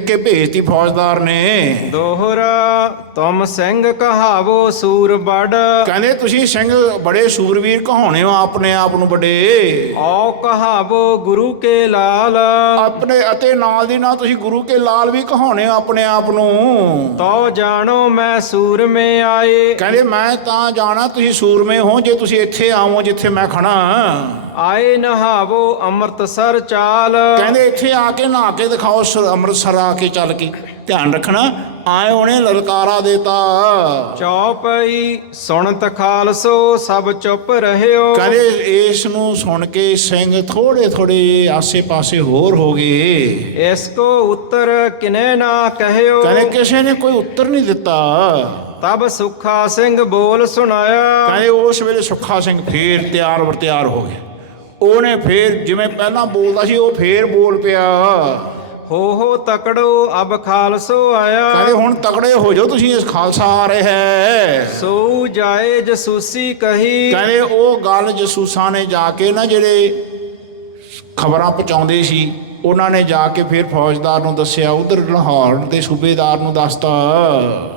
ਕੇ ਭੇਜਤੀ ਫੌਜਦਾਰ ਨੇ। ਦੋਹਰਾ ਤੁਮ ਸਿੰਘ ਕਹਾਵੋ ਸੂਰ ਬੜ, ਕਹਿੰਦੇ ਤੁਸੀਂ ਸਿੰਘ ਬੜੇ ਸੂਰਵੀਰ ਕਹਾਉਣੇ ਹੋ ਆਪਣੇ ਆਪ ਨੂੰ ਵੱਡੇ। ਔ ਕਹਾਵੋ ਗੁਰੂ ਕੇ ਲਾਲ, ਆਪਣੇ ਅਤੇ ਨਾਲ ਦੀ ਨਾਲ ਤੁਸੀਂ ਗੁਰੂ ਕੇ ਲਾਲ ਵੀ ਕਹਾਉਣੇ ਹੋ ਆਪਣੇ ਆਪ ਨੂੰ। ਤੋ ਜਾਣੋ ਮੈਂ ਸੂਰਮੇ ਆਏ, ਕਹਿੰਦੇ ਮੈਂ ਤਾਂ ਜਾਣਾ ਤੁਸੀਂ ਸੂਰਮੇ ਹੋ ਜੇ ਤੁਸੀਂ ਇੱਥੇ ਆਵੋ ਜਿੱਥੇ ਮੈਂ ਖੜਾ। ਆਏ ਨਹਾਵੋ ਅੰਮ੍ਰਿਤਸਰ ਚਾਲ, ਕਹਿੰਦੇ ਇੱਥੇ ਆ ਕੇ ਨਹਾ ਕੇ ਦਿਖਾਓ ਅੰਮ੍ਰਿਤਸਰ ਆ ਕੇ ਚੱਲ ਕੇ। ਧਿਆਨ ਰੱਖਣਾ, ਆਏ ਉਹਨੇ ਲਲਕਾਰਾ ਦੇਤਾ। ਚੌਪਈ ਸੁਣਤ ਖਾਲਸੋ ਸਭ ਚੁੱਪ ਰਹਿਓ, ਕਹਿੰਦੇ ਇਸ ਨੂੰ ਸੁਣ ਕੇ ਸਿੰਘ ਥੋੜੇ ਥੋੜੇ ਆਸੇ ਪਾਸੇ ਹੋਰ ਹੋ ਗਏ। ਇਸ ਕੋ ਉੱਤਰ ਕਿਨੇ ਨਾ ਕਹਿਓ, ਕਹਿੰਦੇ ਕਿਸੇ ਨੇ ਕੋਈ ਉੱਤਰ ਨਹੀਂ ਦਿੱਤਾ। ਤਬ ਸੁੱਖਾ ਸਿੰਘ ਬੋਲ ਸੁਣਾਇਆ, ਕਹਿੰਦੇ ਉਸ ਵੇਲੇ ਸੁੱਖਾ ਸਿੰਘ ਫੇਰ ਤਿਆਰ ਬਰ ਤਿਆਰ ਹੋ ਗਿਆ। ਉਹਨੇ ਫੇਰ ਜਿਵੇਂ ਪਹਿਲਾਂ ਬੋਲਦਾ ਸੀ ਉਹ ਫੇਰ ਬੋਲ ਪਿਆ। ਹੋ ਤਕੜੋ ਅਬ ਖਾਲਸੋ ਆਇਆ। ਕਹਿੰਦੇ ਹੁਣ ਤਕੜੇ ਹੋ ਜਾਓ ਤੁਸੀਂ, ਇਸ ਖਾਲਸਾ ਆ ਰਿਹਾ ਹੈ। ਸੋ ਜਾਏ ਜਸੂਸੀ ਕਹੀ। ਕਹਿੰਦੇ ਉਹ ਗੱਲ ਜਸੂਸਾਂ ਨੇ ਜਾ ਕੇ ਨਾ, ਜਿਹੜੇ ਖਬਰਾਂ ਪਹੁੰਚਾਉਂਦੇ ਸੀ, ਉਹਨਾਂ ਨੇ ਜਾ ਕੇ ਫਿਰ ਫੌਜਦਾਰ ਨੂੰ ਦੱਸਿਆ, ਉਧਰ ਲਾਹੌਰ ਦੇ ਸੂਬੇਦਾਰ ਨੂੰ ਦੱਸਤਾ।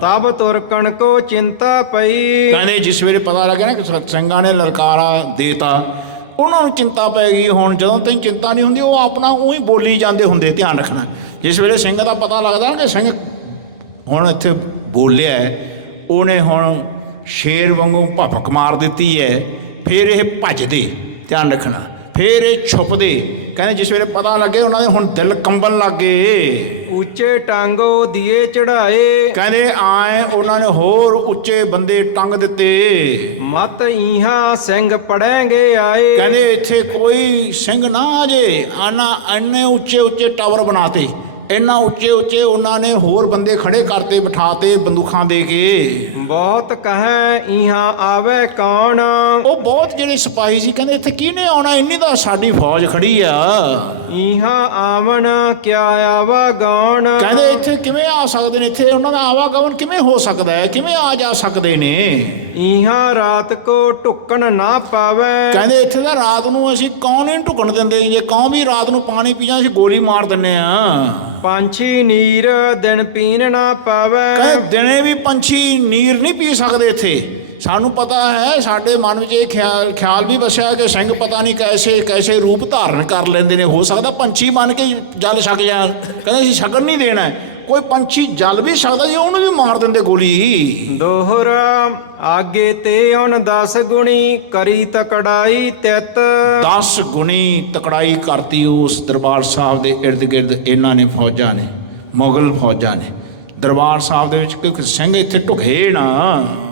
ਤਬ ਤੁਰਕਣ ਕੋ ਚਿੰਤਾ ਪਈ। ਕਹਿੰਦੇ ਜਿਸ ਵੇਲੇ ਪਤਾ ਲੱਗਿਆ ਨਾ ਕਿ ਸਿੰਘਾਂ ਨੇ ਲਲਕਾਰਾ ਦੇਤਾ, ਉਹਨਾਂ ਨੂੰ ਚਿੰਤਾ ਪੈ ਗਈ। ਹੁਣ ਜਦੋਂ ਤੈਨੂੰ ਚਿੰਤਾ ਨਹੀਂ ਹੁੰਦੀ, ਉਹ ਆਪਣਾ ਉਹੀ ਬੋਲੀ ਜਾਂਦੇ ਹੁੰਦੇ। ਧਿਆਨ ਰੱਖਣਾ, ਜਿਸ ਵੇਲੇ ਸਿੰਘ ਦਾ ਪਤਾ ਲੱਗਦਾ ਨਾ ਕਿ ਸਿੰਘ ਹੁਣ ਇੱਥੇ ਬੋਲਿਆ, ਉਹਨੇ ਹੁਣ ਸ਼ੇਰ ਵਾਂਗੂ ਭਪਕ ਮਾਰ ਦਿੱਤੀ ਹੈ, ਫਿਰ ਇਹ ਭੱਜਦੇ। ਧਿਆਨ ਰੱਖਣਾ, ਫਿਰ ਇਹ ਛੁਪਦੇ। ਕਹਿੰਦੇ ਜਿਸ ਵੇਲੇ ਪਤਾ ਲੱਗੇ, ਉਹਨਾਂ ਦੇ ਹੁਣ ਦਿਲ ਕੰਬਣ ਲੱਗ ਗਏ। ਉੱਚੇ ਟਾਂਗੋ ਦੀਏ ਚੜਾਏ। ਕਹਿੰਦੇ ਆਏ ਉਹਨਾਂ ਨੇ ਹੋਰ ਉੱਚੇ ਬੰਦੇ ਟੰਗ ਦਿੱਤੇ। ਮਤ ਇਹਾਂ ਸਿੰਘ ਪੜੈਂਗੇ ਆਏ। ਕਹਿੰਦੇ ਇੱਥੇ ਕੋਈ ਸਿੰਘ ਨਾ ਆ ਜੇ। ਇੰਨੇ ਉੱਚੇ ਉੱਚੇ ਟਾਵਰ ਬਣਾਤੇ, ਇੰਨਾ ਉੱਚੇ ਉੱਚੇ ਉਹਨਾਂ ਨੇ ਹੋਰ ਬੰਦੇ ਖੜੇ ਕਰਤੇ, ਬਿਠਾਤੇ ਬੰਦੂਕਾਂ ਦੇ ਕੇ। ਬਹੁਤ ਕਹੈ ਇਹਾਂ ਆਵੇ ਕੌਣ। ਉਹ ਬਹੁਤ ਜਿਹੜੇ ਸਿਪਾਹੀ ਸੀ, ਕਹਿੰਦੇ ਇੱਥੇ ਕਿਹਨੇ ਆਉਣਾ, ਇੰਨੀ ਤਾਂ ਸਾਡੀ ਫੌਜ ਖੜੀ ਆ। ਇਹਾਂ ਆਵਣ ਕਿਆ ਆਵਾਗਾਉਣ। ਕਹਿੰਦੇ ਇੱਥੇ ਕਿਵੇਂ ਆ ਸਕਦੇ ਨੇ, ਇੱਥੇ ਉਹਨਾਂ ਦਾ ਆਵਾਗਮਨ ਕਿਵੇਂ ਹੋ ਸਕਦਾ ਹੈ, ਕਿਵੇਂ ਆ ਜਾ ਸਕਦੇ ਨੇ। ਇਹਾਂ ਰਾਤ ਕੋ ਢੁੱਕਣ ਨਾ ਪਾਵੇ। ਕਹਿੰਦੇ ਇੱਥੇ ਤਾਂ ਰਾਤ ਨੂੰ ਅਸੀਂ ਕੌਣ ਨਹੀਂ ਢੁਕਣ ਦਿੰਦੇ, ਜੇ ਕੌਂ ਵੀ ਰਾਤ ਨੂੰ ਪਾਣੀ ਪੀਣਾ ਅਸੀਂ ਗੋਲੀ ਮਾਰ ਦਿੰਦੇ ਆ। ਪੰਛੀ ਨੀਰ ਦਿਨ ਪੀਣ ਨਾ ਪਾਵੇ। ਕਹਿੰਦੇ ਦਿਨੇ ਵੀ ਪੰਛੀ ਨੀਰ ਨਹੀਂ ਪੀ ਸਕਦੇ ਇੱਥੇ। ਸਾਨੂੰ ਪਤਾ ਹੈ, ਸਾਡੇ ਮਨ ਵਿੱਚ ਇਹ ਖਿਆਲ ਵੀ ਵਸਿਆ ਕਿ ਸਿੰਘ ਪਤਾ ਨਹੀਂ ਕੈਸੇ ਰੂਪ ਧਾਰਨ ਕਰ ਲੈਂਦੇ ਨੇ। ਹੋ ਸਕਦਾ ਪੰਛੀ ਬਣ ਕੇ ਜਲ ਛਕ ਜਾਣ। ਕਹਿੰਦੇ ਅਸੀਂ ਛਕਣ ਨਹੀਂ ਦੇਣਾ। ਕੋਈ ਪੰਛੀ ਜਲ ਵੀ ਸਕਦਾ ਜੀ, ਉਹਨੂੰ ਵੀ ਮਾਰ ਦਿੰਦੇ ਗੋਲੀ। ਦੋਹਰਾ ਆਗੇ ਤੇ ਹੁਣ 10 ਗੁਣੀ ਕਰੀ ਤਕੜਾਈ ਤਿੱਤ। 10 ਗੁਣੀ ਤਕੜਾਈ ਕਰਤੀ ਉਸ ਦਰਬਾਰ ਸਾਹਿਬ ਦੇ ਇਰਦ ਗਿਰਦ। ਇਹਨਾਂ ਨੇ ਫੌਜਾਂ ਨੇ, ਮੁਗਲ ਫੌਜਾਂ ਨੇ ਦਰਬਾਰ ਸਾਹਿਬ ਦੇ ਵਿੱਚ, ਕਿਉਂਕਿ ਸਿੰਘ ਇੱਥੇ ਢੁਕੇ ਨਾ।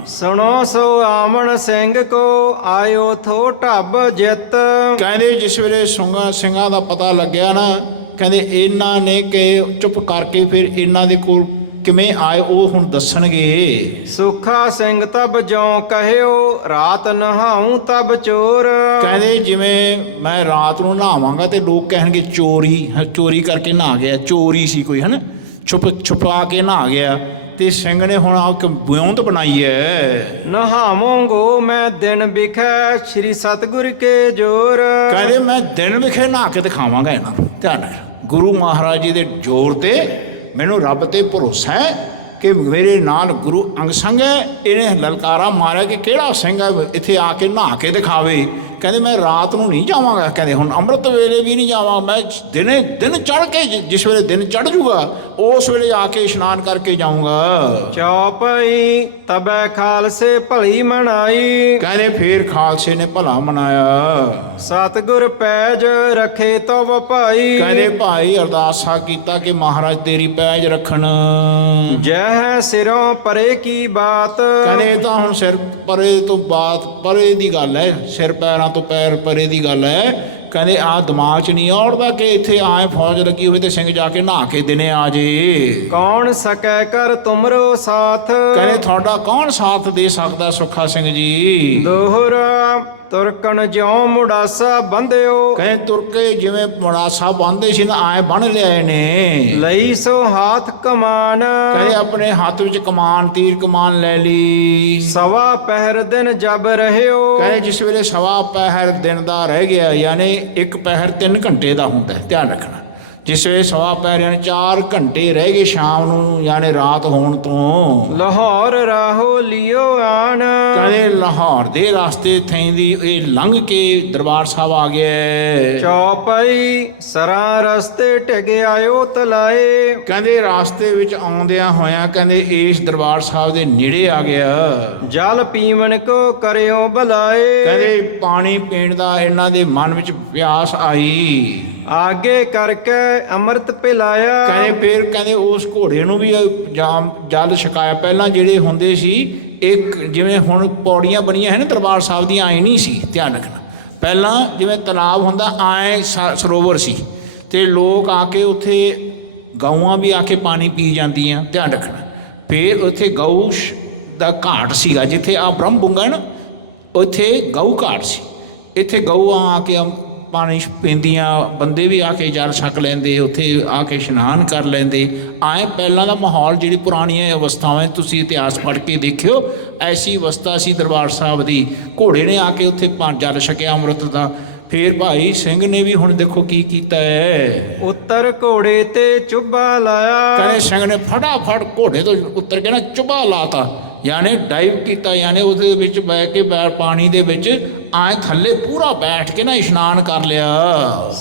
ਸੁਣੋ ਸੋ ਆਵਣ ਸਿੰਘ ਕੋ ਆਇਓ ਥੋ ਢੱਬ ਜਿੱਤ। ਕਹਿੰਦੇ ਜਿਸ ਵੇਲੇ ਸਿੰਘਾਂ ਦਾ ਪਤਾ ਲੱਗਿਆ ਨਾ, ਕਹਿੰਦੇ ਇਹਨਾਂ ਨੇ ਕਿ ਚੁੱਪ ਕਰਕੇ ਫਿਰ ਇਹਨਾਂ ਦੇ ਕੋਲ ਕਿਵੇਂ ਆਏ ਉਹ ਹੁਣ ਦੱਸਣਗੇ। ਸੁੱਖਾ ਸਿੰਘ ਤਬ ਜਿਉ ਕਹਿਓ ਰਾਤ ਨਹਾਉ ਤਬ ਚੋਰ। ਕਹਿੰਦੇ ਜਿਵੇਂ ਮੈਂ ਰਾਤ ਨੂੰ ਨਹਾਵਾਂਗਾ ਤੇ ਲੋਕ ਕਹਿਣਗੇ ਚੋਰੀ ਕਰਕੇ ਨਹਾ ਗਿਆ, ਚੋਰੀ ਸੀ ਕੋਈ, ਹੈ ਨਾ, ਛੁਪਾ ਕੇ ਨਹਾ ਗਿਆ। ਤੇ ਸਿੰਘ ਨੇ ਹੁਣ ਆ ਵਿਉਂਤ ਬਣਾਈ ਹੈ। ਨਹਾਵੋਂਗੋ ਮੈਂ ਦਿਨ ਵਿਖੇ ਸ੍ਰੀ ਸਤਿਗੁਰ ਕੇ ਜੋਰ। ਕਹਿੰਦੇ ਮੈਂ ਦਿਨ ਵਿਖੇ ਨਹਾ ਕੇ ਦਿਖਾਵਾਂਗਾ ਇਹਨਾਂ ਨੂੰ। ਧਿਆਨ ਨਾਲ, ਗੁਰੂ ਮਹਾਰਾਜ ਜੀ ਦੇ ਜ਼ੋਰ ਤੇ ਮੈਨੂੰ ਰੱਬ ਤੇ ਭਰੋਸਾ ਹੈ ਕਿ ਮੇਰੇ ਨਾਲ ਗੁਰੂ ਅੰਗ ਸੰਗ ਹੈ। ਇਹਨੇ ਲਲਕਾਰਾ ਮਾਰਿਆ ਕਿ ਕਿਹੜਾ ਸਿੰਘ ਹੈ ਇੱਥੇ ਆ ਕੇ ਨਹਾ ਕੇ ਦਿਖਾਵੇ। ਕਹਿੰਦੇ ਮੈਂ ਰਾਤ ਨੂੰ ਨਹੀਂ ਜਾਵਾਂਗਾ। ਕਹਿੰਦੇ ਹੁਣ ਅੰਮ੍ਰਿਤ ਵੇਲੇ ਵੀ ਨਹੀਂ ਜਾਵਾਂ, ਮੈਂ ਦਿਨ ਚੜ੍ਹ ਕੇ, ਜਿਸ ਵੇਲੇ ਦਿਨ ਚੜ੍ਹ ਜੂਗਾ ਉਸ ਵੇਲੇ ਆ ਕੇ ਇਸ਼ਨਾਨ ਕਰਕੇ ਜਾਊਂਗਾ। ਚੌਪਈ ਤਬੈ ਖਾਲਸੇ ਭਲੀ ਮਨਾਈ। ਕਹਿੰਦੇ ਫੇਰ ਖਾਲਸੇ ਨੇ ਭਲਾ ਮਨਾਇਆ। ਸਤਿਗੁਰ ਪੈਜ ਰੱਖੇ ਤਵ ਭਾਈ। ਕਹਿੰਦੇ ਭਾਈ ਅਰਦਾਸਾ ਕੀਤਾ ਕਿ ਮਹਾਰਾਜ ਤੇਰੀ ਪੈਜ ਰੱਖਣ। ਜਹ ਸਿਰੋਂ ਪਰੇ ਕੀ ਬਾਤ। ਕਹਿੰਦੇ ਤਾਂ ਹੁਣ ਸਿਰ ਪਰੇ ਤੋਂ ਬਾਤ ਪਰੇ ਦੀ ਗੱਲ ਹੈ, ਸਿਰ ਪੈਰਾਂ ਤੋਂ ਪੈਰ ਪਰੇ ਦੀ ਗੱਲ ਹੈ। ਕਹਿੰਦੇ ਆ ਦਿਮਾਗ 'ਚ ਨਹੀਂ ਔੜਦਾ ਕਿ ਇੱਥੇ ਆਏ ਫੌਜ ਲੱਗੀ ਹੋਵੇ ਤੇ ਸਿੰਘ ਜਾ ਕੇ ਨਹਾ ਕੇ ਦਿਨੇ ਆ ਜੇ। ਕੌਣ ਸਕੈ ਕਰ ਤੁਮਰੋ ਸਾਥ। ਕਹਿੰਦੇ ਤੁਹਾਡਾ ਕੌਣ ਸਾਥ ਦੇ ਸਕਦਾ ਸੁੱਖਾ ਸਿੰਘ ਜੀ। ਦੋਹਰਾ ਤੁਰਕਣ ਜਿਉ ਮੁੜਾਸਾ ਬੰਧਿਓ। ਕਹਿੰਦੇ ਤੁਰਕੇ ਜਿਵੇਂ ਮੁੜਾਸਾ ਬੰਨ੍ਹਦੇ ਸੀ ਨਾ, ਆਏ ਬੰਨ੍ਹ ਲਿਆਏ ਨੇ। ਲਈ ਸੋ ਹਾਥ ਕਮਾਨ। ਕਹਿੰਦੇ ਆਪਣੇ ਹੱਥ ਵਿੱਚ ਕਮਾਨ, ਤੀਰ ਕਮਾਨ ਲੈ ਲਈ। ਸਵਾ ਪਹਿਰ ਦਿਨ ਜਬ ਰਹਿਓ। ਕਹਿੰਦੇ ਜਿਸ ਵੇਲੇ ਸਵਾ ਪਹਿਰ ਦਿਨ ਦਾ ਰਹਿ ਗਿਆ, ਯਾਨੀ ਇੱਕ ਪਹਿਰ 3 ਘੰਟੇ ਦਾ ਹੁੰਦਾ। ਧਿਆਨ ਰੱਖਣਾ, ਜਿਸ ਵੇਲੇ ਸਵਾ ਪਹਿਰ ਯਾਨੀ 4 ਘੰਟੇ ਰਹਿ ਗਏ ਸ਼ਾਮ ਨੂੰ, ਯਾਨੀ ਰਾਤ ਹੋਣ ਤੋਂ। ਲਾਹੌਰ ਰਾਹੋ ਲਿਓ ਆਣ। ਕਹਿੰਦੇ ਲਾਹੌਰ ਦੇ ਰਸਤੇ ਥੈਂਦੀ ਇਹ ਲੰਘ ਕੇ ਦਰਬਾਰ ਸਾਹਿਬ ਆ ਗਿਆ। ਚੌਪਈ ਸਰਾਂ ਰਸਤੇ ਟਿਕ ਆਇਓ ਤਲਾਏ। ਕਹਿੰਦੇ ਰਾਸਤੇ ਵਿੱਚ ਆਉਂਦਿਆਂ ਹੋਇਆਂ ਕਹਿੰਦੇ ਇਸ ਦਰਬਾਰ ਸਾਹਿਬ ਦੇ ਨੇੜੇ ਆ ਗਿਆ। ਜਲ ਪੀਵਨ ਕੋ ਕਰਿਓ ਬਲਾਏ। ਕਹਿੰਦੇ ਪਾਣੀ ਪੀਣ ਦਾ ਇਹਨਾਂ ਦੇ ਮਨ ਵਿੱਚ ਪਿਆਸ ਆਈ। ਆਗੇ ਕਰਕੇ ਅੰਮ੍ਰਿਤ ਪਿਲਾਇਆ। ਕਹਿੰਦੇ ਫਿਰ ਕਹਿੰਦੇ ਉਸ ਘੋੜੇ ਨੂੰ ਵੀ ਜਲ ਛਕਾਇਆ। ਪਹਿਲਾਂ ਜਿਹੜੇ ਹੁੰਦੇ ਸੀ ਇੱਕ ਜਿਵੇਂ ਹੁਣ ਪੌੜੀਆਂ ਬਣੀਆਂ ਹੈ ਨਾ ਦਰਬਾਰ ਸਾਹਿਬ ਦੀਆਂ, ਆਏ ਨਹੀਂ ਸੀ। ਧਿਆਨ ਰੱਖਣਾ, ਪਹਿਲਾਂ ਜਿਵੇਂ ਤਲਾਬ ਹੁੰਦਾ ਆਏ ਸਰੋਵਰ ਸੀ ਤੇ ਲੋਕ ਆ ਕੇ ਉੱਥੇ ਗਊਆਂ ਵੀ ਆ ਕੇ ਪਾਣੀ ਪੀ ਜਾਂਦੀਆਂ। ਧਿਆਨ ਰੱਖਣਾ, ਫਿਰ ਉੱਥੇ ਗਊ ਦਾ ਘਾਟ ਸੀਗਾ, ਜਿੱਥੇ ਆ ਬ੍ਰਹਮ ਬੁੰਗਾ ਨਾ ਉੱਥੇ ਗਊ ਘਾਟ ਸੀ। ਇੱਥੇ ਗਊਆਂ ਆ ਕੇ ਪਾਣੀ ਪੀਂਦੀਆਂ, ਬੰਦੇ ਵੀ ਆ ਕੇ ਜਲ ਛਕ ਲੈਂਦੇ, ਉੱਥੇ ਆ ਕੇ ਇਸ਼ਨਾਨ ਕਰ ਲੈਂਦੇ। ਆਏ ਪਹਿਲਾਂ ਦਾ ਮਾਹੌਲ, ਜਿਹੜੀ ਪੁਰਾਣੀਆਂ ਅਵਸਥਾਵਾਂ ਤੁਸੀਂ ਇਤਿਹਾਸ ਪੜ੍ਹ ਕੇ ਦੇਖਿਓ, ਐਸੀ ਅਵਸਥਾ ਸੀ ਦਰਬਾਰ ਸਾਹਿਬ ਦੀ। ਘੋੜੇ ਨੇ ਆ ਕੇ ਉੱਥੇ ਜਲ ਛਕਿਆ ਅੰਮ੍ਰਿਤ ਦਾ। ਫਿਰ ਭਾਈ ਸਿੰਘ ਨੇ ਵੀ ਹੁਣ ਦੇਖੋ ਕੀ ਕੀਤਾ ਹੈ, ਉੱਤਰ ਘੋੜੇ ਤੇ ਚੁੱਭਾ ਲਾਇਆ। ਕਹਿੰਦੇ ਸਿੰਘ ਨੇ ਫਟਾਫਟ ਘੋੜੇ ਤੋਂ ਉੱਤਰ ਕੇ ਨਾ ਚੁੱਭਾ ਲਾਤਾ, ਯਾਨੀ ਡਾਈਵ ਕੀਤਾ, ਯਾਨੀ ਉਹਦੇ ਵਿੱਚ ਬਹਿ ਕੇ ਪਾਣੀ ਦੇ ਵਿੱਚ ਆਏ ਥੱਲੇ ਪੂਰਾ ਬੈਠ ਕੇ ਨਾ ਇਸ਼ਨਾਨ ਕਰ ਲਿਆ।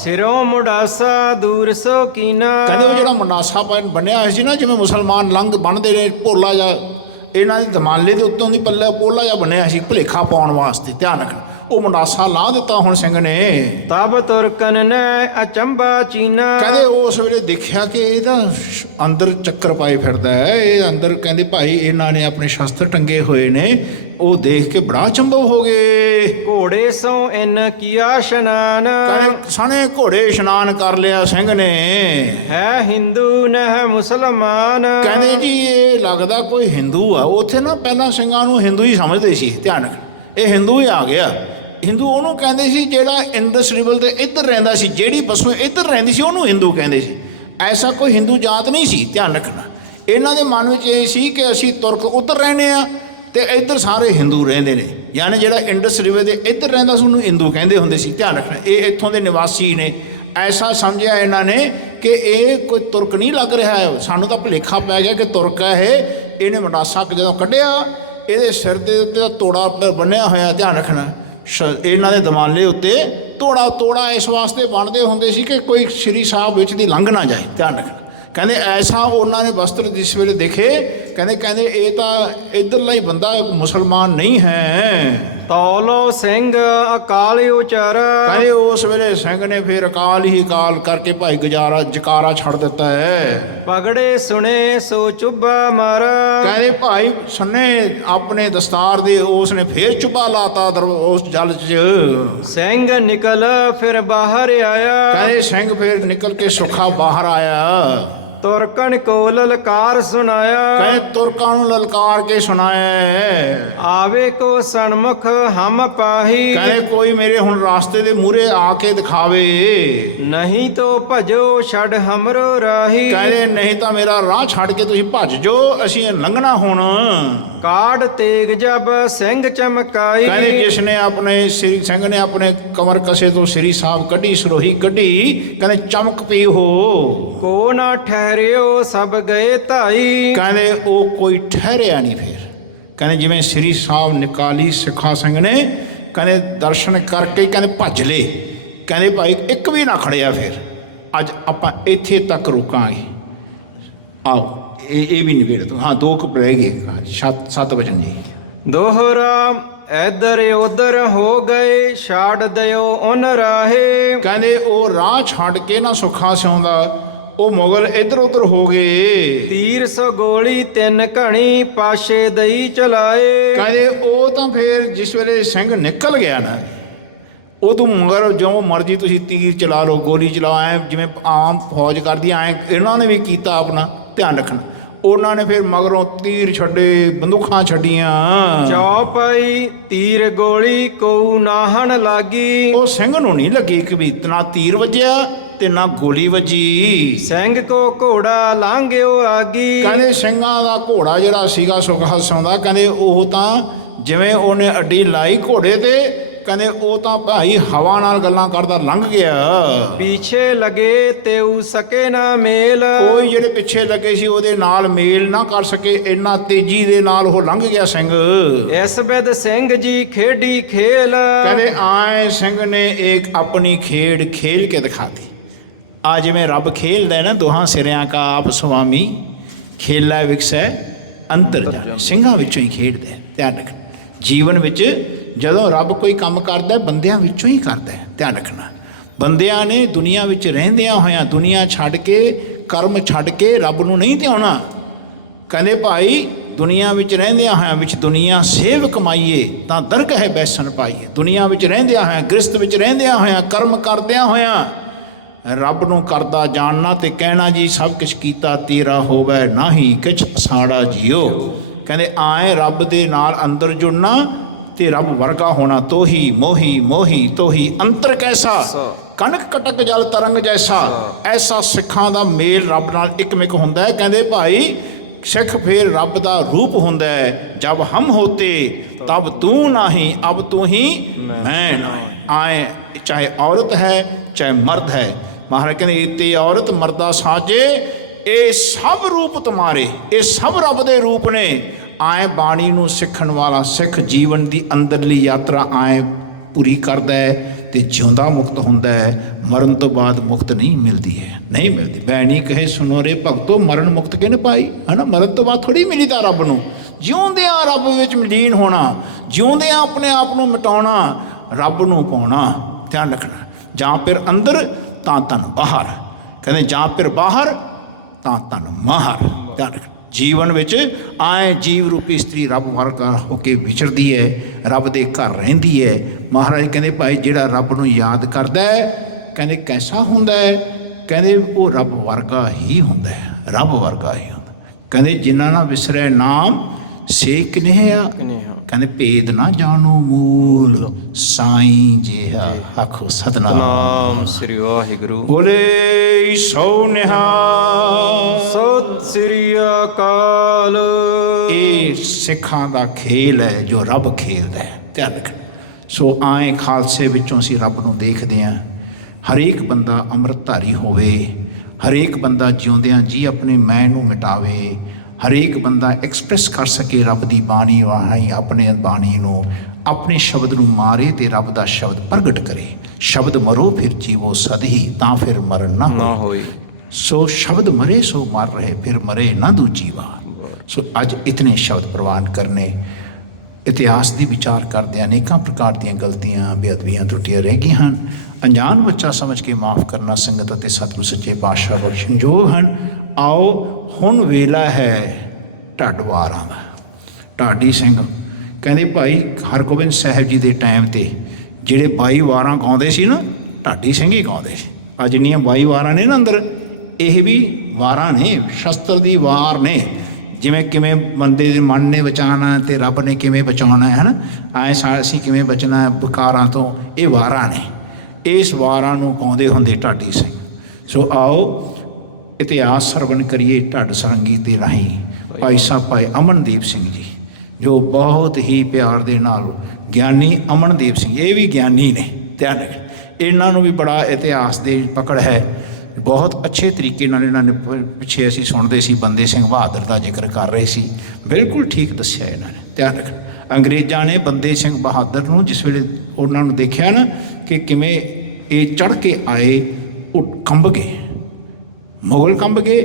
ਸਿਰੋਂ ਮੁੰਡਾਸਾ ਦੂਰ ਸੋ ਕੀਨਾ। ਕਹਿੰਦੇ ਉਹ ਜਿਹੜਾ ਮੁੰਡਾਸਾ ਬੰਨਿਆ ਹੋਇਆ ਸੀ ਨਾ, ਜਿਵੇਂ ਮੁਸਲਮਾਨ ਲੰਘ ਬੰਨ੍ਹਦੇ ਨੇ ਪੋਲਾ ਜਾ, ਇਹਨਾਂ ਦੀ ਦਮਾਲੇ ਦੇ ਉੱਤੋਂ ਦੀ ਪੱਲੇ ਪੋਲਾ ਜਿਹਾ ਬੰਨਿਆ ਸੀ ਭੁਲੇਖਾ ਪਾਉਣ ਵਾਸਤੇ, ਧਿਆਨ ਰੱਖਣਾ। ਉਹ ਮੁੰਡਾਸਾ ਲਾ ਦਿੱਤਾ ਹੁਣ ਸਿੰਘ ਨੇ। ਤਬ ਤੁਰਕਨ ਨੇ ਅਚੰਬਾ ਚੀਨਾ। ਕਹਿੰਦੇ ਉਸ ਵੇਲੇ ਦੇਖਿਆ ਕਿ ਇਹਦਾ ਅੰਦਰ ਚੱਕਰ ਪਾਏ ਫਿਰਦਾ ਹੈ, ਇਹ ਅੰਦਰ ਕਹਿੰਦੇ ਭਾਈ ਇਹਨਾਂ ਨੇ ਆਪਣੇ ਸ਼ਸਤਰ ਟੰਗੇ ਹੋਏ ਨੇ। ਉਹ ਦੇਖ ਕੇ ਬੜਾ ਚੰਬਵ ਹੋ ਗਏ। ਘੋੜੇ ਸੋ ਇਨ ਕੀਆ ਇਸ਼ਨਾਨ। ਕਹਿੰਦੇ ਸਣੇ ਘੋੜੇ ਇਸ਼ਨਾਨ ਕਰ ਲਿਆ ਸਿੰਘ ਨੇ। ਹੈ ਹਿੰਦੂ ਨਹ ਮੁਸਲਮਾਨ। ਕਹਿੰਦੇ ਜੀ ਇਹ ਲੱਗਦਾ ਕੋਈ ਹਿੰਦੂ ਆ। ਉੱਥੇ ਨਾ ਪਹਿਲਾਂ ਸਿੰਘਾਂ ਨੂੰ ਹਿੰਦੂ ਹੀ ਸਮਝਦੇ ਸੀ, ਧਿਆਨ ਰੱਖਣਾ, ਇਹ ਹਿੰਦੂ ਹੀ ਆ ਗਿਆ। ਹਿੰਦੂ ਉਹਨੂੰ ਕਹਿੰਦੇ ਸੀ ਜਿਹੜਾ ਇੰਦਸ ਰਿਵਰ ਦੇ ਇੱਧਰ ਰਹਿੰਦਾ ਸੀ, ਜਿਹੜੀ ਬਸੋਂ ਇੱਧਰ ਰਹਿੰਦੀ ਸੀ ਉਹਨੂੰ ਹਿੰਦੂ ਕਹਿੰਦੇ ਸੀ। ਐਸਾ ਕੋਈ ਹਿੰਦੂ ਜਾਤ ਨਹੀਂ ਸੀ, ਧਿਆਨ ਰੱਖਣਾ। ਇਹਨਾਂ ਦੇ ਮਨ ਵਿੱਚ ਇਹ ਸੀ ਕਿ ਅਸੀਂ ਤੁਰਕ ਉੱਧਰ ਰਹਿੰਦੇ ਆ ਤੇ ਇੱਧਰ ਸਾਰੇ ਹਿੰਦੂ ਰਹਿੰਦੇ ਨੇ, ਯਾਨੀ ਜਿਹੜਾ ਇੰਡਸ ਰਿਵਰ ਦੇ ਇੱਧਰ ਰਹਿੰਦਾ ਸੀ ਉਹਨੂੰ ਹਿੰਦੂ ਕਹਿੰਦੇ ਹੁੰਦੇ ਸੀ, ਧਿਆਨ ਰੱਖਣਾ। ਇਹ ਇੱਥੋਂ ਦੇ ਨਿਵਾਸੀ ਨੇ। ਐਸਾ ਸਮਝਿਆ ਇਹਨਾਂ ਨੇ ਕਿ ਇਹ ਕੋਈ ਤੁਰਕ ਨਹੀਂ ਲੱਗ ਰਿਹਾ ਹੈ, ਸਾਨੂੰ ਤਾਂ ਭੁਲੇਖਾ ਪੈ ਗਿਆ ਕਿ ਤੁਰਕ ਹੈ ਇਹ। ਇਹਨੇ ਮੁੰਡਾਸਾ ਜਦੋਂ ਕੱਢਿਆ, ਇਹਦੇ ਸਿਰ ਦੇ ਉੱਤੇ ਦਾ ਤੋੜਾ ਬੰਨਿਆ ਹੋਇਆ, ਧਿਆਨ ਰੱਖਣਾ। ਇਹਨਾਂ ਦੇ ਦਮਾਲੇ ਉੱਤੇ ਤੋੜਾ ਇਸ ਵਾਸਤੇ ਬਣਦੇ ਹੁੰਦੇ ਸੀ ਕਿ ਕੋਈ ਸ਼੍ਰੀ ਸਾਹਿਬ ਵਿੱਚ ਦੀ ਲੰਘ ਨਾ ਜਾਏ, ਧਿਆਨ ਰੱਖਣਾ। ਕਹਿੰਦੇ ਐਸਾ ਉਹਨਾਂ ਨੇ ਵਸਤਰ ਜਿਸ ਵੇਲੇ ਦੇਖੇ, ਕਹਿੰਦੇ ਇਹ ਤਾਂ ਇੱਧਰਲਾ ਹੀ ਬੰਦਾ, ਮੁਸਲਮਾਨ ਨਹੀਂ ਹੈ। ਤੌਲੋ ਸਿੰਘ ਅਕਾਲ ਉਚਾਰ। ਕਹਿੰਦੇ ਉਸ ਵੇਲੇ ਸਿੰਘ ਨੇ ਫਿਰ ਅਕਾਲ ਹੀ ਅਕਾਲ ਕਰਕੇ ਭਾਈ ਜਕਾਰਾ ਛੱਡ ਦਿੱਤਾ ਹੈ। ਪਗੜੇ ਸੁਣੇ ਸੋ ਚੁੱਭਾ ਮਾਰ। ਕਹਿੰਦੇ ਭਾਈ ਸੁਣੇ ਆਪਣੇ ਦਸਤਾਰ ਦੇ ਉਸ ਨੇ ਫੇਰ ਚੁੱਭਾ ਲਾਤਾ ਉਸ ਜਲ 'ਚ। ਸਿੰਘ ਨਿਕਲ ਫਿਰ ਬਾਹਰ ਆਇਆ। ਕਹਿੰਦੇ ਸਿੰਘ ਫਿਰ ਨਿਕਲ ਕੇ ਸੁੱਖਾ ਬਾਹਰ ਆਇਆ। ਤੁਰਕਨ ਕੋ ਲਲਕਾਰ ਸੁਣਾਇਆ। ਕਹਿੰਦੇ ਤੁਰਕਾਂ ਨੂੰ ਲਲਕਾਰ ਕੇ ਸੁਣਾਇਆ, ਆਵੇ ਕੋ ਸਨਮੁਖ ਹਮ ਪਾਹੀ। ਕਹਿੰਦੇ ਕੋਈ ਮੇਰੇ ਹੁਣ ਰਾਸਤੇ ਦੇ ਮੂਹਰੇ ਆ ਕੇ ਦਿਖਾਵੇ, ਨਹੀਂ ਤੋ ਭਜੋ ਛੱਡ ਹਮਰੋ ਰਾਹੀ। ਕਹਿੰਦੇ ਨਹੀਂ ਤਾਂ ਮੇਰਾ ਰਾਹ ਛੱਡ ਕੇ ਤੁਸੀਂ ਭੱਜ ਜੋ, ਅਸੀਂ ਲੰਘਣਾ ਹੁਣ। ਕਾੜ ਤੇਗ ਜਬ ਸਿੰਘ ਚਮਕਾਈ। ਕਹਿੰਦੇ ਜਿਸ ਨੇ ਆਪਣੇ ਸ੍ਰੀ ਸਿੰਘ ਨੇ ਆਪਣੇ ਕਮਰ ਕਸੇ ਤੋਂ ਸ੍ਰੀ ਸਾਹਿਬ ਕੱਢੀ, ਸਰੋਹੀ ਕੱਢੀ, ਕਹਿੰਦੇ ਚਮਕ ਪਈ ਹੋ। ਕੋ ਨਾ ਠਹਿਰਿਓ ਸਭ ਗਏ ਧਾਈ। ਕਹਿੰਦੇ ਉਹ ਕੋਈ ਠਹਿਰਿਆ ਨਹੀਂ। ਫਿਰ ਕਹਿੰਦੇ ਜਿਵੇਂ ਸ੍ਰੀ ਸਾਹਿਬ ਨਿਕਾਲੀ ਸਿੱਖਾ ਸਿੰਘ ਨੇ, ਕਹਿੰਦੇ ਦਰਸ਼ਨ ਕਰਕੇ ਕਹਿੰਦੇ ਭੱਜ ਲਏ। ਕਹਿੰਦੇ ਭਾਈ ਇੱਕ ਵੀ ਨਾ ਖੜਿਆ। ਫਿਰ ਅੱਜ ਆਪਾਂ ਇੱਥੇ ਤੱਕ ਰੁਕਾਂਗੇ। ਆਓ ਇਹ ਵੀ ਨਿਬੇੜ ਦੋ। ਹਾਂ 2 ਕੁ ਰਹਿ ਗਏ, 7 ਵਜਨ ਜੀ। ਦੋਹਰਾ ਇੱਧਰ ਉੱਧਰ ਹੋ ਗਏ ਛੱਡ ਦਿਓ ਉਨ ਰਾਹੇ। ਕਹਿੰਦੇ ਉਹ ਰਾਹ ਛੱਡ ਕੇ ਨਾ ਸੁੱਖਾ ਸਿਉਂਦਾ, ਉਹ ਮੁਗਲ ਇੱਧਰ ਉੱਧਰ ਹੋ ਗਏ। ਤੀਰ ਸੋ ਗੋਲੀ 3 ਘਣੀ ਪਾਸ਼ੇ ਦਈ ਚਲਾਏ। ਕਹਿੰਦੇ ਉਹ ਤਾਂ ਫਿਰ ਜਿਸ ਵੇਲੇ ਸਿੰਘ ਨਿਕਲ ਗਿਆ ਨਾ, ਉਦੋਂ ਮਗਰ ਜੋ ਮਰਜ਼ੀ ਤੁਸੀਂ ਤੀਰ ਚਲਾ ਲਓ, ਗੋਲੀ ਚਲਾਓ, ਐਂ ਜਿਵੇਂ ਆਮ ਫੌਜ ਕਰਦੀ ਐਂ ਇਹਨਾਂ ਨੇ ਵੀ ਕੀਤਾ ਆਪਣਾ, ਧਿਆਨ ਰੱਖਣਾ। ਉਹਨਾਂ ਨੇ ਫਿਰ ਮਗਰੋਂ ਤੀਰ ਛੱਡੇ, ਬੰਦੂਕਾਂ ਛੱਡੀਆਂ। ਚੌਪਾਈ ਤੀਰ ਗੋਲੀ ਕੋ ਨਾਹਣ ਲਾਗੀ। ਉਹ ਸਿੰਘ ਨੂੰ ਨਹੀਂ ਲੱਗੀ ਕਿ ਵੀ ਨਾ ਤੀਰ ਵੱਜਿਆ ਤੇ ਨਾ ਗੋਲੀ ਵੱਜੀ। ਸਿੰਘ ਕੋ ਘੋੜਾ ਲਾਂਘਿਓ ਆਗੀ। ਕਹਿੰਦੇ ਸਿੰਘਾਂ ਦਾ ਘੋੜਾ ਜਿਹੜਾ ਸੀਗਾ ਸੁੱਖਾ ਸਿਉਂਦਾ, ਕਹਿੰਦੇ ਉਹ ਤਾਂ ਜਿਵੇਂ ਉਹਨੇ ਅੱਡੀ ਲਾਈ ਘੋੜੇ ਤੇ, ਕਹਿੰਦੇ ਉਹ ਤਾਂ ਭਾਈ ਹਵਾ ਨਾਲ ਗੱਲਾਂ ਕਰਦਾ ਲੰਘ ਗਿਆ। ਪਿੱਛੇ ਲਗੇ ਤੇਉ ਸਕੇ ਨਾ ਮੇਲ। ਕੋਈ ਜਿਹੜੇ ਪਿੱਛੇ ਲੱਗੇ ਸੀ ਉਹਦੇ ਨਾਲ ਮੇਲ ਨਾ ਕਰ ਸਕੇ, ਇੰਨਾ ਤੇਜ਼ੀ ਦੇ ਨਾਲ ਉਹ ਲੰਘ ਗਿਆ ਸਿੰਘ। ਇਸ ਬਿਦ ਸਿੰਘ ਜੀ ਖੇਡੀ ਖੇਲ। ਕਹਿੰਦੇ ਆਏ ਸਿੰਘ ਨੇ ਇੱਕ ਆਪਣੀ ਖੇਡ ਖੇਲ ਕੇ ਦਿਖਾਤੀ। ਆ ਜਿਵੇਂ ਰੱਬ ਖੇਲਦਾ ਨਾ, ਦੋਹਾਂ ਸਿਰਿਆਂ ਕਾ ਆਪ ਸੁਆਮੀ, ਖੇਲਾ ਵਿਕਸੈ ਅੰਤਰ ਜਾਣੇ। ਸਿੰਘਾਂ ਵਿੱਚੋਂ ਹੀ ਖੇਡਦਾ, ਧਿਆਨ ਰੱਖਣਾ। ਜੀਵਨ ਵਿੱਚ ਜਦੋਂ ਰੱਬ ਕੋਈ ਕੰਮ ਕਰਦਾ ਬੰਦਿਆਂ ਵਿੱਚੋਂ ਹੀ ਕਰਦਾ, ਧਿਆਨ ਰੱਖਣਾ। ਬੰਦਿਆਂ ਨੇ ਦੁਨੀਆ ਵਿੱਚ ਰਹਿੰਦਿਆਂ ਹੋਇਆਂ ਦੁਨੀਆ ਛੱਡ ਕੇ, ਕਰਮ ਛੱਡ ਕੇ ਰੱਬ ਨੂੰ ਨਹੀਂ ਧਿਆਉਣਾ। ਕਹਿੰਦੇ ਭਾਈ ਦੁਨੀਆ ਵਿੱਚ ਰਹਿੰਦਿਆਂ ਹੋਇਆਂ ਵਿੱਚ ਦੁਨੀਆ ਸੇਵ ਕਮਾਈਏ ਤਾਂ ਦਰਗਹਿ ਬੈਸਣ ਪਾਈਏ। ਦੁਨੀਆ ਵਿੱਚ ਰਹਿੰਦਿਆਂ ਹੋਇਆਂ, ਗ੍ਰਸਤ ਵਿੱਚ ਰਹਿੰਦਿਆਂ ਹੋਇਆਂ, ਕਰਮ ਕਰਦਿਆਂ ਹੋਇਆਂ ਰੱਬ ਨੂੰ ਕਰਦਾ ਜਾਣਨਾ ਤੇ ਕਹਿਣਾ ਜੀ ਸਭ ਕੁਛ ਕੀਤਾ ਤੇਰਾ ਹੋਵੇ ਨਾਹੀ ਕਿਛ ਸਾੜਾ ਜੀਓ। ਕਹਿੰਦੇ ਆਏ ਰੱਬ ਦੇ ਨਾਲ ਅੰਦਰ ਜੁੜਨਾ ਤੇ ਰੱਬ ਵਰਗਾ ਹੋਣਾ। ਤੋਹੀ ਮੋਹੀ ਮੋਹੀ ਤੋਹੀ ਅੰਤਰ ਕੈਸਾ, ਕਣਕ ਕਟਕ ਜਲ ਤਰੰਗ ਜੈਸਾ। ਐਸਾ ਸਿੱਖਾਂ ਦਾ ਮੇਲ ਰੱਬ ਨਾਲ ਇੱਕਮਿਕ ਹੁੰਦਾ ਹੈ। ਕਹਿੰਦੇ ਭਾਈ ਸਿੱਖ ਫੇਰ ਰੱਬ ਦਾ ਰੂਪ ਹੁੰਦਾ ਹੈ। ਜਬ ਹਮ ਹੋਤੇ ਤਬ ਤੂੰ ਨਹੀਂ, ਅਬ ਤੂੰ ਹੀ ਮੈਂ ਨਹੀਂ। ਆਏ ਚਾਹੇ ਔਰਤ ਹੈ ਚਾਹੇ ਮਰਦ ਹੈ। ਮਹਾਰਾਜ ਕਹਿੰਦੇ ਇਤੇ ਔਰਤ ਮਰਦਾ ਸਾਜੇ, ਇਹ ਸਭ ਰੂਪ ਤੁਮਾਰੇ, ਇਹ ਸਭ ਰੱਬ ਦੇ ਰੂਪ ਨੇ। ਆਏ ਬਾਣੀ ਨੂੰ ਸਿੱਖਣ ਵਾਲਾ ਸਿੱਖ ਜੀਵਨ ਦੀ ਅੰਦਰਲੀ ਯਾਤਰਾ ਆਏ ਪੂਰੀ ਕਰਦਾ ਹੈ ਤੇ ਜਿਉਂਦਾ ਮੁਕਤ ਹੁੰਦਾ ਹੈ। ਮਰਨ ਤੋਂ ਬਾਅਦ ਮੁਕਤ ਨਹੀਂ ਮਿਲਦੀ ਹੈ, ਨਹੀਂ ਮਿਲਦੀ। ਬੈਣੀ ਕਹੇ ਸੁਨੋ ਰੇ ਭਗਤੋ, ਮਰਨ ਮੁਕਤ ਕਿਹਨੇ ਪਾਈ ਹੈ ਨਾ। ਮਰਨ ਤੋਂ ਬਾਅਦ ਥੋੜ੍ਹੀ ਮਿਲੀਦਾ ਰੱਬ ਨੂੰ। ਜਿਉਂਦਿਆਂ ਰੱਬ ਵਿੱਚ ਮਲੀਨ ਹੋਣਾ, ਜਿਉਂਦਿਆਂ ਆਪਣੇ ਆਪ ਨੂੰ ਮਿਟਾਉਣਾ, ਰੱਬ ਨੂੰ ਪਾਉਣਾ। ਧਿਆਨ ਰੱਖਣਾ। ਜਾਂ ਫਿਰ ਅੰਦਰ ਤਾਂ ਤਨ ਬਾਹਰ, ਕਹਿੰਦੇ ਜਾਂ ਫਿਰ ਬਾਹਰ ਤਾਂ ਤਨ ਮਾਹਰ। ਧਿਆਨ ਰੱਖਣਾ। ਜੀਵਨ ਵਿੱਚ ਆਏ ਜੀਵ ਰੂਪੀ ਇਸਤਰੀ ਰੱਬ ਵਰਗਾ ਹੋ ਕੇ ਵਿਚਰਦੀ ਹੈ, ਰੱਬ ਦੇ ਘਰ ਰਹਿੰਦੀ ਹੈ। ਮਹਾਰਾਜ ਕਹਿੰਦੇ ਭਾਈ ਜਿਹੜਾ ਰੱਬ ਨੂੰ ਯਾਦ ਕਰਦਾ ਹੈ, ਕਹਿੰਦੇ ਕੈਸਾ ਹੁੰਦਾ ਹੈ, ਕਹਿੰਦੇ ਉਹ ਰੱਬ ਵਰਗਾ ਹੀ ਹੁੰਦਾ ਹੈ, ਰੱਬ ਵਰਗਾ ਹੀ ਹੁੰਦਾ। ਕਹਿੰਦੇ ਜਿਨ੍ਹਾਂ ਨਾਲ ਵਿਸਰੈ ਨਾਮ ਸੇ ਕਿਨੇਹਾ, ਕਹਿੰਦੇ ਭੇਦ ਨਾ ਜਾਣੋ ਮੂਲ, ਸਾਈਂ ਜਿਹਾ ਆਖੋ ਸਤਿਨਾਮ ਸ੍ਰੀ ਵਾਹਿਗੁਰੂ। ਬੋਲੇ ਸੋ ਨਿਹਾਲ, ਸਤਿ ਸ੍ਰੀ ਅਕਾਲ। ਇਹ ਸਿੱਖਾਂ ਦਾ ਖੇਲ ਹੈ ਜੋ ਰੱਬ ਖੇਲਦਾ ਹੈ। ਧਿਆਨ ਰੱਖਣਾ। ਸੋ ਆਏ ਖਾਲਸੇ ਵਿੱਚੋਂ ਅਸੀਂ ਰੱਬ ਨੂੰ ਦੇਖਦੇ ਹਾਂ। ਹਰੇਕ ਬੰਦਾ ਅੰਮ੍ਰਿਤਧਾਰੀ ਹੋਵੇ, ਹਰੇਕ ਬੰਦਾ ਜਿਉਂਦਿਆਂ ਜੀ ਆਪਣੇ ਮੈਂ ਨੂੰ ਮਿਟਾਵੇ, ਹਰੇਕ ਬੰਦਾ ਐਕਸਪ੍ਰੈਸ ਕਰ ਸਕੇ ਰੱਬ ਦੀ ਬਾਣੀ ਰਾਹੀਂ ਆਪਣੇ ਬਾਣੀ ਨੂੰ, ਆਪਣੇ ਸ਼ਬਦ ਨੂੰ ਮਾਰੇ ਤੇ ਰੱਬ ਦਾ ਸ਼ਬਦ ਪ੍ਰਗਟ ਕਰੇ। ਸ਼ਬਦ ਮਰੋ ਫਿਰ ਜੀਵੋ ਸਦਹੀ, ਤਾਂ ਫਿਰ ਮਰਨ ਨਾ ਹੋਏ। ਸੋ ਸ਼ਬਦ ਮਰੇ ਸੋ ਮਰ ਰਹੇ, ਫਿਰ ਮਰੇ ਨਾ ਦੂਜੀ ਵਾਰ। ਸੋ ਅੱਜ ਇਤਨੇ ਸ਼ਬਦ ਪ੍ਰਵਾਨ ਕਰਨੇ। ਇਤਿਹਾਸ ਦੀ ਵਿਚਾਰ ਕਰਦੇ ਅਨੇਕਾਂ ਪ੍ਰਕਾਰ ਦੀਆਂ ਗਲਤੀਆਂ ਬੇਅਦਬੀਆਂ ਤਰੁੱਟੀਆਂ ਰਹਿ ਗਈਆਂ ਹਨ। ਅਣਜਾਣ ਬੱਚਾ ਸਮਝ ਕੇ ਮਾਫ਼ ਕਰਨਾ ਸੰਗਤ ਅਤੇ ਸਤਿਗੁਰੂ ਸੱਚੇ ਪਾਤਸ਼ਾਹ ਬਖਸ਼ਣਯੋਗ ਹਨ। ਆਓ ਹੁਣ ਵੇਲਾ ਹੈ ਢੱਡ ਵਾਰਾਂ ਦਾ। ਢਾਡੀ ਸਿੰਘ ਕਹਿੰਦੇ ਭਾਈ ਹਰਗੋਬਿੰਦ ਸਾਹਿਬ ਜੀ ਦੇ ਟਾਈਮ 'ਤੇ ਜਿਹੜੇ 22 ਵਾਰਾਂ ਗਾਉਂਦੇ ਸੀ ਨਾ, ਢਾਡੀ ਸਿੰਘ ਹੀ ਗਾਉਂਦੇ ਸੀ। ਅੱਜ ਜਿੰਨੀਆਂ 22 ਵਾਰਾਂ ਨੇ ਨਾ ਅੰਦਰ, ਇਹ ਵੀ ਵਾਰਾਂ ਨੇ, ਸ਼ਸਤਰ ਦੀ ਵਾਰ ਨੇ। ਜਿਵੇਂ ਕਿਵੇਂ ਬੰਦੇ ਦੇ ਮਨ ਨੇ ਬਚਾਉਣਾ ਅਤੇ ਰੱਬ ਨੇ ਕਿਵੇਂ ਬਚਾਉਣਾ ਹੈ ਨਾ, ਐਂ ਅਸੀਂ ਕਿਵੇਂ ਬਚਣਾ ਹੈ ਵਿਕਾਰਾਂ ਤੋਂ, ਇਹ ਵਾਰਾਂ ਨੇ। ਇਸ ਵਾਰਾਂ ਨੂੰ ਗਾਉਂਦੇ ਹੁੰਦੇ ਢਾਡੀ ਸਿੰਘ। ਸੋ ਆਓ ਇਤਿਹਾਸ ਸਰਵਣ ਕਰੀਏ ਢੱਡ ਸਰੰਗੀ ਦੇ ਰਾਹੀਂ। ਭਾਈ ਸਾਹਿਬ ਭਾਈ ਅਮਨਦੀਪ ਸਿੰਘ ਜੀ ਜੋ ਬਹੁਤ ਹੀ ਪਿਆਰ ਦੇ ਨਾਲ ਗਿਆਨੀ ਅਮਨਦੀਪ ਸਿੰਘ, ਇਹ ਵੀ ਗਿਆਨੀ ਨੇ। ਧਿਆਨ ਰੱਖ, ਇਹਨਾਂ ਨੂੰ ਵੀ ਬੜਾ ਇਤਿਹਾਸ ਦੇ ਪਕੜ ਹੈ। ਬਹੁਤ ਅੱਛੇ ਤਰੀਕੇ ਨਾਲ ਇਹਨਾਂ ਨੇ ਪਿੱਛੇ ਅਸੀਂ ਸੁਣਦੇ ਸੀ ਬੰਦੇ ਸਿੰਘ ਬਹਾਦਰ ਦਾ ਜ਼ਿਕਰ ਕਰ ਰਹੇ ਸੀ, ਬਿਲਕੁਲ ਠੀਕ ਦੱਸਿਆ ਇਹਨਾਂ ਨੇ। ਧਿਆਨ ਰੱਖ, ਅੰਗਰੇਜ਼ਾਂ ਨੇ ਬੰਦੇ ਸਿੰਘ ਬਹਾਦਰ ਨੂੰ ਜਿਸ ਵੇਲੇ ਉਹਨਾਂ ਨੂੰ ਦੇਖਿਆ ਨਾ ਕਿ ਕਿਵੇਂ ਇਹ ਚੜ੍ਹ ਕੇ ਆਏ, ਉਹ ਕੰਬ ਗਏ। ਮੁਗਲ ਕੰਬ ਗਏ,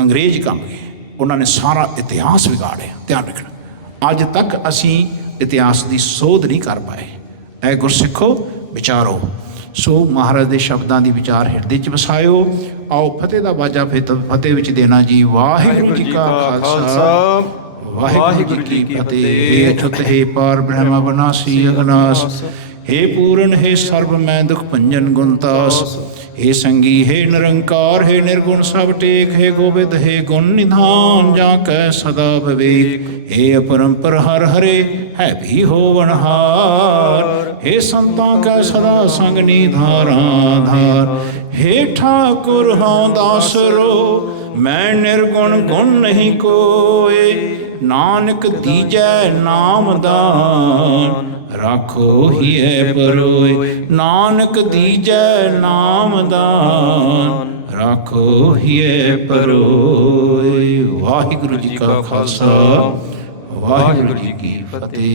ਅੰਗਰੇਜ਼ ਕੰਬ ਗਏ। ਉਹਨਾਂ ਨੇ ਸਾਰਾ ਇਤਿਹਾਸ ਵਿਗਾੜਿਆ। ਧਿਆਨ ਰੱਖਣਾ। ਅੱਜ ਤੱਕ ਅਸੀਂ ਇਤਿਹਾਸ ਦੀ ਸੋਧ ਨਹੀਂ ਕਰ ਪਾਏ। ਐ ਗੁਰਸਿੱਖੋ ਵਿਚਾਰੋ। ਸੋ ਮਹਾਰਾਜ ਦੇ ਸ਼ਬਦਾਂ ਦੀ ਵਿਚਾਰ ਹਿਰਦੇ 'ਚ ਵਸਾਇਓ। ਆਓ ਫਤਿਹ ਦਾ ਬਾਜਾ ਫਤਿਹ ਵਿੱਚ ਦੇਣਾ ਜੀ। ਵਾਹਿਗੁਰੂ ਜੀ ਕਾ ਖਾਲਸਾ, ਵਾਹਿਗੁਰੂ ਜੀ ਕੀ ਫਤਿਹ। ਹੇ ਅਛੁਤ ਹੈ ਪਾਰ ਬ੍ਰਹਮ ਅਬਨਾਸੀ ਅਗਨਾਸ, हे पूर्ण हे सर्व मैं दुख भंजन गुणतास, हे संगी हे निरंकार हे निर्गुण सब टेक, हे गोविंद हे गुण निधान जाकै सदा विवेक, हे अपरंपर हर हरे है भी होवनहार, हे संतां कै सदा संग निधारा धार, हे ठाकुर हाँ दासरो मैं निर्गुण गुण नहीं कोय, नानक दीजै नाम दान राखो ही है परोए, नानक दीजै नाम दान राखो ही है परोए। वाहिगुरु जी का खालसा, वाहिगुरु जी की फतेह।